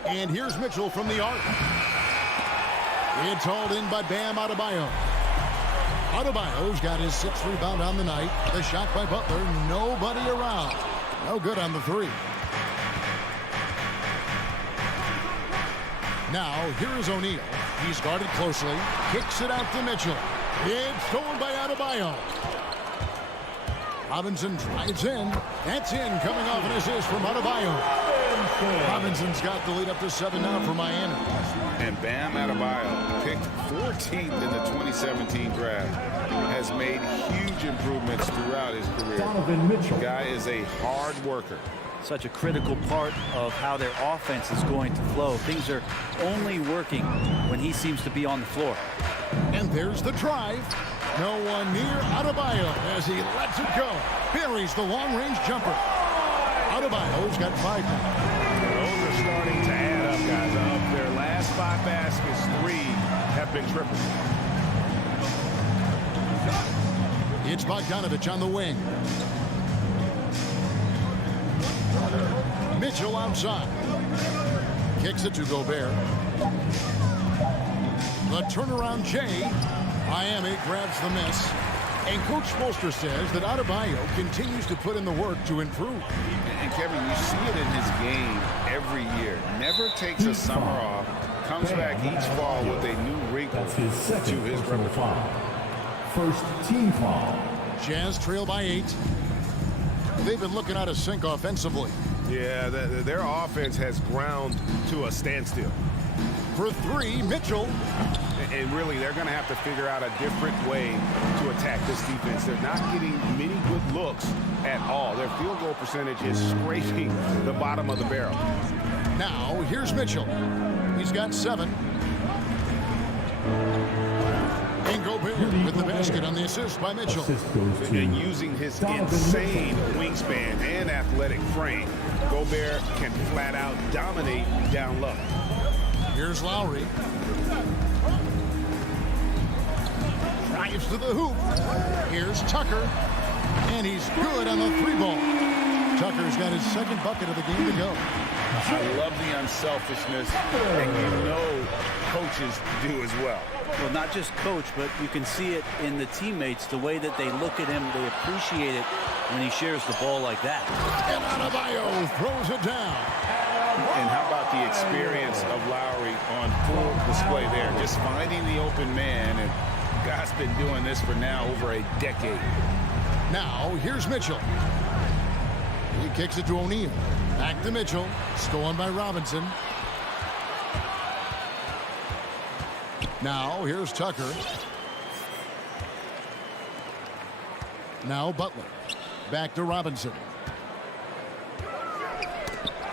And here's Mitchell from the arc. It's hauled in by Bam Adebayo. Adebayo's got his 6th rebound on the night. The shot by Butler. Nobody around. No good on the 3. Now, here's O'Neal. He's guarded closely. Kicks it out to Mitchell. It's stolen by Adebayo. Robinson drives in. That's in, coming off an assist from Adebayo. Robinson's got the lead up to 7 now for Miami. And Bam Adebayo, picked 14th in the 2017 draft, has made huge improvements throughout his career. Donovan Mitchell. Guy is a hard worker. Such a critical part of how their offense is going to flow. Things are only working when he seems to be on the floor. And there's the drive. No one near Adebayo as he lets it go. Buries the long-range jumper. Adebayo's got 5 now. Those are starting to add up, guys. Of their last 5 baskets, 3 have been triples. It's Bogdanovich on the wing. Mitchell outside. Kicks it to Gobert. The turnaround Jay. Miami grabs the miss. And Coach Spoelstra says that Adebayo continues to put in the work to improve. And Kevin, you see it in his game every year. Never takes a summer off. Comes back each fall with a new wrinkle That's his second to his personal repertoire. foul. First team foul. Jazz trail by 8. They've been looking out of sync offensively. Yeah, their offense has ground to a standstill. For 3, Mitchell. And really, they're going to have to figure out a different way to attack this defense. They're not getting many good looks at all. Their field goal percentage is scraping the bottom of the barrel. Now, here's Mitchell. He's got 7. And Gobert with the basket on the assist by Mitchell. Assist goes to And using his insane wingspan and athletic frame, Gobert can flat out dominate down low. Here's Lowry. Drives to the hoop. Here's Tucker. And he's good on the 3-ball. Tucker's got his 2nd bucket of the game to go. I love the unselfishness, and you know coaches do as well. Well, not just coach, but you can see it in the teammates, the way that they look at him. They appreciate it when he shares the ball like that. And Adebayo throws it down. And how about the experience of Lowry on full display there, just finding the open man, and guy's been doing this for now over a decade. Now, here's Mitchell. He kicks it to O'Neal. Back to Mitchell. Stolen by Robinson. Now, here's Tucker. Now, Butler. Back to Robinson.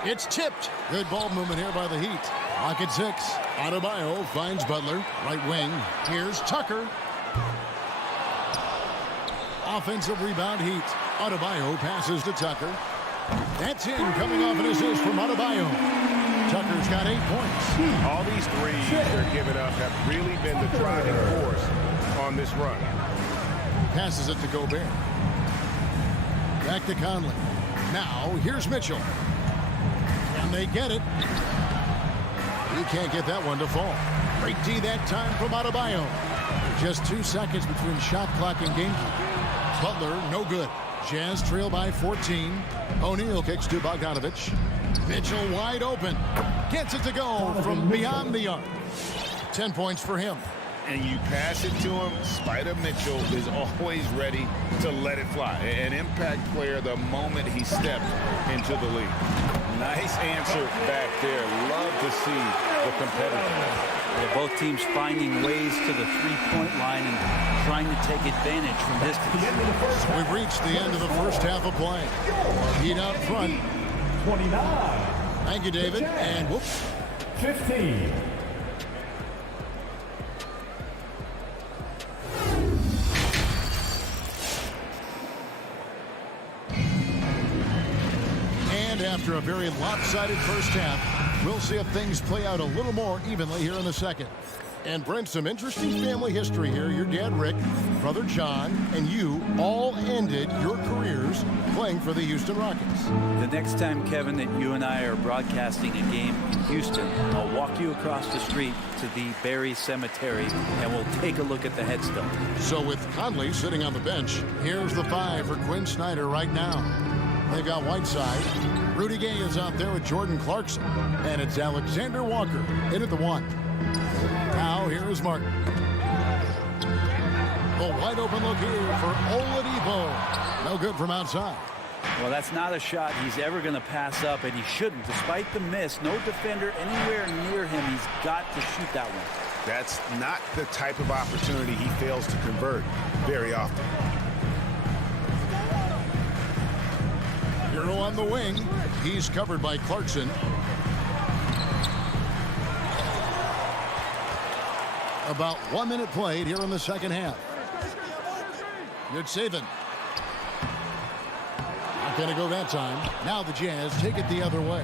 It's tipped. Good ball movement here by the Heat. Clock at 6. Adebayo finds Butler. Right wing. Here's Tucker. Offensive rebound Heat. Adebayo passes to Tucker. That's in, coming off an assist from Adebayo. Tucker's got 8 points. All these threes they're giving up have really been the driving force on this run. Passes it to Gobert. Back to Conley. Now, here's Mitchell. And they get it. He can't get that one to fall. Great D that time from Adebayo. Just 2 seconds between shot clock and game clock. Butler, no good. Jazz trail by 14. O'Neal kicks to Bogdanovich. Mitchell wide open. Gets it to go from beyond the arc. 10 points for him. And you pass it to him, Spider Mitchell is always ready to let it fly. An impact player the moment he stepped into the league. Nice answer back there. Love to see the competitiveness. Yeah, both teams finding ways to the three-point line and trying to take advantage from distance. So we've reached the end of the first half of play. Heat out front. 29. Thank you, David. And whoops. 15. And after a very lopsided first half, we'll see if things play out a little more evenly here in the second. And Brent, some interesting family history here. Your dad, Rick, brother John, and you all ended your careers playing for the Houston Rockets. The next time, Kevin, that you and I are broadcasting a game in Houston, I'll walk you across the street to the Barry Cemetery, and we'll take a look at the headstone. So with Conley sitting on the bench, here's the 5 for Quinn Snyder right now. They've got Whiteside. Rudy Gay is out there with Jordan Clarkson. And it's Alexander Walker in at the 1. Now here is Martin. A wide open look here for Oladipo. No good from outside. Well, that's not a shot he's ever going to pass up, and he shouldn't. Despite the miss, no defender anywhere near him. He's got to shoot that one. That's not the type of opportunity he fails to convert very often. Hero on the wing. He's covered by Clarkson. About 1 minute played here in the second half. Good saving. Not going to go that time. Now the Jazz take it the other way.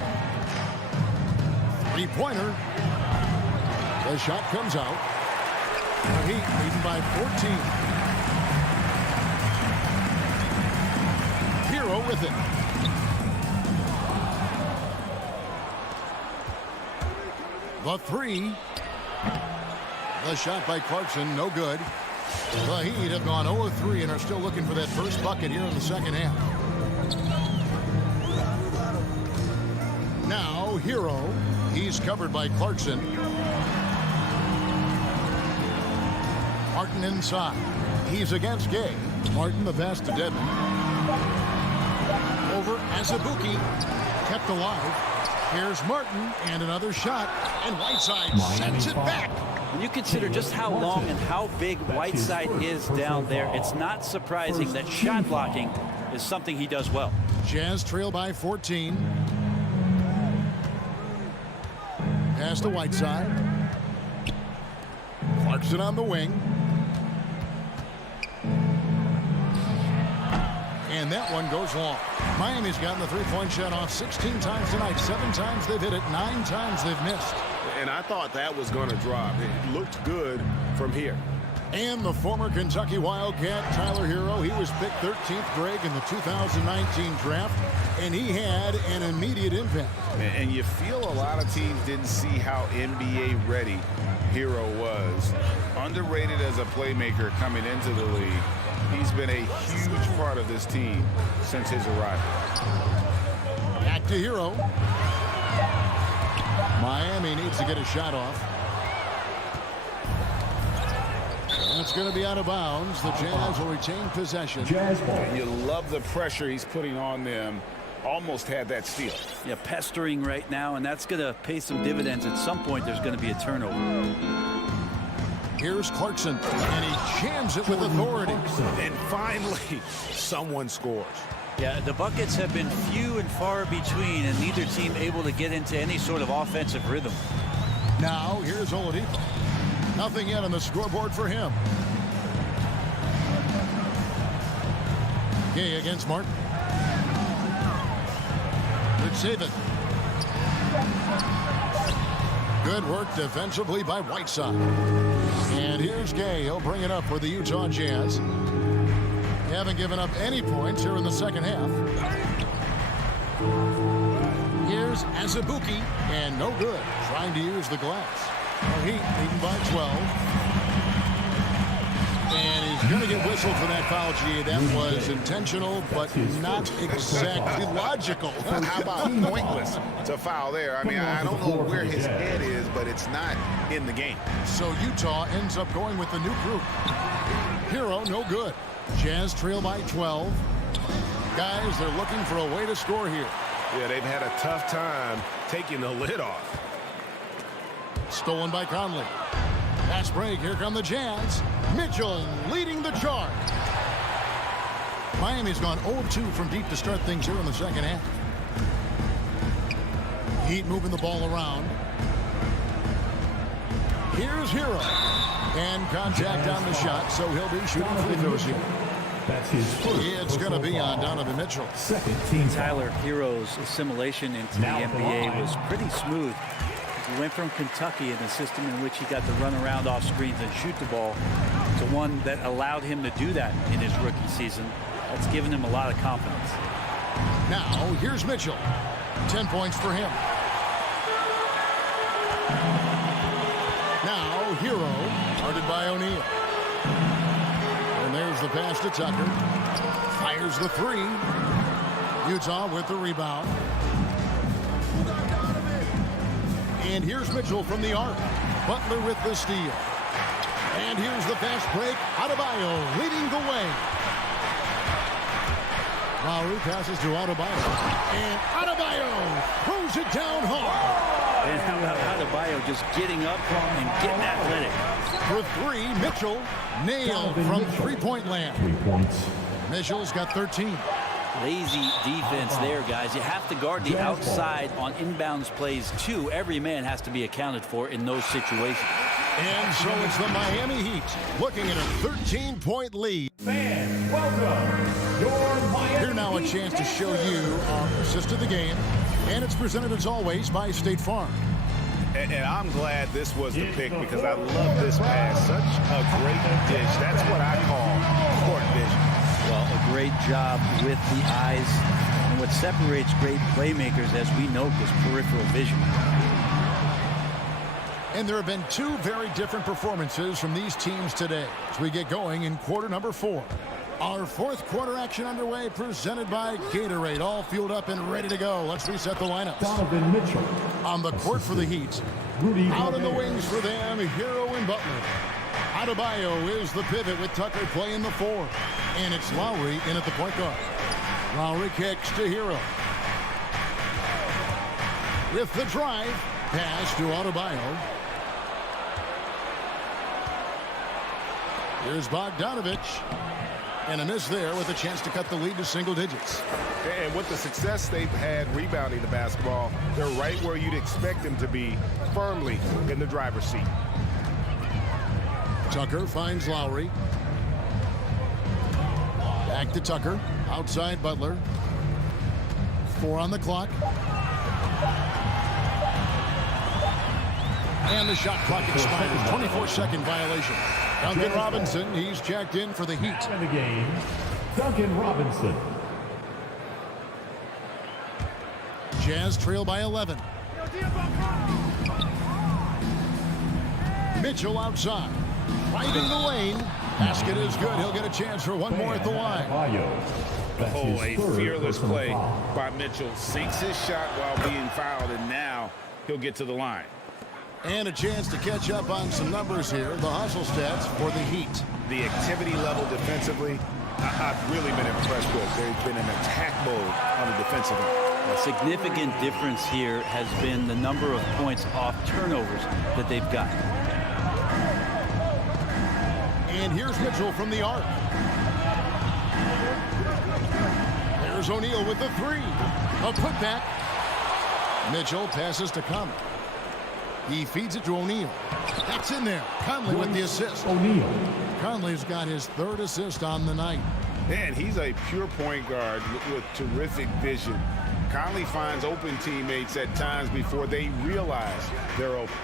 Three-pointer. The shot comes out. The Heat leading by 14. Hero with it. The 3. The shot by Clarkson, no good. The Heat have gone 0-3 and are still looking for that first bucket here in the second half. Now, Hero. He's covered by Clarkson. Martin inside. He's against Gay. Martin the pass to Devin. Over Azubuike. Kept alive. Here's Martin and another shot. And Whiteside sends it back. When you consider just how long and how big Whiteside is down there, it's not surprising that shot blocking is something he does well. Jazz trail by 14. Pass to Whiteside. Clarkson on the wing. And that one goes long. Miami's gotten the three-point shot off 16 times tonight. 7 times they've hit it. 9 times they've missed. And I thought that was going to drop. It looked good from here. And the former Kentucky Wildcat, Tyler Hero, he was picked 13th, Greg, in the 2019 draft, and he had an immediate impact. And you feel a lot of teams didn't see how NBA ready Hero was. Underrated as a playmaker coming into the league. He's been a huge part of this team since his arrival. Back to Hero. Miami needs to get a shot off. It's going to be out of bounds. The Jazz will retain possession. Jazz ball. You love the pressure he's putting on them. Almost had that steal. Yeah, pestering right now, and that's going to pay some dividends. At some point, there's going to be a turnover. Here's Clarkson, and he jams it with authority. And finally, someone scores. Yeah, the buckets have been few and far between, and neither team able to get into any sort of offensive rhythm. Now, here's Oladipo. Nothing yet on the scoreboard for him. Gay against Martin. Good save it. Good work defensively by Whiteside. And here's Gay. He'll bring it up for the Utah Jazz. They haven't given up any points here in the second half. Here's Azubuike, and no good. Trying to use the glass. Well, Heat leading by 12. And he's going to get whistled for that foul, G. That was intentional, but not exactly logical. How about pointless to foul there? I mean, I don't know where his head is, but it's not in the game. So Utah ends up going with the new group. Hero, no good. Jazz trail by 12. Guys, they're looking for a way to score here. Yeah, they've had a tough time taking the lid off. Stolen by Conley. Pass break. Here come the Jazz. Mitchell leading the charge. Miami's gone 0-2 from deep to start things here in the second half. Heat moving the ball around. Here's Hero. And contact on the shot, so he'll be shooting free throws here. That's his first. It's going to be on Donovan Mitchell. Second team. Tyler Hero's assimilation into the NBA was pretty smooth. He went from Kentucky in a system in which he got to run around off screens and shoot the ball to one that allowed him to do that in his rookie season. That's given him a lot of confidence. Now, here's Mitchell. 10 points for him. Now, Hero, guarded by O'Neal. And there's the pass to Tucker. Fires the three. Utah with the rebound. And here's Mitchell from the arc. Butler with the steal. And here's the fast break. Adebayo leading the way. Lowry passes to Adebayo. And Adebayo throws it down hard. And how about Adebayo just getting up and getting athletic? For three, Mitchell nailed from three-point land. 3 points. Mitchell's got 13. Lazy defense there, guys. You have to guard the outside on inbounds plays, too. Every man has to be accounted for in those situations. And so it's the Miami Heat looking at a 13-point lead. Fans, welcome your Miami Here now a chance to show you our assist of the game. And it's presented as always by State Farm. And I'm glad this was the pick because I love this pass. Such a great dish. That's what I call court vision. Well, a great job with the eyes. And what separates great playmakers, as we note, is peripheral vision. And there have been two very different performances from these teams today as we get going in quarter number 4. Our fourth quarter action underway, presented by Gatorade, all fueled up and ready to go. Let's reset the lineups. Donovan Mitchell. On the court for the Heat. Rudy Out in the Gobert. wings for them, Hero and Butler. Adebayo is the pivot with Tucker playing the 4. And it's Lowry in at the point guard. Lowry kicks to Hero. With the drive, pass to Adebayo. Here's Bogdanovich. And a miss there with a chance to cut the lead to single digits. And with the success they've had rebounding the basketball, they're right where you'd expect them to be, firmly in the driver's seat. Tucker finds Lowry. Back to Tucker. Outside Butler. 4 on the clock. And the shot clock expires. 24-second violation. Duncan Robinson, he's checked in for the Heat. Out of the game, Duncan Robinson. Jazz trail by 11. Mitchell outside. Finding the lane. Basket is good. He'll get a chance for one more at the line. That's Oh, his a third fearless personal play foul. by Mitchell. Sinks his shot while being fouled, and now he'll get to the line. And a chance to catch up on some numbers here. The hustle stats for the Heat. The activity level defensively, I've really been impressed with. They've been in attack mode on the defensive end. A significant difference here has been the number of points off turnovers that they've gotten. And here's Mitchell from the arc. There's O'Neal with the three. A putback. Mitchell passes to Conley. He feeds it to O'Neal. That's in there. Conley with the assist. O'Neal. Conley's got his third assist on the night. Man, he's a pure point guard with terrific vision. Conley finds open teammates at times before they realize they're open.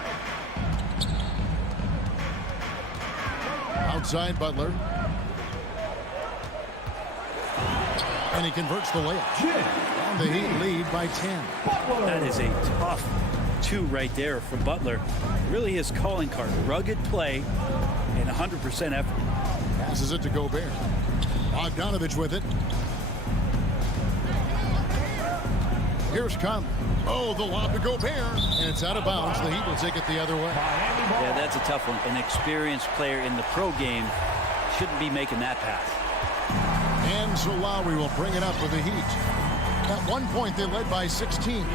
Outside Butler. And he converts the layup. And the Heat lead by 10. That is a tough two right there from Butler. Really his calling card. Rugged play and 100% effort. Passes it to Gobert. Bogdanovich with it. Here's Conley. Oh, the lob to Gobert. And it's out of bounds. The Heat will take it the other way. Yeah, that's a tough one. An experienced player in the pro game shouldn't be making that pass. And so Lowry will bring it up with the Heat. At one point, they led by 16.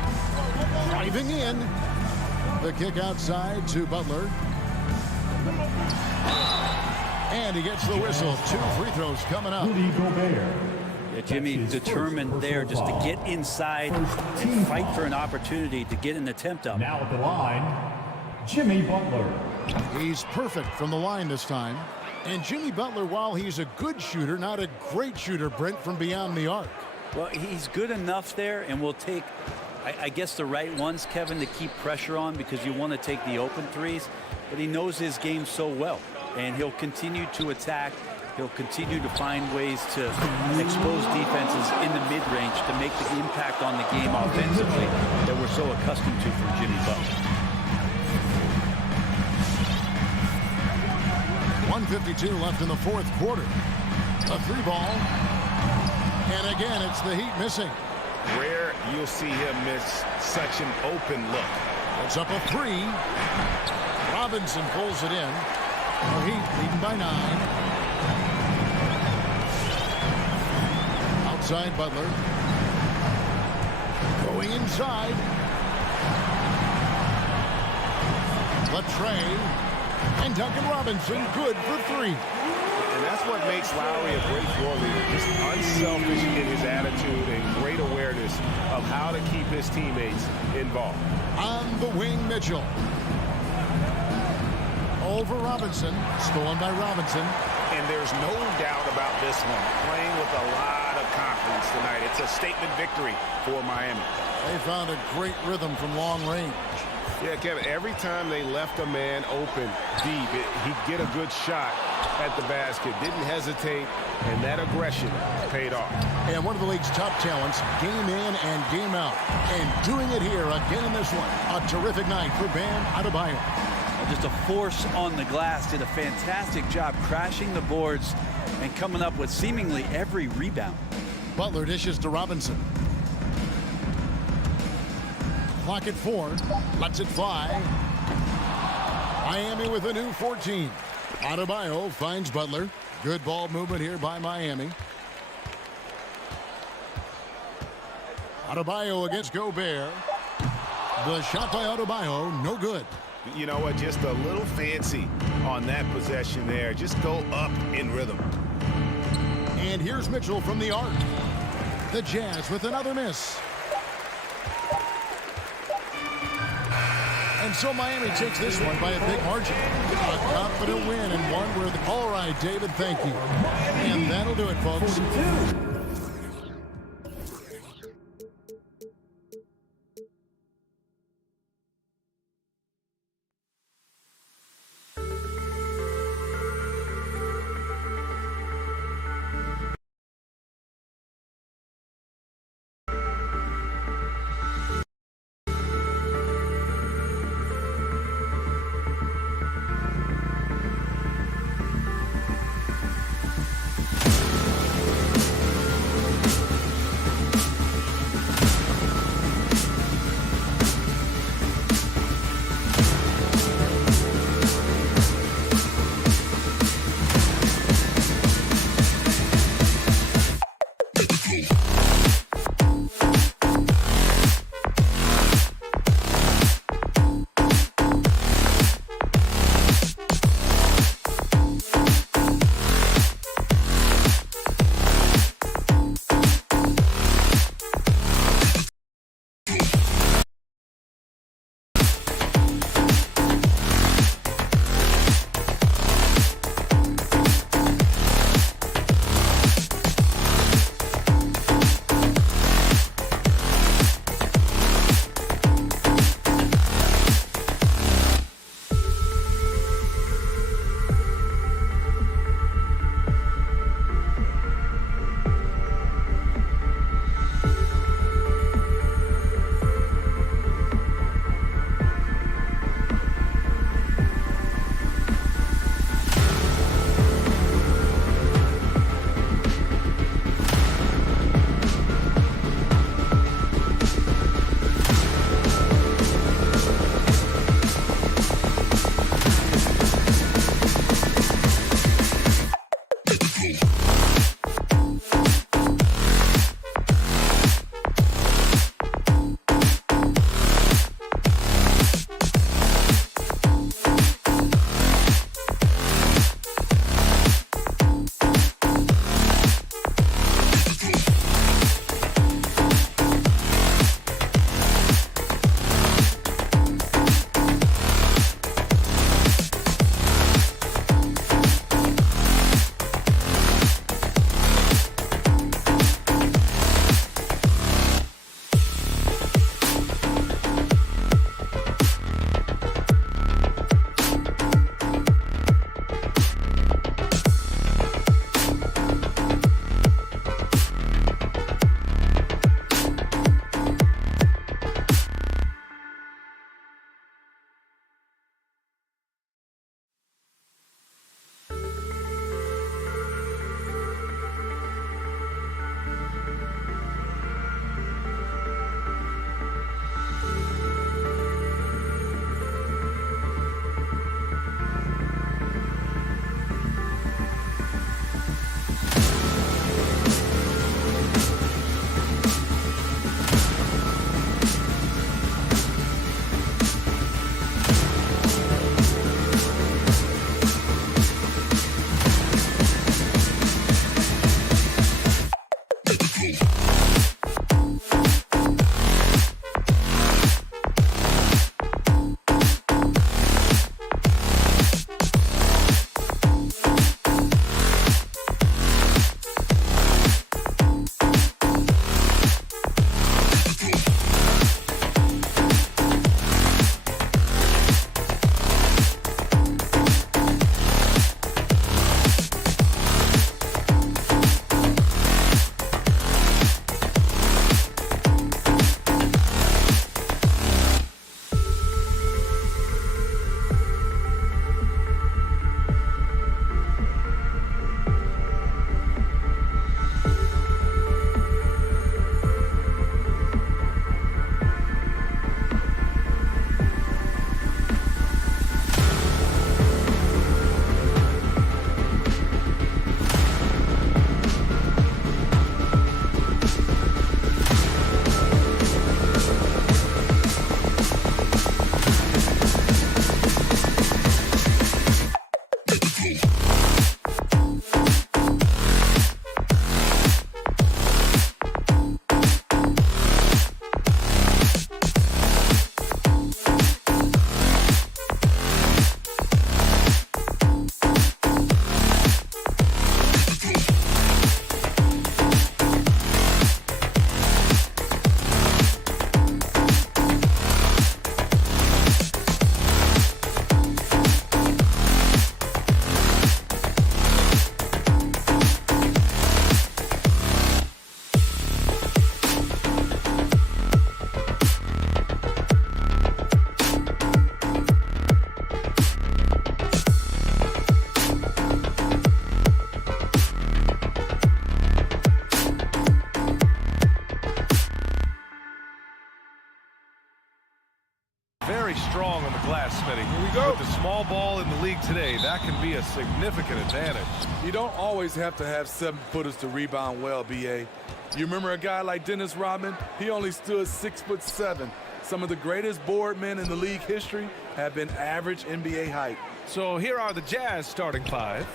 Driving in. The kick outside to Butler. And he gets the whistle. 2 free throws coming up. Rudy Gobert. Yeah, Jimmy determined there just to get inside and fight for an opportunity to get an attempt up. Now at the line, Jimmy Butler. He's perfect from the line this time. And Jimmy Butler, while he's a good shooter, not a great shooter, Brent, from beyond the arc. Well, he's good enough there, and will take, I guess, the right ones, Kevin, to keep pressure on because you want to take the open threes. But he knows his game so well, and he'll continue to attack. He'll continue to find ways to expose defenses in the mid-range to make the impact on the game offensively that we're so accustomed to from Jimmy Butler. 1:52 left in the fourth quarter. A three ball. And again, it's the Heat missing. Rare you'll see him miss such an open look. It's up a three. Robinson pulls it in. The Heat leading by 9. Outside Butler. Going inside. Latrey. And Duncan Robinson good for 3. And that's what makes Lowry a great floor leader. Just unselfish in his attitude and great awareness of how to keep his teammates involved. On the wing, Mitchell. Over Robinson. Stolen by Robinson. And there's no doubt about this one. Playing with a lot of confidence tonight. It's a statement victory for Miami. They found a great rhythm from long range. Yeah, Kevin, every time they left a man open deep, he'd get a good shot at the basket. Didn't hesitate, and that aggression paid off. And one of the league's top talents, game in and game out. And doing it here again in this one. A terrific night for Bam Adebayo. Just a force on the glass. Did a fantastic job crashing the boards and coming up with seemingly every rebound. Butler dishes to Robinson. Clock at 4. Lets it fly. Miami with a new 14. Adebayo finds Butler. Good ball movement here by Miami. Adebayo against Gobert. The shot by Adebayo, no good. You know what? Just a little fancy on that possession there. Just go up in rhythm. And here's Mitchell from the arc. The Jazz with another miss. And so Miami takes this one by a big margin. A confident win and one where the all right, David, thank you. And that'll do it, folks. today, that can be a significant advantage. You don't always have to have 7-footers to rebound well, B.A. You remember a guy like Dennis Rodman? He only stood 6'7". Some of the greatest board men in the league history have been average NBA height. So here are the Jazz starting five.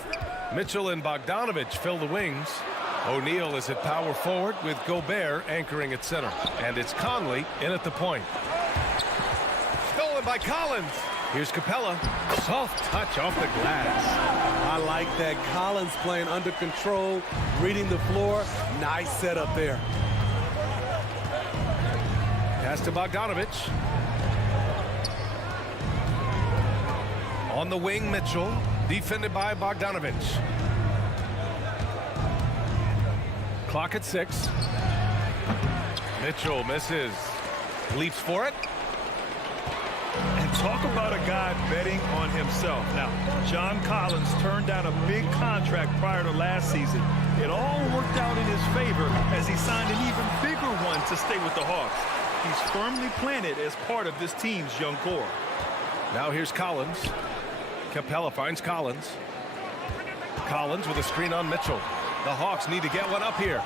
Mitchell and Bogdanovich fill the wings. O'Neal is at power forward with Gobert anchoring at center. And it's Conley in at the point. Stolen by Collins. Here's Capella. Soft touch off the glass. I like that. Collins playing under control, reading the floor. Nice setup there. Pass to Bogdanovich. On the wing, Mitchell. Defended by Bogdanovich. Clock at 6. Mitchell misses. Leaps for it. And talk about a guy betting on himself. Now, John Collins turned down a big contract prior to last season. It all worked out in his favor as he signed an even bigger one to stay with the Hawks. He's firmly planted as part of this team's young core. Now here's Collins. Capella finds Collins. Collins with a screen on Mitchell. The Hawks need to get one up here.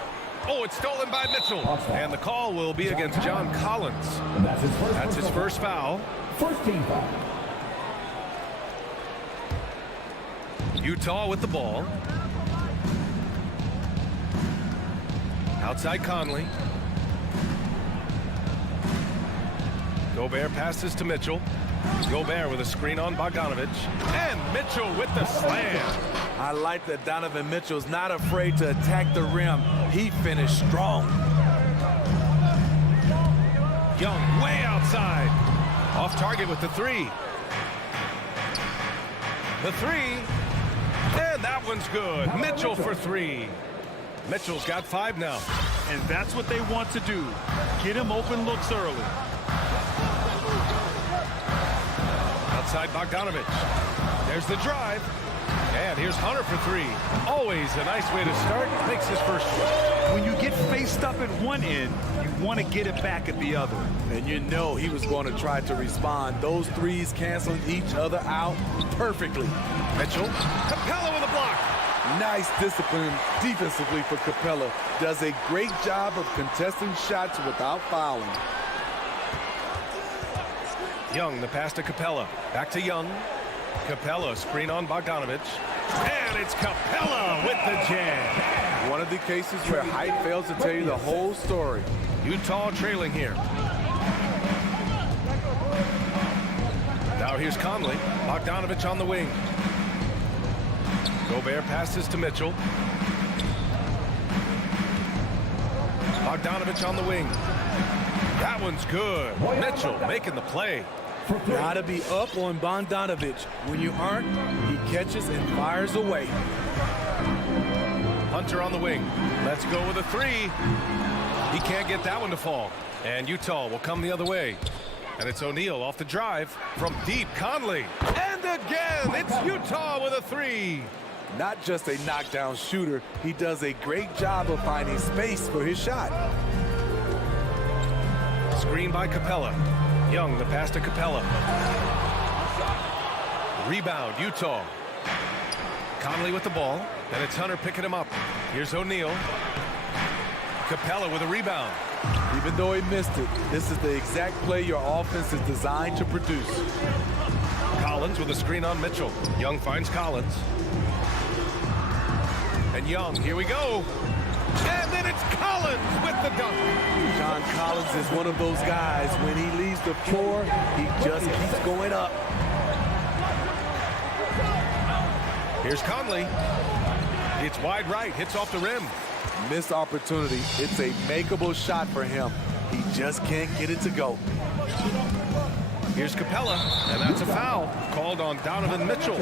Oh, it's stolen by Mitchell. And the call will be against John Collins. That's his first foul. First team foul. Utah with the ball. Outside Conley. Gobert passes to Mitchell. Gobert with a screen on Bogdanovich. And Mitchell with the slam. I like that Donovan Mitchell's not afraid to attack the rim. He finished strong. Young way outside. Off target with the three. The three. And that one's good. Mitchell for three. Mitchell's got 5 now. And that's what they want to do. Get him open looks early. Outside Bogdanovich. There's the drive. And here's Hunter for 3. Always a nice way to start. Makes his first one. When you get faced up at one end, you want to get it back at the other. And you know he was going to try to respond. Those threes canceled each other out perfectly. Mitchell. Capella with a block. Nice discipline defensively for Capella. Does a great job of contesting shots without fouling. Young, the pass to Capella. Back to Young. Capella, screen on Bogdanovich. And it's Capella with the jam. One of the cases where height fails to tell you the whole story. Utah trailing here. Now here's Conley. Bogdanovich on the wing. Gobert passes to Mitchell. Bogdanovich on the wing. That one's good. Mitchell making the play. Gotta be up on Bogdanovich. When you aren't, he catches and fires away. Hunter on the wing. Let's go with a 3. He can't get that one to fall. And Utah will come the other way. And it's O'Neal off the drive from deep. Conley. And again, it's Utah with a 3. Not just a knockdown shooter, he does a great job of finding space for his shot. Screen by Capella. Young, the pass to Capella. Rebound, Utah. Conley with the ball, and it's Hunter picking him up. Here's O'Neal. Capella with a rebound. Even though he missed it, this is the exact play your offense is designed to produce. Collins with a screen on Mitchell. Young finds Collins. And Young, here we go. And then it's Collins with the dunk. John Collins is one of those guys. When he leaves the floor, he just keeps going up. Here's Conley. It's wide right, hits off the rim. Missed opportunity. It's a makeable shot for him. He just can't get it to go. Here's Capella, and that's a foul called on Donovan Mitchell.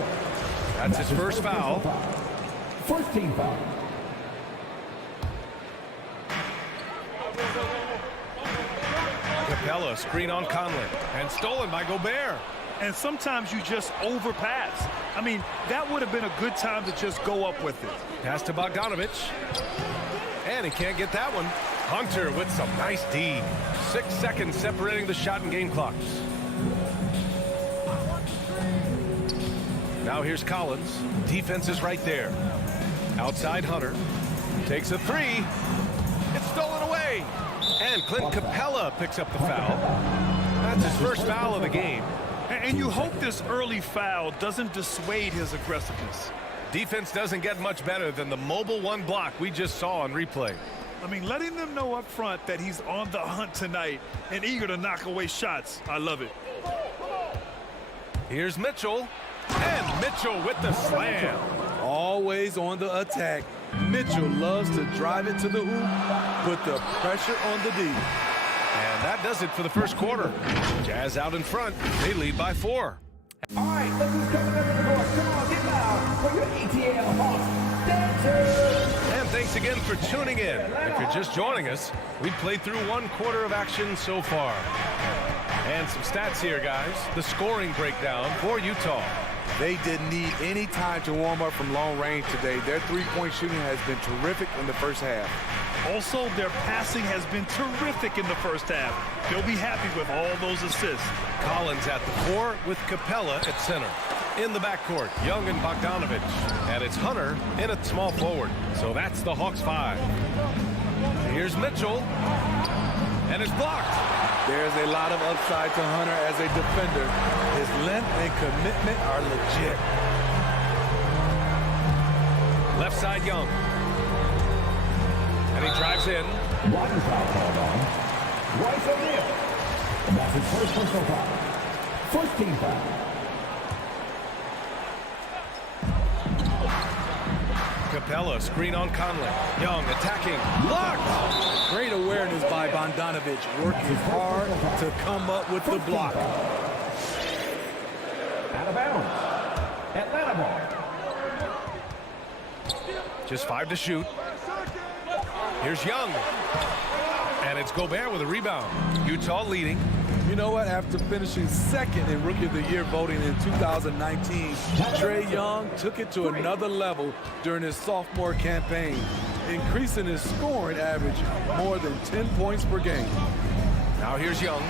That's his first foul. First team foul. Capella, screen on Conley, and stolen by Gobert. And sometimes you just overpass. I mean, that would have been a good time to just go up with it. Pass to Bogdanovich. And he can't get that one. Hunter with some nice D. 6 seconds separating the shot and game clocks. Now here's Collins. Defense is right there. Outside Hunter. Takes a three. It's stolen away. And Clint Capella picks up the foul. That's his first foul of the game. And you hope this early foul doesn't dissuade his aggressiveness. Defense doesn't get much better than the mobile one block we just saw on replay. I mean, letting them know up front that he's on the hunt tonight and eager to knock away shots. I love it. Here's Mitchell. And Mitchell with the slam. Always on the attack. Mitchell loves to drive it to the hoop, put the pressure on the D. And that does it for the first quarter. Jazz out in front. They lead by 4. All right, look who's coming up in the court. Come on, get loud for your ATL Hawks dancers. And thanks again for tuning in. If you're just joining us, we played through 1 quarter of action so far. And some stats here, guys. The scoring breakdown for Utah. They didn't need any time to warm up from long range today. Their three-point shooting has been terrific in the first half. Also, their passing has been terrific in the first half. They'll be happy with all those assists. Collins at the 4 with Capella at center. In the backcourt, Young and Bogdanovich. And it's Hunter in at small forward. So that's the Hawks 5. Here's Mitchell. And it's blocked. There's a lot of upside to Hunter as a defender. His length and commitment are legit. Left side, Young. And he drives in. One foul called on Royce O'Neal. And that's his first personal foul. First team foul. Capella, screen on Conley. Young attacking. Blocked! Great awareness by Bogdanovich, working hard to come up with the block. Out of bounds. Atlanta ball. Just 5 to shoot. Here's Young. And it's Gobert with a rebound. Utah leading. You know what? After finishing second in Rookie of the Year voting in 2019, Trae Young took it to another level during his sophomore campaign, increasing his scoring average more than 10 points per game. Now here's Young.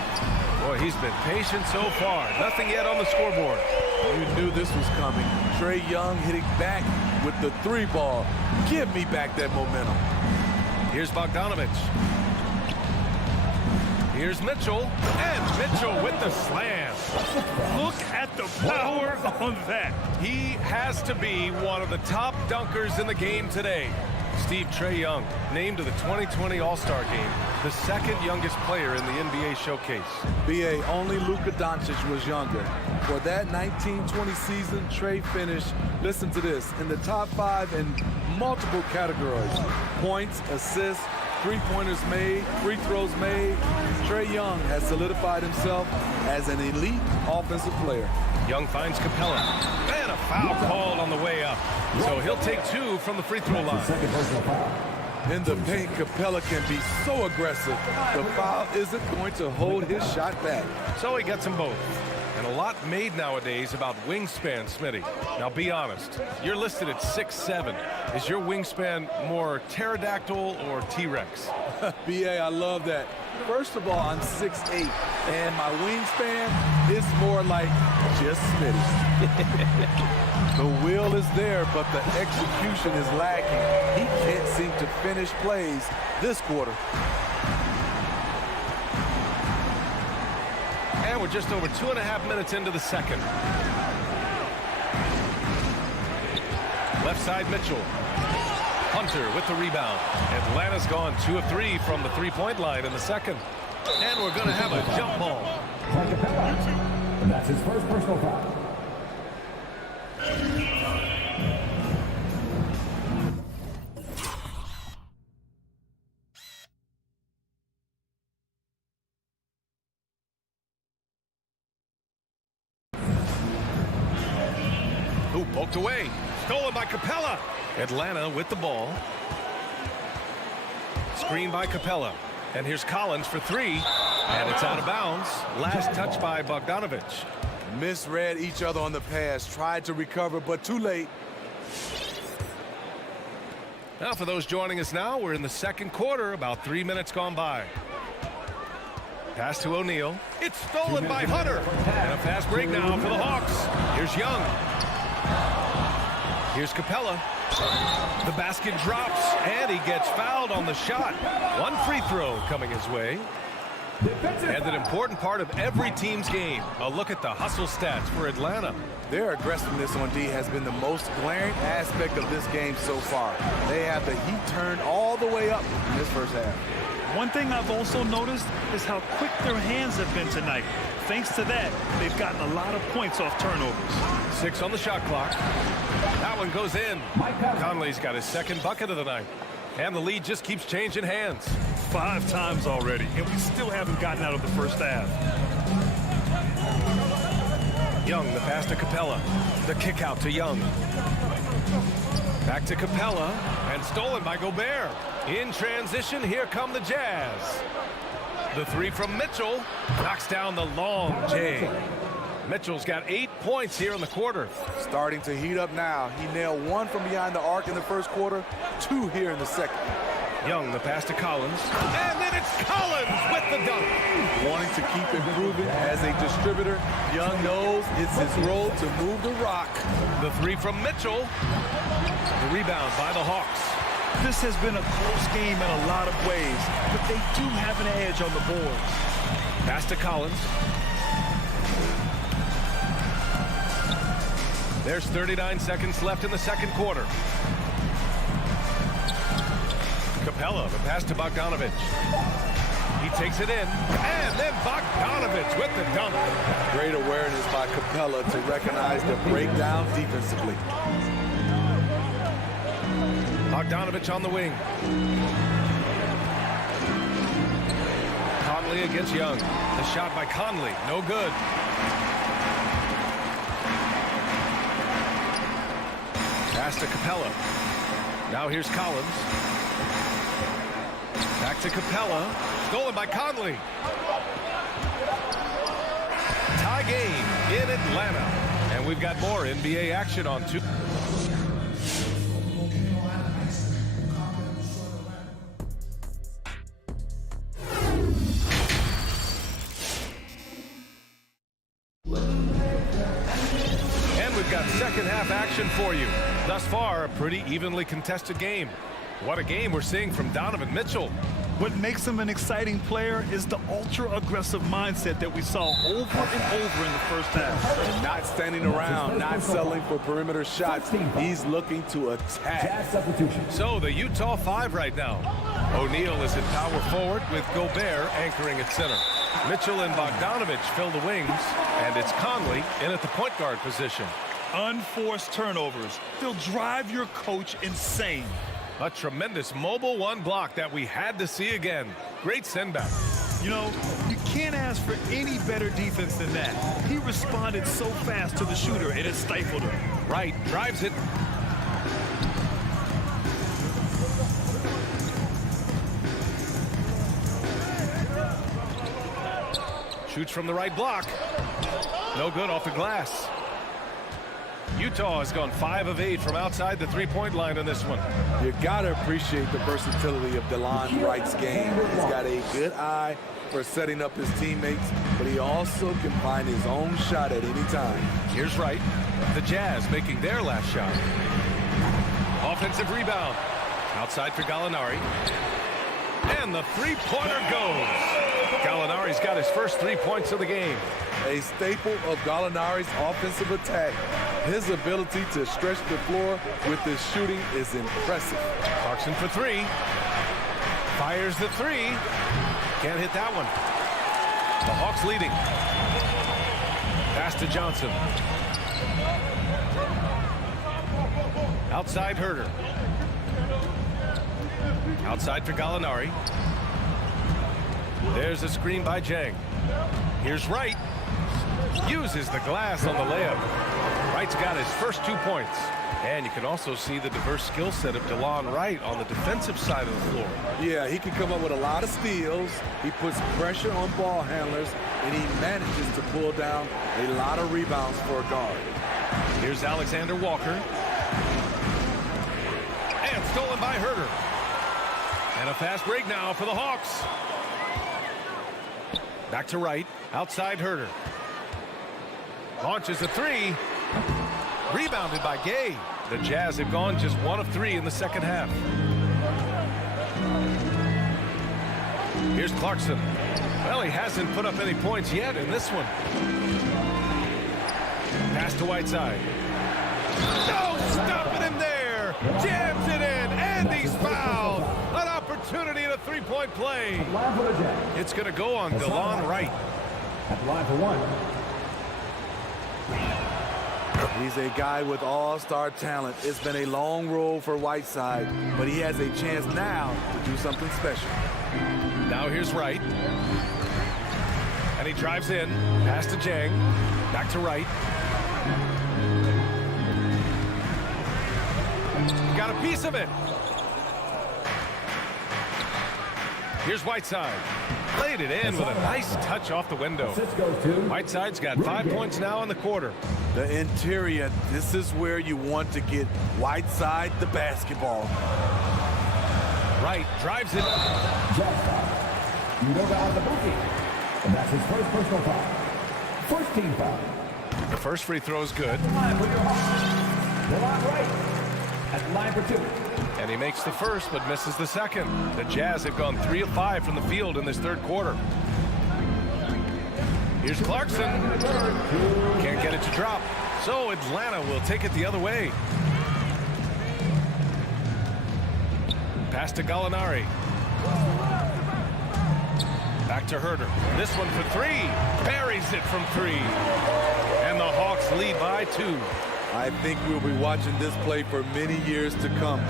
Boy, he's been patient so far. Nothing yet on the scoreboard. You knew this was coming. Trae Young hitting back with the 3 ball. Give me back that momentum. Here's Bogdanovich. Here's Mitchell, and Mitchell with the slam. Look at the power on that. He has to be one of the top dunkers in the game today. Steve, Trae Young, named to the 2020 All-Star Game, the second youngest player in the NBA Showcase. B.A., only Luka Doncic was younger. For that 1920 season, Trae finished, listen to this, in the top 5 in multiple categories. Points, assists, three-pointers made, free throws made. Trae Young has solidified himself as an elite offensive player. Young finds Capella. And a foul called on the way up. So he'll take 2 from the free throw line. In the paint, Capella can be so aggressive. The foul isn't going to hold his shot back. So he gets them both. And a lot made nowadays about wingspan, Smitty. Now be honest, you're listed at 6'7". Is your wingspan more pterodactyl or T-Rex? B.A., I love that. First of all, I'm 6'8", and my wingspan is more like just Smitty. The will is there, but the execution is lacking. He can't seem to finish plays this quarter. And we're just over 2.5 minutes into the second. Left side, Mitchell. Hunter with the rebound. Atlanta's gone 2 of 3 from the three-point line in the second. And we're going to have a jump ball. And that's his first personal foul. Who poked away. Stolen by Capella. Atlanta with the ball. Screen by Capella. And here's Collins for 3. And it's out of bounds. Last touch by Bogdanovich. Misread each other on the pass. Tried to recover, but too late. Now for those joining us now, we're in the second quarter. About 3 minutes gone by. Pass to O'Neal. It's stolen by Hunter. And a fast break now for the Hawks. Here's Young. Here's Capella. The basket drops, and he gets fouled on the shot. One free throw coming his way. And an important part of every team's game. A look at the hustle stats for Atlanta. Their aggressiveness on D has been the most glaring aspect of this game so far. They have the heat turned all the way up in this first half. One thing I've also noticed is how quick their hands have been tonight. Thanks to that, they've gotten a lot of points off turnovers. 6 on the shot clock. That one goes in. Conley's got his second bucket of the night. And the lead just keeps changing hands. 5 times already, and we still haven't gotten out of the first half. Young, the pass to Capella. The kick out to Young. Back to Capella, and stolen by Gobert. In transition, here come the Jazz. The 3 from Mitchell knocks down the long J. Mitchell's got 8 points here in the quarter. Starting to heat up now. He nailed 1 from behind the arc in the first quarter, 2 here in the second. Young, the pass to Collins. And then it's Collins with the dunk. Wanting to keep improving as a distributor, Young knows it's his role to move the rock. The 3 from Mitchell. The rebound by the Hawks. This has been a close game in a lot of ways, but they do have an edge on the boards. Pass to Collins. There's 39 seconds left in the second quarter. Capella, the pass to Bogdanovich. He takes it in, and then Bogdanovich with the dunk. Great awareness by Capella to recognize the breakdown defensively. Bogdanovich on the wing. Conley against Young. The shot by Conley, no good. Pass to Capella. Now here's Collins. Back to Capella. Stolen by Conley. Tie game in Atlanta. And we've got more NBA action on 2. Second half action for you. Thus far, a pretty evenly contested game. What a game we're seeing from Donovan Mitchell. What makes him an exciting player is the ultra-aggressive mindset that we saw over and over in the first half. Not standing around, not settling for perimeter shots. He's looking to attack. So the Utah 5 right now. O'Neal is in power forward with Gobert anchoring at center. Mitchell and Bogdanovich fill the wings, and it's Conley in at the point guard position. Unforced turnovers. They'll drive your coach insane. A tremendous mobile 1 block that we had to see again. Great send back. You know, you can't ask for any better defense than that. He responded so fast to the shooter, and it stifled him. Right, drives it. Shoots from the right block. No good off the glass. Utah has gone 5 of 8 from outside the three-point line in this one. You gotta appreciate the versatility of DeLon Wright's game. He's got a good eye for setting up his teammates, but he also can find his own shot at any time. Here's Wright. The Jazz making their last shot. Offensive rebound. Outside for Gallinari. And the three-pointer goes. Gallinari's got his first 3 points of the game. A staple of Gallinari's offensive attack. His ability to stretch the floor with his shooting is impressive. Clarkson for 3. Fires the 3. Can't hit that one. The Hawks leading. Pass to Johnson. Outside Herter. Outside for Gallinari. There's a screen by Jang. Here's Wright. Uses the glass on the layup. Wright's got his first 2 points. And you can also see the diverse skill set of DeLon Wright on the defensive side of the floor. Yeah, he can come up with a lot of steals. He puts pressure on ball handlers, and he manages to pull down a lot of rebounds for a guard. Here's Alexander Walker. And stolen by Herter. And a fast break now for the Hawks. Back to Wright. Outside Herter. Launches a 3. Rebounded by Gay. The Jazz have gone just 1 of 3 in the second half. Here's Clarkson. Well, he hasn't put up any points yet in this one. Pass to Whiteside. No, stopping him there. Jams it in, and he's fouled. An opportunity in a three-point play. It's going to go on DeLon Wright. At the line for one. He's a guy with all-star talent. It's been a long road for Whiteside, but he has a chance now to do something special. Now here's Wright. And he drives in. Pass to Jang. Back to Wright. Got a piece of it. Here's Whiteside. Played it in with a nice touch off the window. Whiteside's got 5 points now in the quarter. The interior, this is where you want to get Whiteside the basketball. Wright drives it. You know that on the bookie. And that's his first personal foul. First team foul. The first free throw is good. Line for your Hawks. DeLon Wright at the line for 2. And he makes the first, but misses the second. The Jazz have gone 3 of 5 from the field in this third quarter. Here's Clarkson. Can't get it to drop. So Atlanta will take it the other way. Pass to Gallinari. Back to Herter. This one for 3. Buries it from 3. And the Hawks lead by 2. I think we'll be watching this play for many years to come.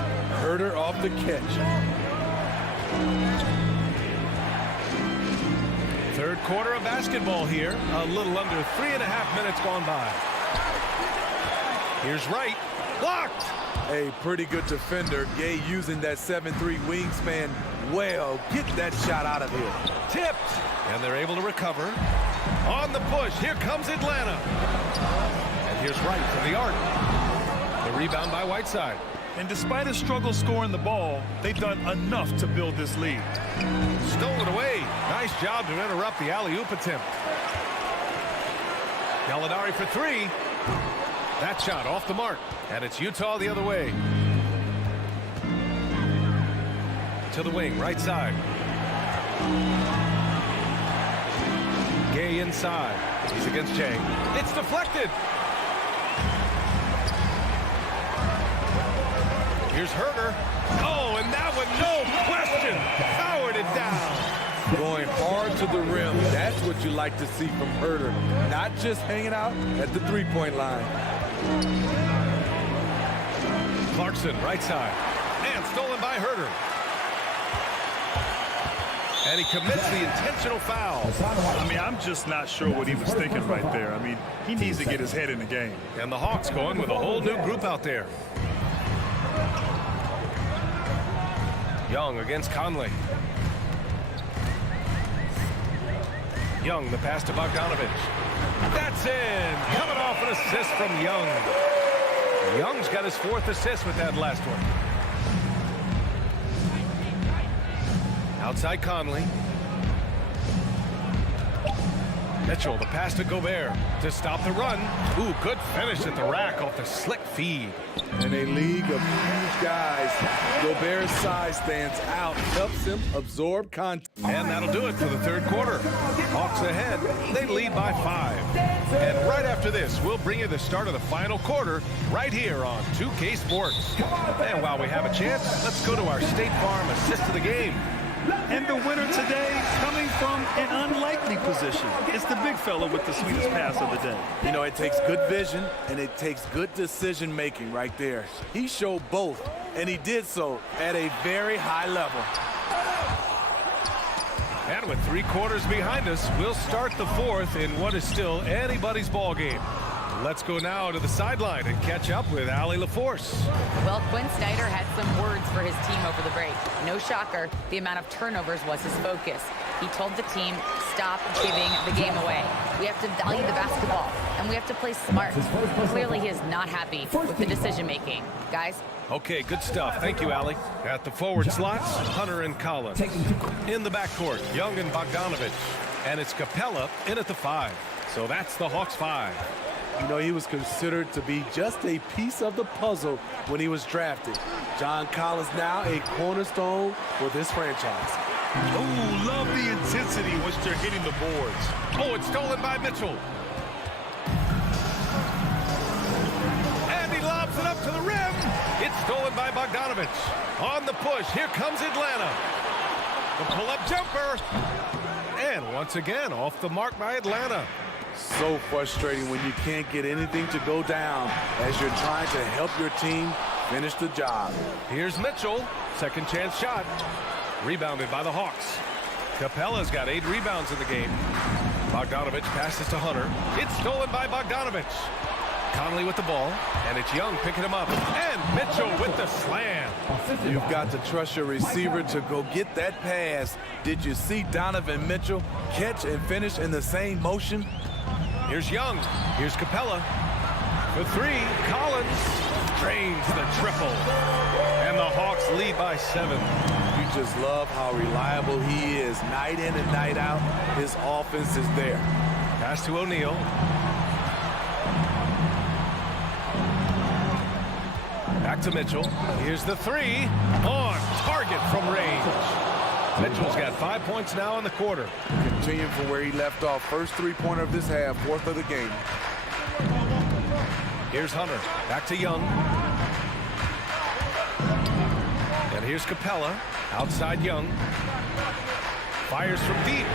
Herter off the catch. Third quarter of basketball here. A little under 3.5 minutes gone by. Here's Wright. Blocked. A pretty good defender. Gay using that 7'3" wingspan well. Get that shot out of here. Tipped. And they're able to recover. On the push. Here comes Atlanta. And here's Wright from the arc. The rebound by Whiteside. And despite his struggle scoring the ball, they've done enough to build this lead. Stolen away. Nice job to interrupt the alley-oop attempt. Gallinari for 3. That shot off the mark. And it's Utah the other way. To the wing, right side. Gay inside. He's against Jay. It's deflected. Here's Herter. Oh, and that one, no question. Powered it down. Going hard to the rim. That's what you like to see from Herter. Not just hanging out at the three-point line. Clarkson, right side. And stolen by Herter. And he commits the intentional foul. I mean, I'm just not sure what he was thinking right there. I mean, he needs to get his head in the game. And the Hawks going with a whole new group out there. Young against Conley. Young, the pass to Bogdanovich. That's in. Coming off an assist from Young. Young's got his 4th assist with that last one. Outside Conley. Mitchell, the pass to Gobert to stop the run. Ooh, good finish at the rack off the slick feed. In a league of huge guys, Gobert's size stands out, helps him absorb contact. And that'll do it for the third quarter. Hawks ahead. They lead by 5. And right after this, we'll bring you the start of the final quarter right here on 2K Sports. And while we have a chance, let's go to our State Farm assist of the game. And the winner today coming from an unlikely position. It's the big fella with the sweetest pass of the day. You know, it takes good vision and it takes good decision making right there. He showed both, and he did so at a very high level. And with 3 quarters behind us, we'll start the 4th in what is still anybody's ball game. Let's go now to the sideline and catch up with Allie LaForce. Well, Quinn Snyder had some words for his team over the break. No shocker, the amount of turnovers was his focus. He told the team, stop giving the game away. We have to value the basketball, and we have to play smart. Clearly, he is not happy with the decision-making. Guys? Okay, good stuff. Thank you, Allie. At the forward slots, Hunter and Collins. In the backcourt, Young and Bogdanovich. And it's Capella in at the 5. So that's the Hawks 5. You know, he was considered to be just a piece of the puzzle when he was drafted. John Collins now a cornerstone for this franchise. Oh, love the intensity in which they're hitting the boards. Oh, it's stolen by Mitchell. And he lobs it up to the rim. It's stolen by Bogdanovich. On the push, here comes Atlanta. The pull-up jumper. And once again, off the mark by Atlanta. So frustrating when you can't get anything to go down as you're trying to help your team finish the job. Here's Mitchell. Second chance shot. Rebounded by the Hawks. Capella's got 8 rebounds in the game. Bogdanovich passes to Hunter. It's stolen by Bogdanovich. Conley with the ball, and it's Young picking him up. And Mitchell with the slam. You've got to trust your receiver to go get that pass. Did you see Donovan Mitchell catch and finish in the same motion? Here's Young. Here's Capella. For 3, Collins drains the triple. And the Hawks lead by 7. You just love how reliable he is. Night in and night out, his offense is there. Pass to O'Neal. Back to Mitchell. Here's the 3. On target from range. Mitchell's got 5 points now in the quarter. Continuing from where he left off. First three-pointer of this half, 4th of the game. Here's Hunter. Back to Young. And here's Capella. Outside Young. Fires from deep.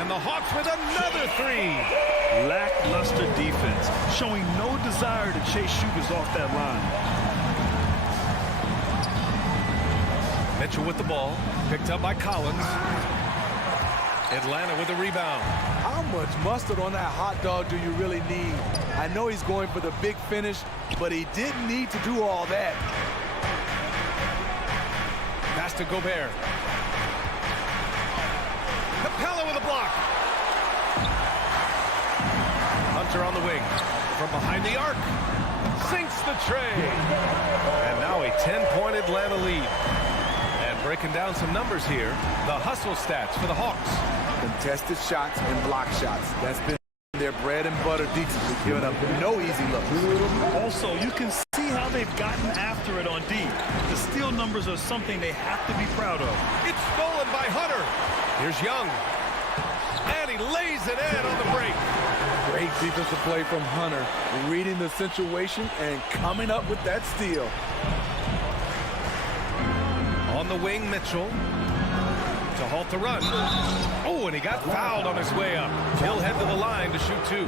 And the Hawks with another 3. Lackluster defense, showing no desire to chase shooters off that line. Mitchell with the ball. Picked up by Collins. Atlanta with the rebound. How much mustard on that hot dog do you really need? I know he's going for the big finish, but he didn't need to do all that. Pass to Gobert. Capella with a block. Hunter on the wing. From behind the arc. Sinks the tray. And now a 10-point Atlanta lead. And breaking down some numbers here, the hustle stats for the Hawks. Contested shots and block shots. That's been their bread and butter defensively, giving up no easy looks. Also, you can see how they've gotten after it on D. The steal numbers are something they have to be proud of. It's stolen by Hunter. Here's Young. And he lays it in on the break. Great defensive play from Hunter, reading the situation and coming up with that steal. On the wing, Mitchell. To halt the run. Oh, and he got fouled on his way up. He'll head to the line to shoot 2.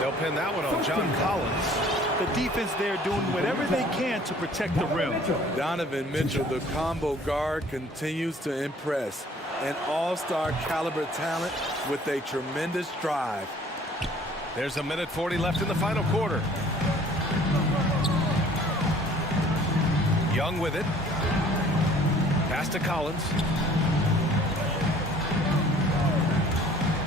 They'll pin that one on John Collins. The defense there doing whatever they can to protect the rim. Donovan Mitchell, the combo guard, continues to impress. An all-star caliber talent with a tremendous drive. There's a minute 40 left in the final quarter. Young with it. Pass to Collins.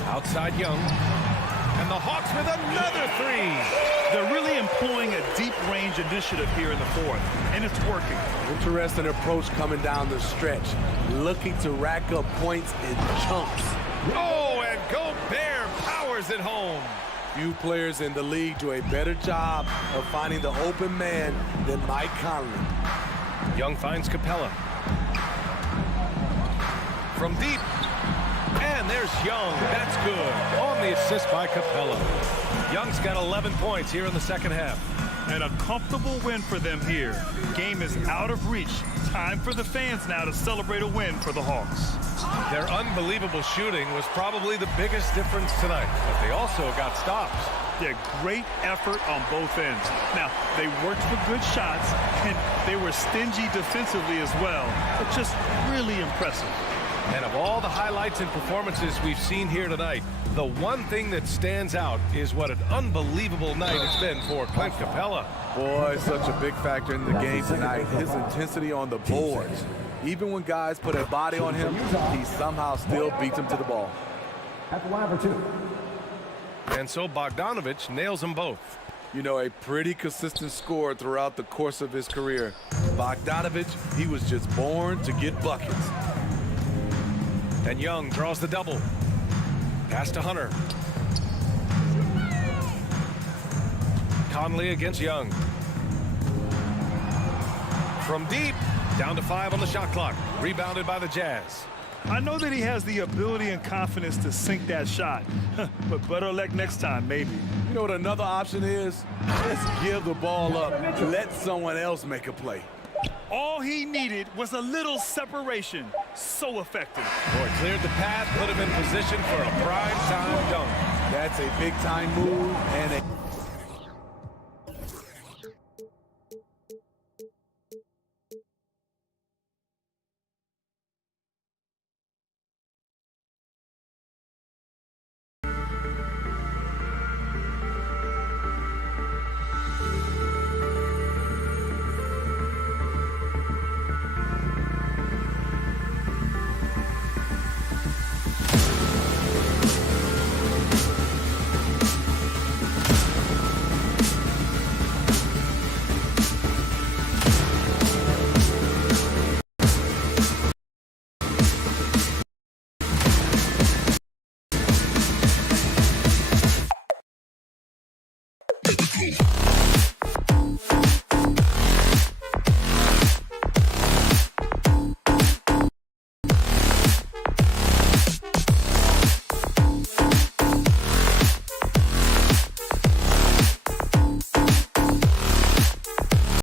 Outside Young. And the Hawks with another 3. They're really employing a deep range initiative here in the 4th, and it's working. Interesting approach coming down the stretch. Looking to rack up points in chunks. Oh, and Gobert powers it home. Few players in the league do a better job of finding the open man than Mike Conley. Young finds Capella. From deep. And there's Young. That's good. On the assist by Capella. Young's got 11 points here in the second half. And a comfortable win for them here. Game is out of reach. Time for the fans now to celebrate a win for the Hawks. Their unbelievable shooting was probably the biggest difference tonight, but they also got stops. Yeah, great effort on both ends. Now, they worked for good shots, and they were stingy defensively as well. But just really impressive. And of all the highlights and performances we've seen here tonight, the one thing that stands out is what an unbelievable night it's been for Clint Capella. Boy, such a big factor in the game tonight. His intensity on the boards. Even when guys put a body on him, he somehow still beats them to the ball. At the line for 2. And so Bogdanovich nails them both. You know, a pretty consistent scorer throughout the course of his career. Bogdanovich, he was just born to get buckets. And Young draws the double. Pass to Hunter. Conley against Young. From deep, down to 5 on the shot clock. Rebounded by the Jazz. I know that he has the ability and confidence to sink that shot, but better luck next time, maybe. You know what another option is? Just give the ball up and let someone else make a play. All he needed was a little separation. So effective. Boy, cleared the path, put him in position for a prime-time dunk. That's a big-time move and a... Go.